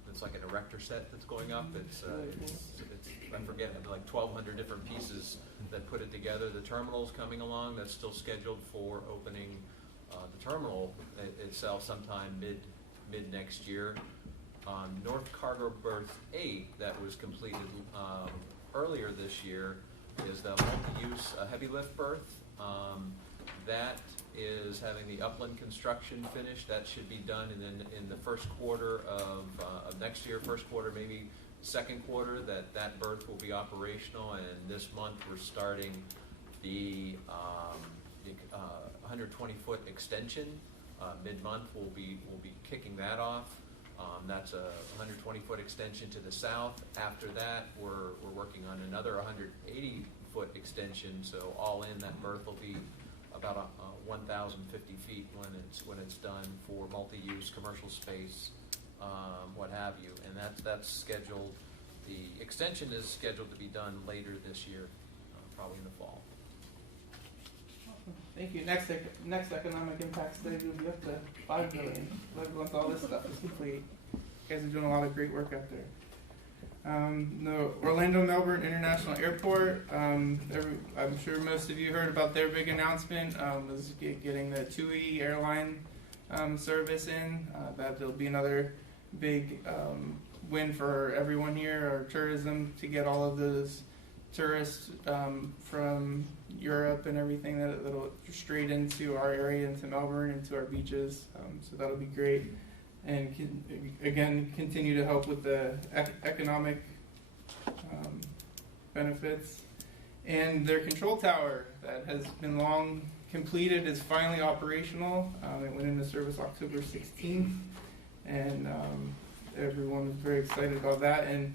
It's like an erector set that's going up. It's I forget, like 1,200 different pieces that put it together. The terminal's coming along. That's still scheduled for opening the terminal itself sometime mid next year. North Cargo Berth 8 that was completed earlier this year is the multi-use heavy lift berth. That is having the upland construction finished. That should be done in the first quarter of next year, first quarter, maybe second quarter, that berth will be operational. And this month we're starting the 120-foot extension. Mid-month we'll be kicking that off. That's a 120-foot extension to the south. After that, we're working on another 180-foot extension. So all in, that berth will be about 1,050 feet when it's done for multi-use commercial space, what have you. And that's scheduled. The extension is scheduled to be done later this year, probably in the fall. Thank you. Next economic impact study will be up to $5 billion. Once all this stuff is complete. You guys are doing a lot of great work out there. The Orlando Melbourne International Airport. I'm sure most of you heard about their big announcement. Was getting the TUI airline service in. That'll be another big win for everyone here, our tourism, to get all of those tourists from Europe and everything that'll straight into our area, into Melbourne, into our beaches. So that'll be great, and again continue to help with the economic benefits. And their control tower that has been long completed is finally operational. It went into service October 16th, and everyone was very excited about that. And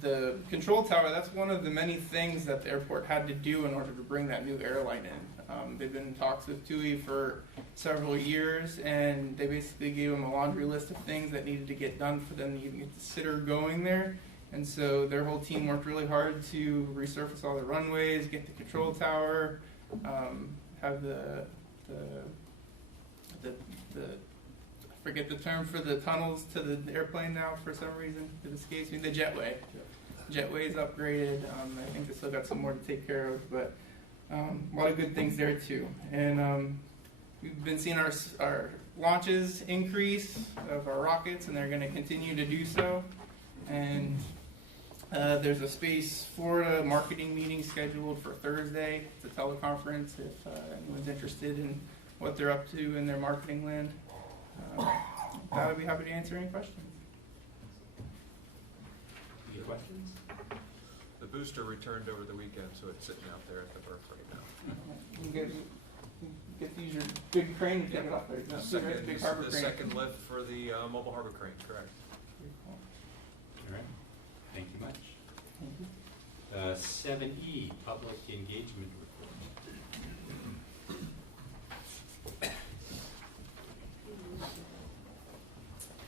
the control tower, that's one of the many things that the airport had to do in order to bring that new airline in. They've been in talks with TUI for several years, and they basically gave them a laundry list of things that needed to get done for them to even get the sitter going there. And so their whole team worked really hard to resurface all the runways, get the control tower, have the I forget the term for the tunnels to the airplane now for some reason. It escapes me. The jetway. Jetway is upgraded. I think they still got some more to take care of, but a lot of good things there too. And we've been seeing our launches increase of our rockets, and they're going to continue to do so. And there's a Space Florida marketing meeting scheduled for Thursday. It's a teleconference if anyone's interested in what they're up to in their marketing land. I would be happy to answer any questions. Any questions? The booster returned over the weekend, so it's sitting out there at the berth right now. You get to use your big crane to take it off there. Big harbor the crane. second lift for the mobile harbor crane, correct. All right. Thank you much. 7E, public engagement report.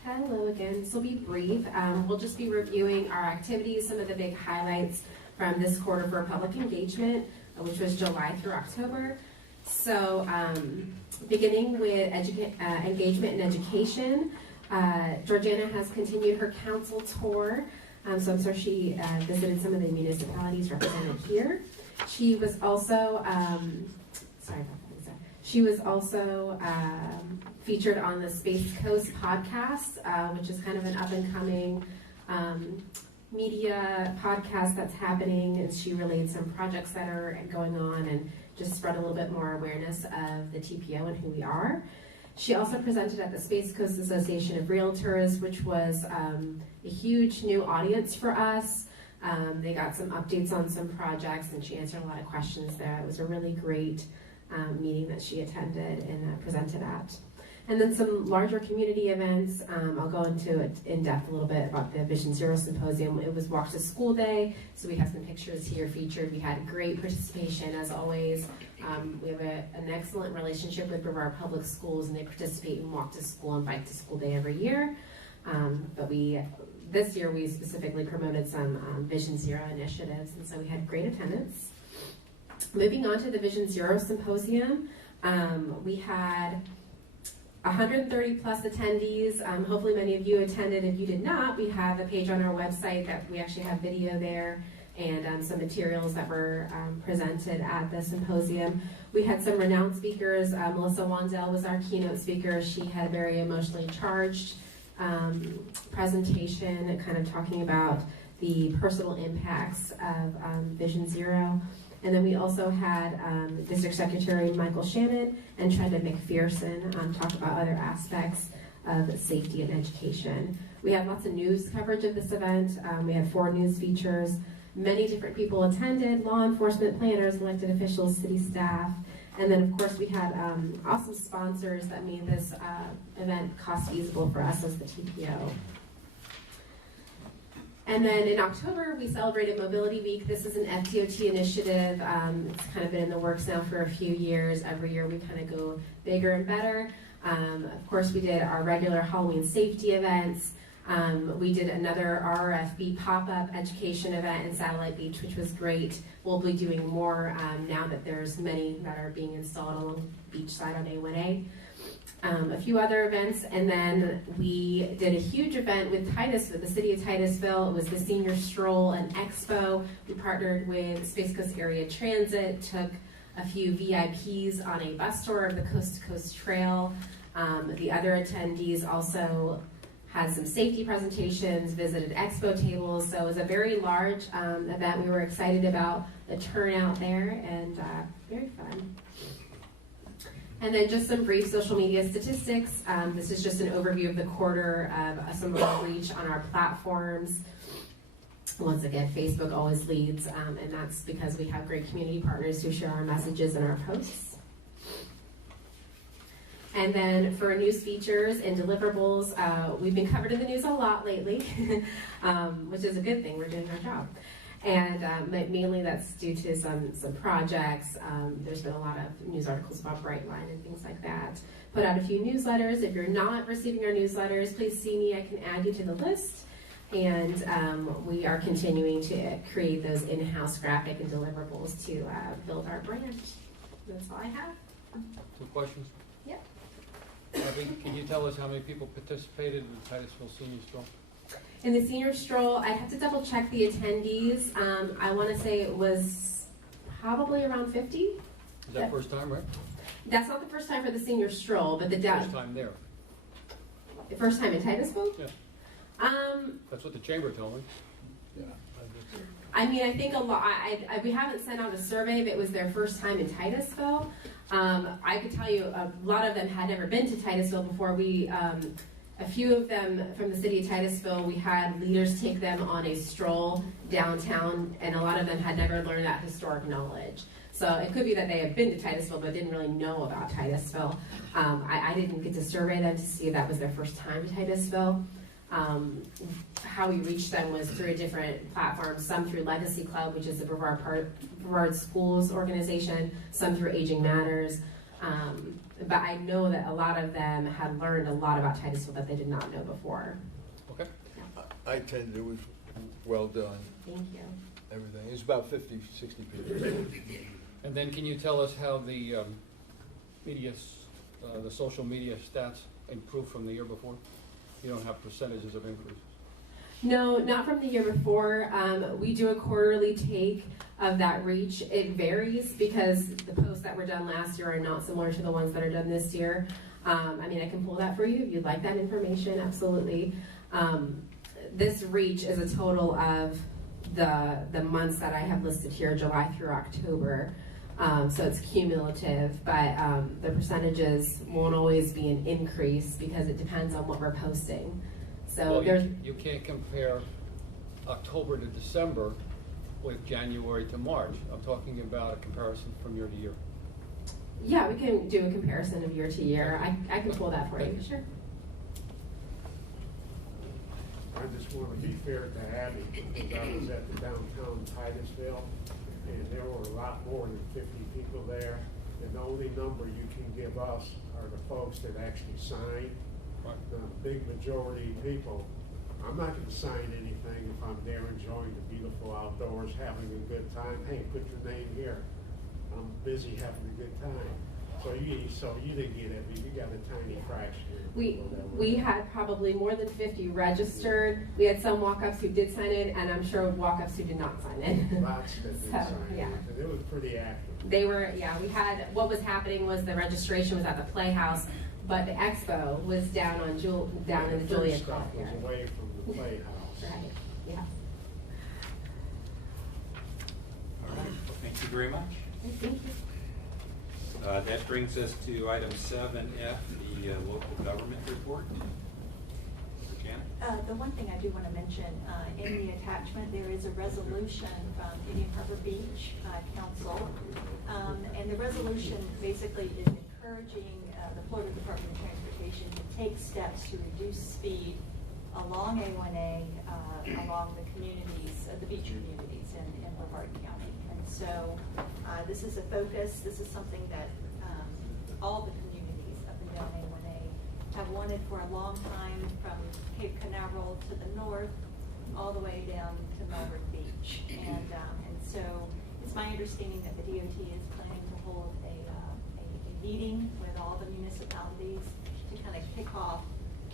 Hello again. This will be brief. We'll just be reviewing our activities, some of the big highlights from this quarter for public engagement, which was July through October. So beginning with engagement and education, Georgiana has continued her council tour. So I'm sorry she visited some of the municipalities represented here. She was also, sorry about that, Lisa. She was also featured on the Space Coast podcast, which is kind of an up-and-coming media podcast that's happening, and she relayed some projects that are going on and just spread a little bit more awareness of the TPO and who we are. She also presented at the Space Coast Association of Realtors, which was a huge new audience for us. They got some updates on some projects, and she answered a lot of questions there. It was a really great meeting that she attended and presented at. And then some larger community events. I'll go into it in depth a little bit about the Vision Zero Symposium. It was Walk to School Day, so we have some pictures here featured. We had great participation, as always. We have an excellent relationship with Brevard Public Schools, and they participate in Walk to School and Bike to School Day every year. But this year we specifically promoted some Vision Zero initiatives, and so we had great attendance. Moving on to the Vision Zero Symposium, we had 130 plus attendees. Hopefully many of you attended. If you did not, we have a page on our website that we actually have video there and some materials that were presented at the symposium. We had some renowned speakers. Melissa Wandel was our keynote speaker. She had a very emotionally charged presentation, kind of talking about the personal impacts of Vision Zero. And then we also had District Secretary Michael Shannon and Trenda McPherson talk about other aspects of safety and education. We had lots of news coverage of this event. We had 4 news features. Many different people attended: law enforcement, planners, elected officials, city staff. And then, of course, we had awesome sponsors that made this event cost feasible for us as the TPO. And then in October, we celebrated Mobility Week. This is an FTOT initiative. It's kind of been in the works now for a few years. Every year we kind of go bigger and better. Of course, we did our regular Halloween safety events. We did another RRFB pop-up education event in Satellite Beach, which was great. We'll be doing more now that there's many that are being installed along the beach side on A1A. A few other events, and then we did a huge event with the city of Titusville. It was the Senior Stroll and Expo. We partnered with Space Coast Area Transit, took a few VIPs on a bus tour of the Coast to Coast Trail. The other attendees also had some safety presentations, visited expo tables, so it was a very large event. We were excited about the turnout there, and very fun. And then just some brief social media statistics. This is just an overview of the quarter of some of our reach on our platforms. Once again, Facebook always leads, and that's because we have great community partners who share our messages and our posts. And then for news features and deliverables, we've been covered in the news a lot lately, which is a good thing. We're doing our job. And mainly that's due to some projects. There's been a lot of news articles about Brightline and things like that. Put out a few newsletters. If you're not receiving our newsletters, please see me. I can add you to the list. And we are continuing to create those in-house graphic and deliverables to build our brand. That's all I have. Some questions? Yep. Can you tell us how many people participated in the Titusville Senior Stroll? In the senior stroll, I'd have to double check the attendees. I want to say it was probably around 50. Is that first time, right? That's not the first time for the senior stroll, but the First time there. The first time in Titusville? Yeah. That's what the chamber told me. Yeah. I mean, I think a lot. We haven't sent out a survey if it was their first time in Titusville. I could tell you a lot of them had never been to Titusville before. A few of them from the city of Titusville, we had leaders take them on a stroll downtown, and a lot of them had never learned that historic knowledge. So it could be that they had been to Titusville but didn't really know about Titusville. I didn't get to survey them to see if that was their first time to Titusville. How we reached them was through a different platform, some through Legacy Club, which is the Brevard Schools organization, some through Aging Matters. But I know that a lot of them had learned a lot about Titusville that they did not know before. Okay. I attended, it was well done. Thank you. Everything. It was about 50, 60 people. And then can you tell us how the the social media stats improved from the year before? You don't have percentages of increases. No, not from the year before. We do a quarterly take of that reach. It varies because the posts that were done last year are not similar to the ones that are done this year. I mean, I can pull that for you if you'd like that information, absolutely. This reach is a total of the months that I have listed here, July through October. So it's cumulative, but the percentages won't always be an increase because it depends on what we're posting. So well, you can't compare October to December with January to March. I'm talking about a comparison from year to year. Yeah, we can do a comparison of year to year. I can pull that for you, sure. I just want to be fair to Abby, because I was at the downtown Titusville, and there were a lot more than 50 people there. And the only number you can give us are the folks that actually signed. The big majority of people, I'm not going to sign anything if I'm there enjoying the beautiful outdoors, having a good time. Hey, put your name here. I'm busy having a good time. So you didn't get it, but you got a tiny fraction. We had probably more than 50 registered. We had some walk-ups who did sign in, and I'm sure walk-ups who did not sign in. Lots that did sign in, and it was pretty active. They were, yeah, we had, what was happening was the registration was at the Playhouse, but the expo was down on down in the Juliet Club was away from the Playhouse. Right, yeah. All right, well, thank you very much. Thank you. That brings us to item 7F, the local government report. Janet? The one thing I do want to mention, in the attachment, there is a resolution from Indian Harbor Beach Council. And the resolution basically is encouraging the Florida Department of Transportation to take steps to reduce speed along A1A, along the communities, the beach communities in Brevard County. And so this is a focus. This is something that all the communities up and down A1A have wanted for a long time, from Cape Canaveral to the north, all the way down to Melbourne Beach. And so it's my understanding that the DOT is planning to hold a meeting with all the municipalities to kind of kick off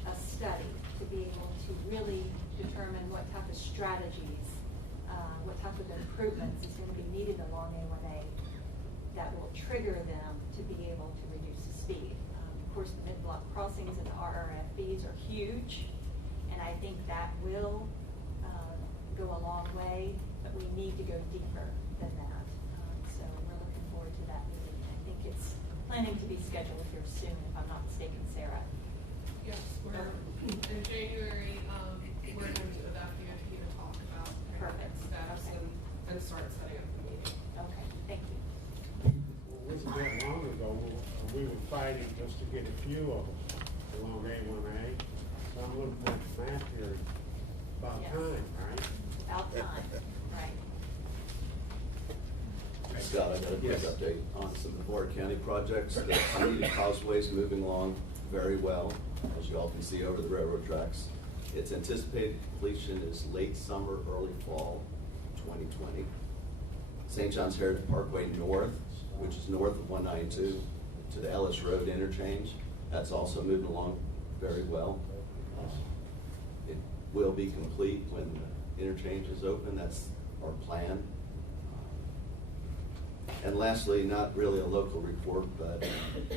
a study to be able to really determine what type of strategies, what type of improvements is going to be needed along A1A that will trigger them to be able to reduce the speed. Of course, the mid-block crossings and the RRFBs are huge, and I think that will go a long way, but we need to go deeper than that. So we're looking forward to that meeting. I think it's planning to be scheduled here soon, if I'm not mistaken, Sarah. Yes, we're in January. We're going to the DOT to talk about status and start setting up the meeting. Okay, thank you. Well, wasn't that long ago, we were fighting just to get a few of them along A1A. So I'm looking at the map here. About time, right? About time, right. Scott, I got a quick Yes. update on some of the Brevard County projects. The Huntington Causeway is moving along very well, as you all can see over the railroad tracks. Its anticipated completion is late summer, early fall 2020. St. John's Heritage Parkway North, which is north of 192 to the Ellis Road interchange, that's also moving along very well. It will be complete when the interchange is open. That's our plan. And lastly, not really a local report, but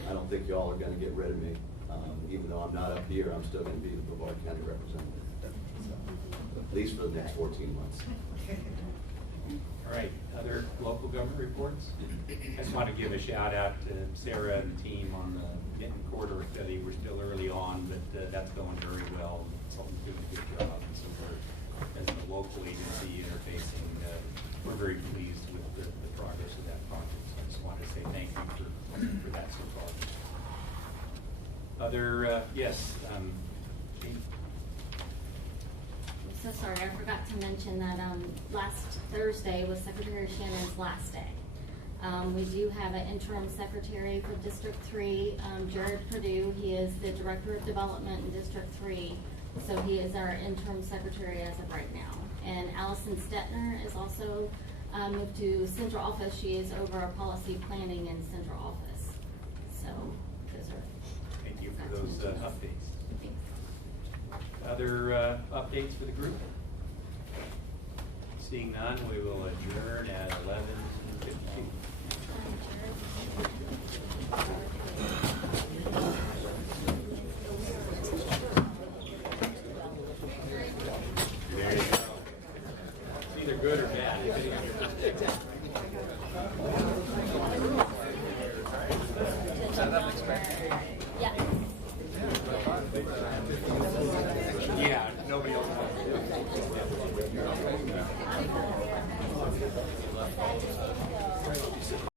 I don't think y'all are going to get rid of me. Even though I'm not up here, I'm still going to be the Brevard County representative, so, at least for the next 14 months. All right, other local government reports? I just want to give a shout out to Sara and the team on the Benton corridor study. We're still early on, but that's going very well. Consultant's doing a good job, and so we're, as a local agency interfacing, we're very pleased with the progress of that project. So I just wanted to say thank you for that so far. Other, yes, Jean? I'm so sorry, I forgot to mention that last Thursday was Secretary Shannon's last day. We do have an interim secretary for District 3, Jared Perdue. He is the Director of Development in District 3, so he is our interim secretary as of right now. And Allison Stetner is also moved to central office. She is over our policy planning in central office. So those are. Thank you for those updates. Other updates for the group? Seeing none, we will adjourn at 11:52.